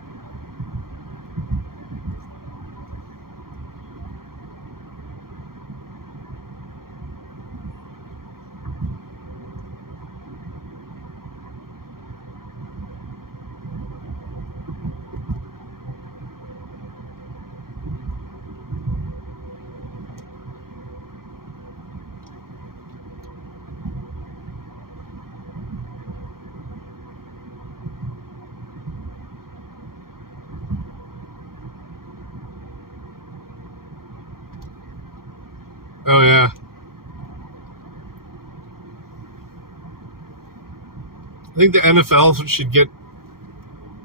Oh, yeah. I think the NFL should get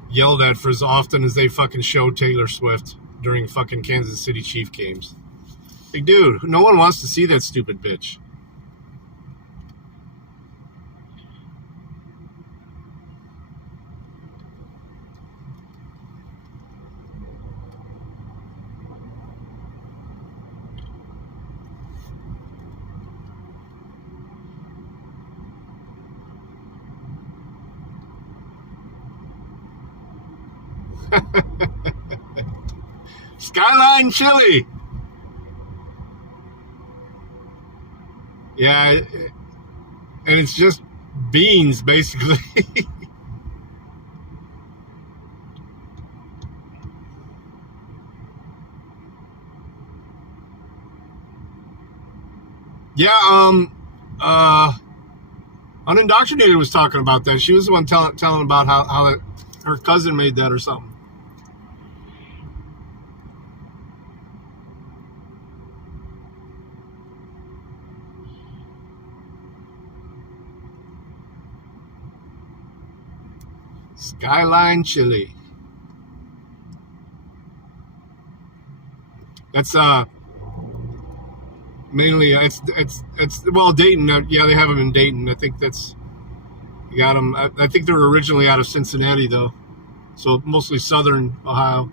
yelled at for as often as they fucking show Taylor Swift during fucking Kansas City Chief games. Like, dude, no one wants to see that stupid bitch. Skyline chili. Yeah, and it's just beans, basically. Yeah, Unindoctrinated was talking about that. She was the one telling about how that, her cousin made that or something. Skyline Chili. That's mainly it's well, Dayton. Yeah, they have them in Dayton. I think that's you got them. I think they're originally out of Cincinnati though, so mostly southern Ohio.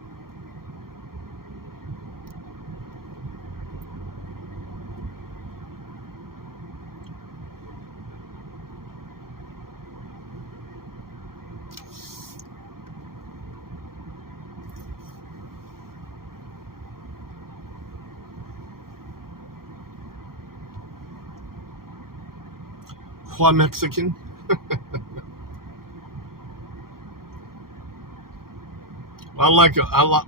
Why Mexican? I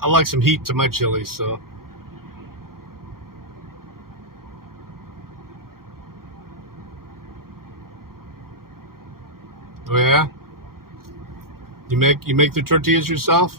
like some heat to my chili, so. Oh yeah. You make the tortillas yourself?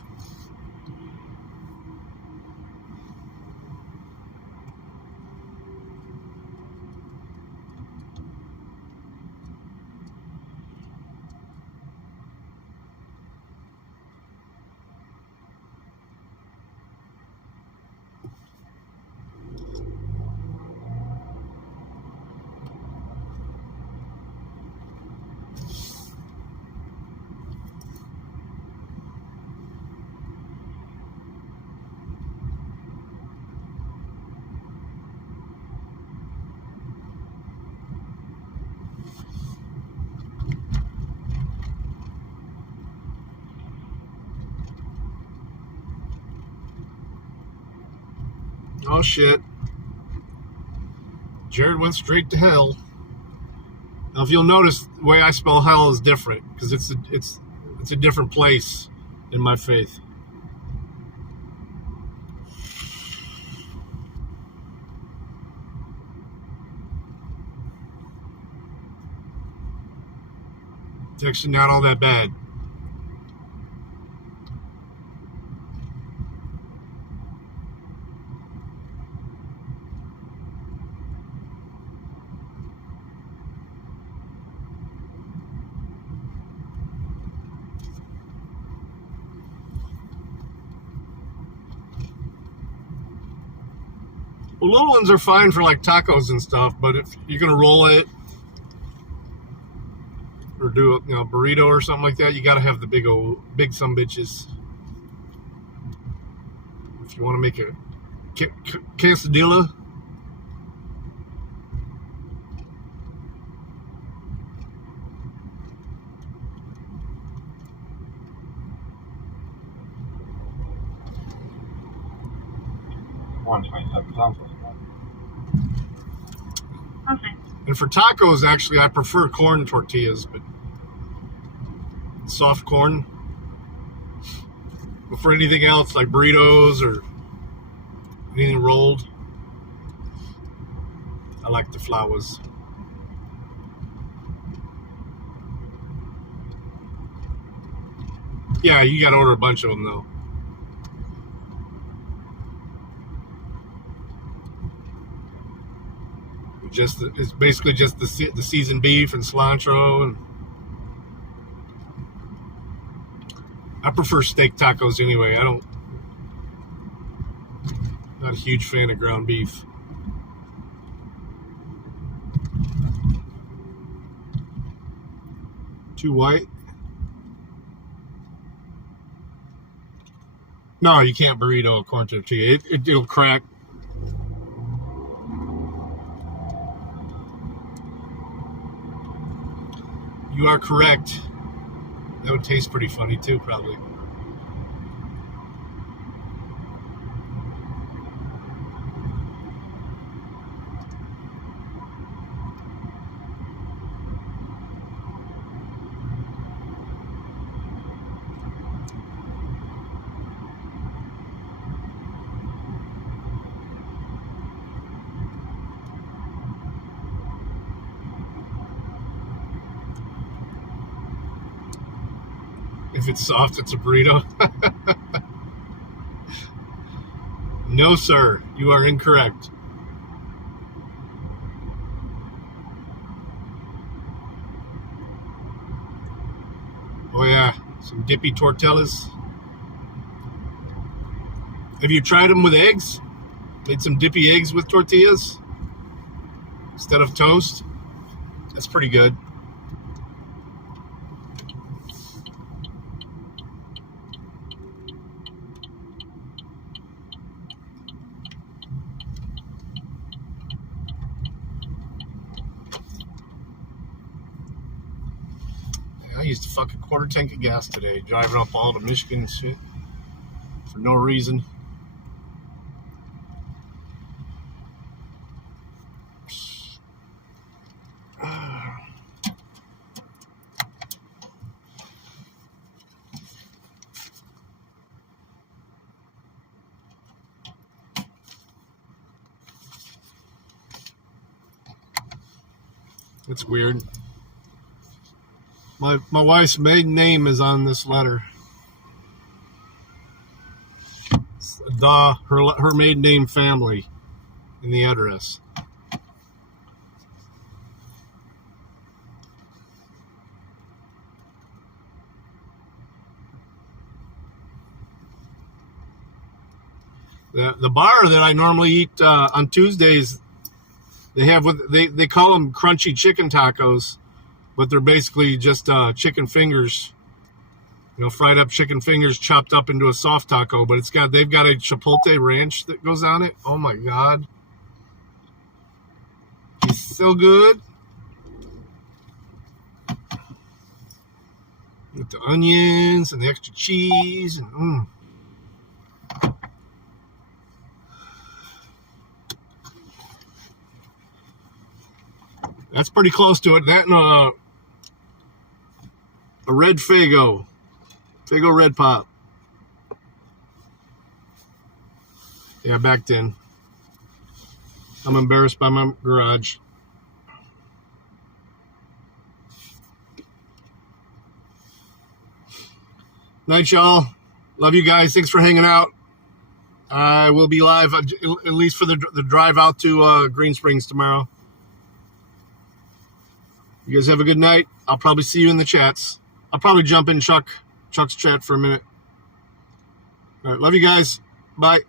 Oh shit. Jared went straight to hell. Now if you'll notice, the way I spell hell is different because it's a different place in my faith. It's actually not all that bad. Well, little ones are fine for like tacos and stuff, but if you're gonna roll it or do a burrito or something like that, you gotta have the big some bitches. If you want to make a quesadilla. And for tacos, actually, I prefer corn tortillas, but soft corn. But for anything else, like burritos or anything rolled, I like the flowers. Yeah, you got to order a bunch of them, though. It's basically just the seasoned beef and cilantro, and I prefer steak tacos anyway. Not a huge fan of ground beef. Too white? No, you can't burrito a corn tortilla. It'll crack. You are correct. That would taste pretty funny too, probably. If it's soft, it's a burrito. No, sir. You are incorrect. Oh, yeah. Some dippy tortillas. Have you tried them with eggs? Made some dippy eggs with tortillas instead of toast? That's pretty good. I used a fucking quarter tank of gas today, driving up all to Michigan and shit for no reason. It's weird. My wife's maiden name is on this letter. Her maiden name family in the address. The bar that I normally eat on Tuesdays, they call them crunchy chicken tacos, but they're basically just chicken fingers, fried up chicken fingers chopped up into a soft taco. But they've got a chipotle ranch that goes on it. Oh my god, it's so good with the onions and the extra cheese and That's pretty close to it. That and a red Faygo Red Pop. Yeah, backed in. I'm embarrassed by my garage. Night, y'all. Love you guys. Thanks for hanging out. I will be live, at least for the drive out to Green Springs tomorrow. You guys have a good night. I'll probably see you in the chats. I'll probably jump in Chuck's chat for a minute. All right, love you guys. Bye.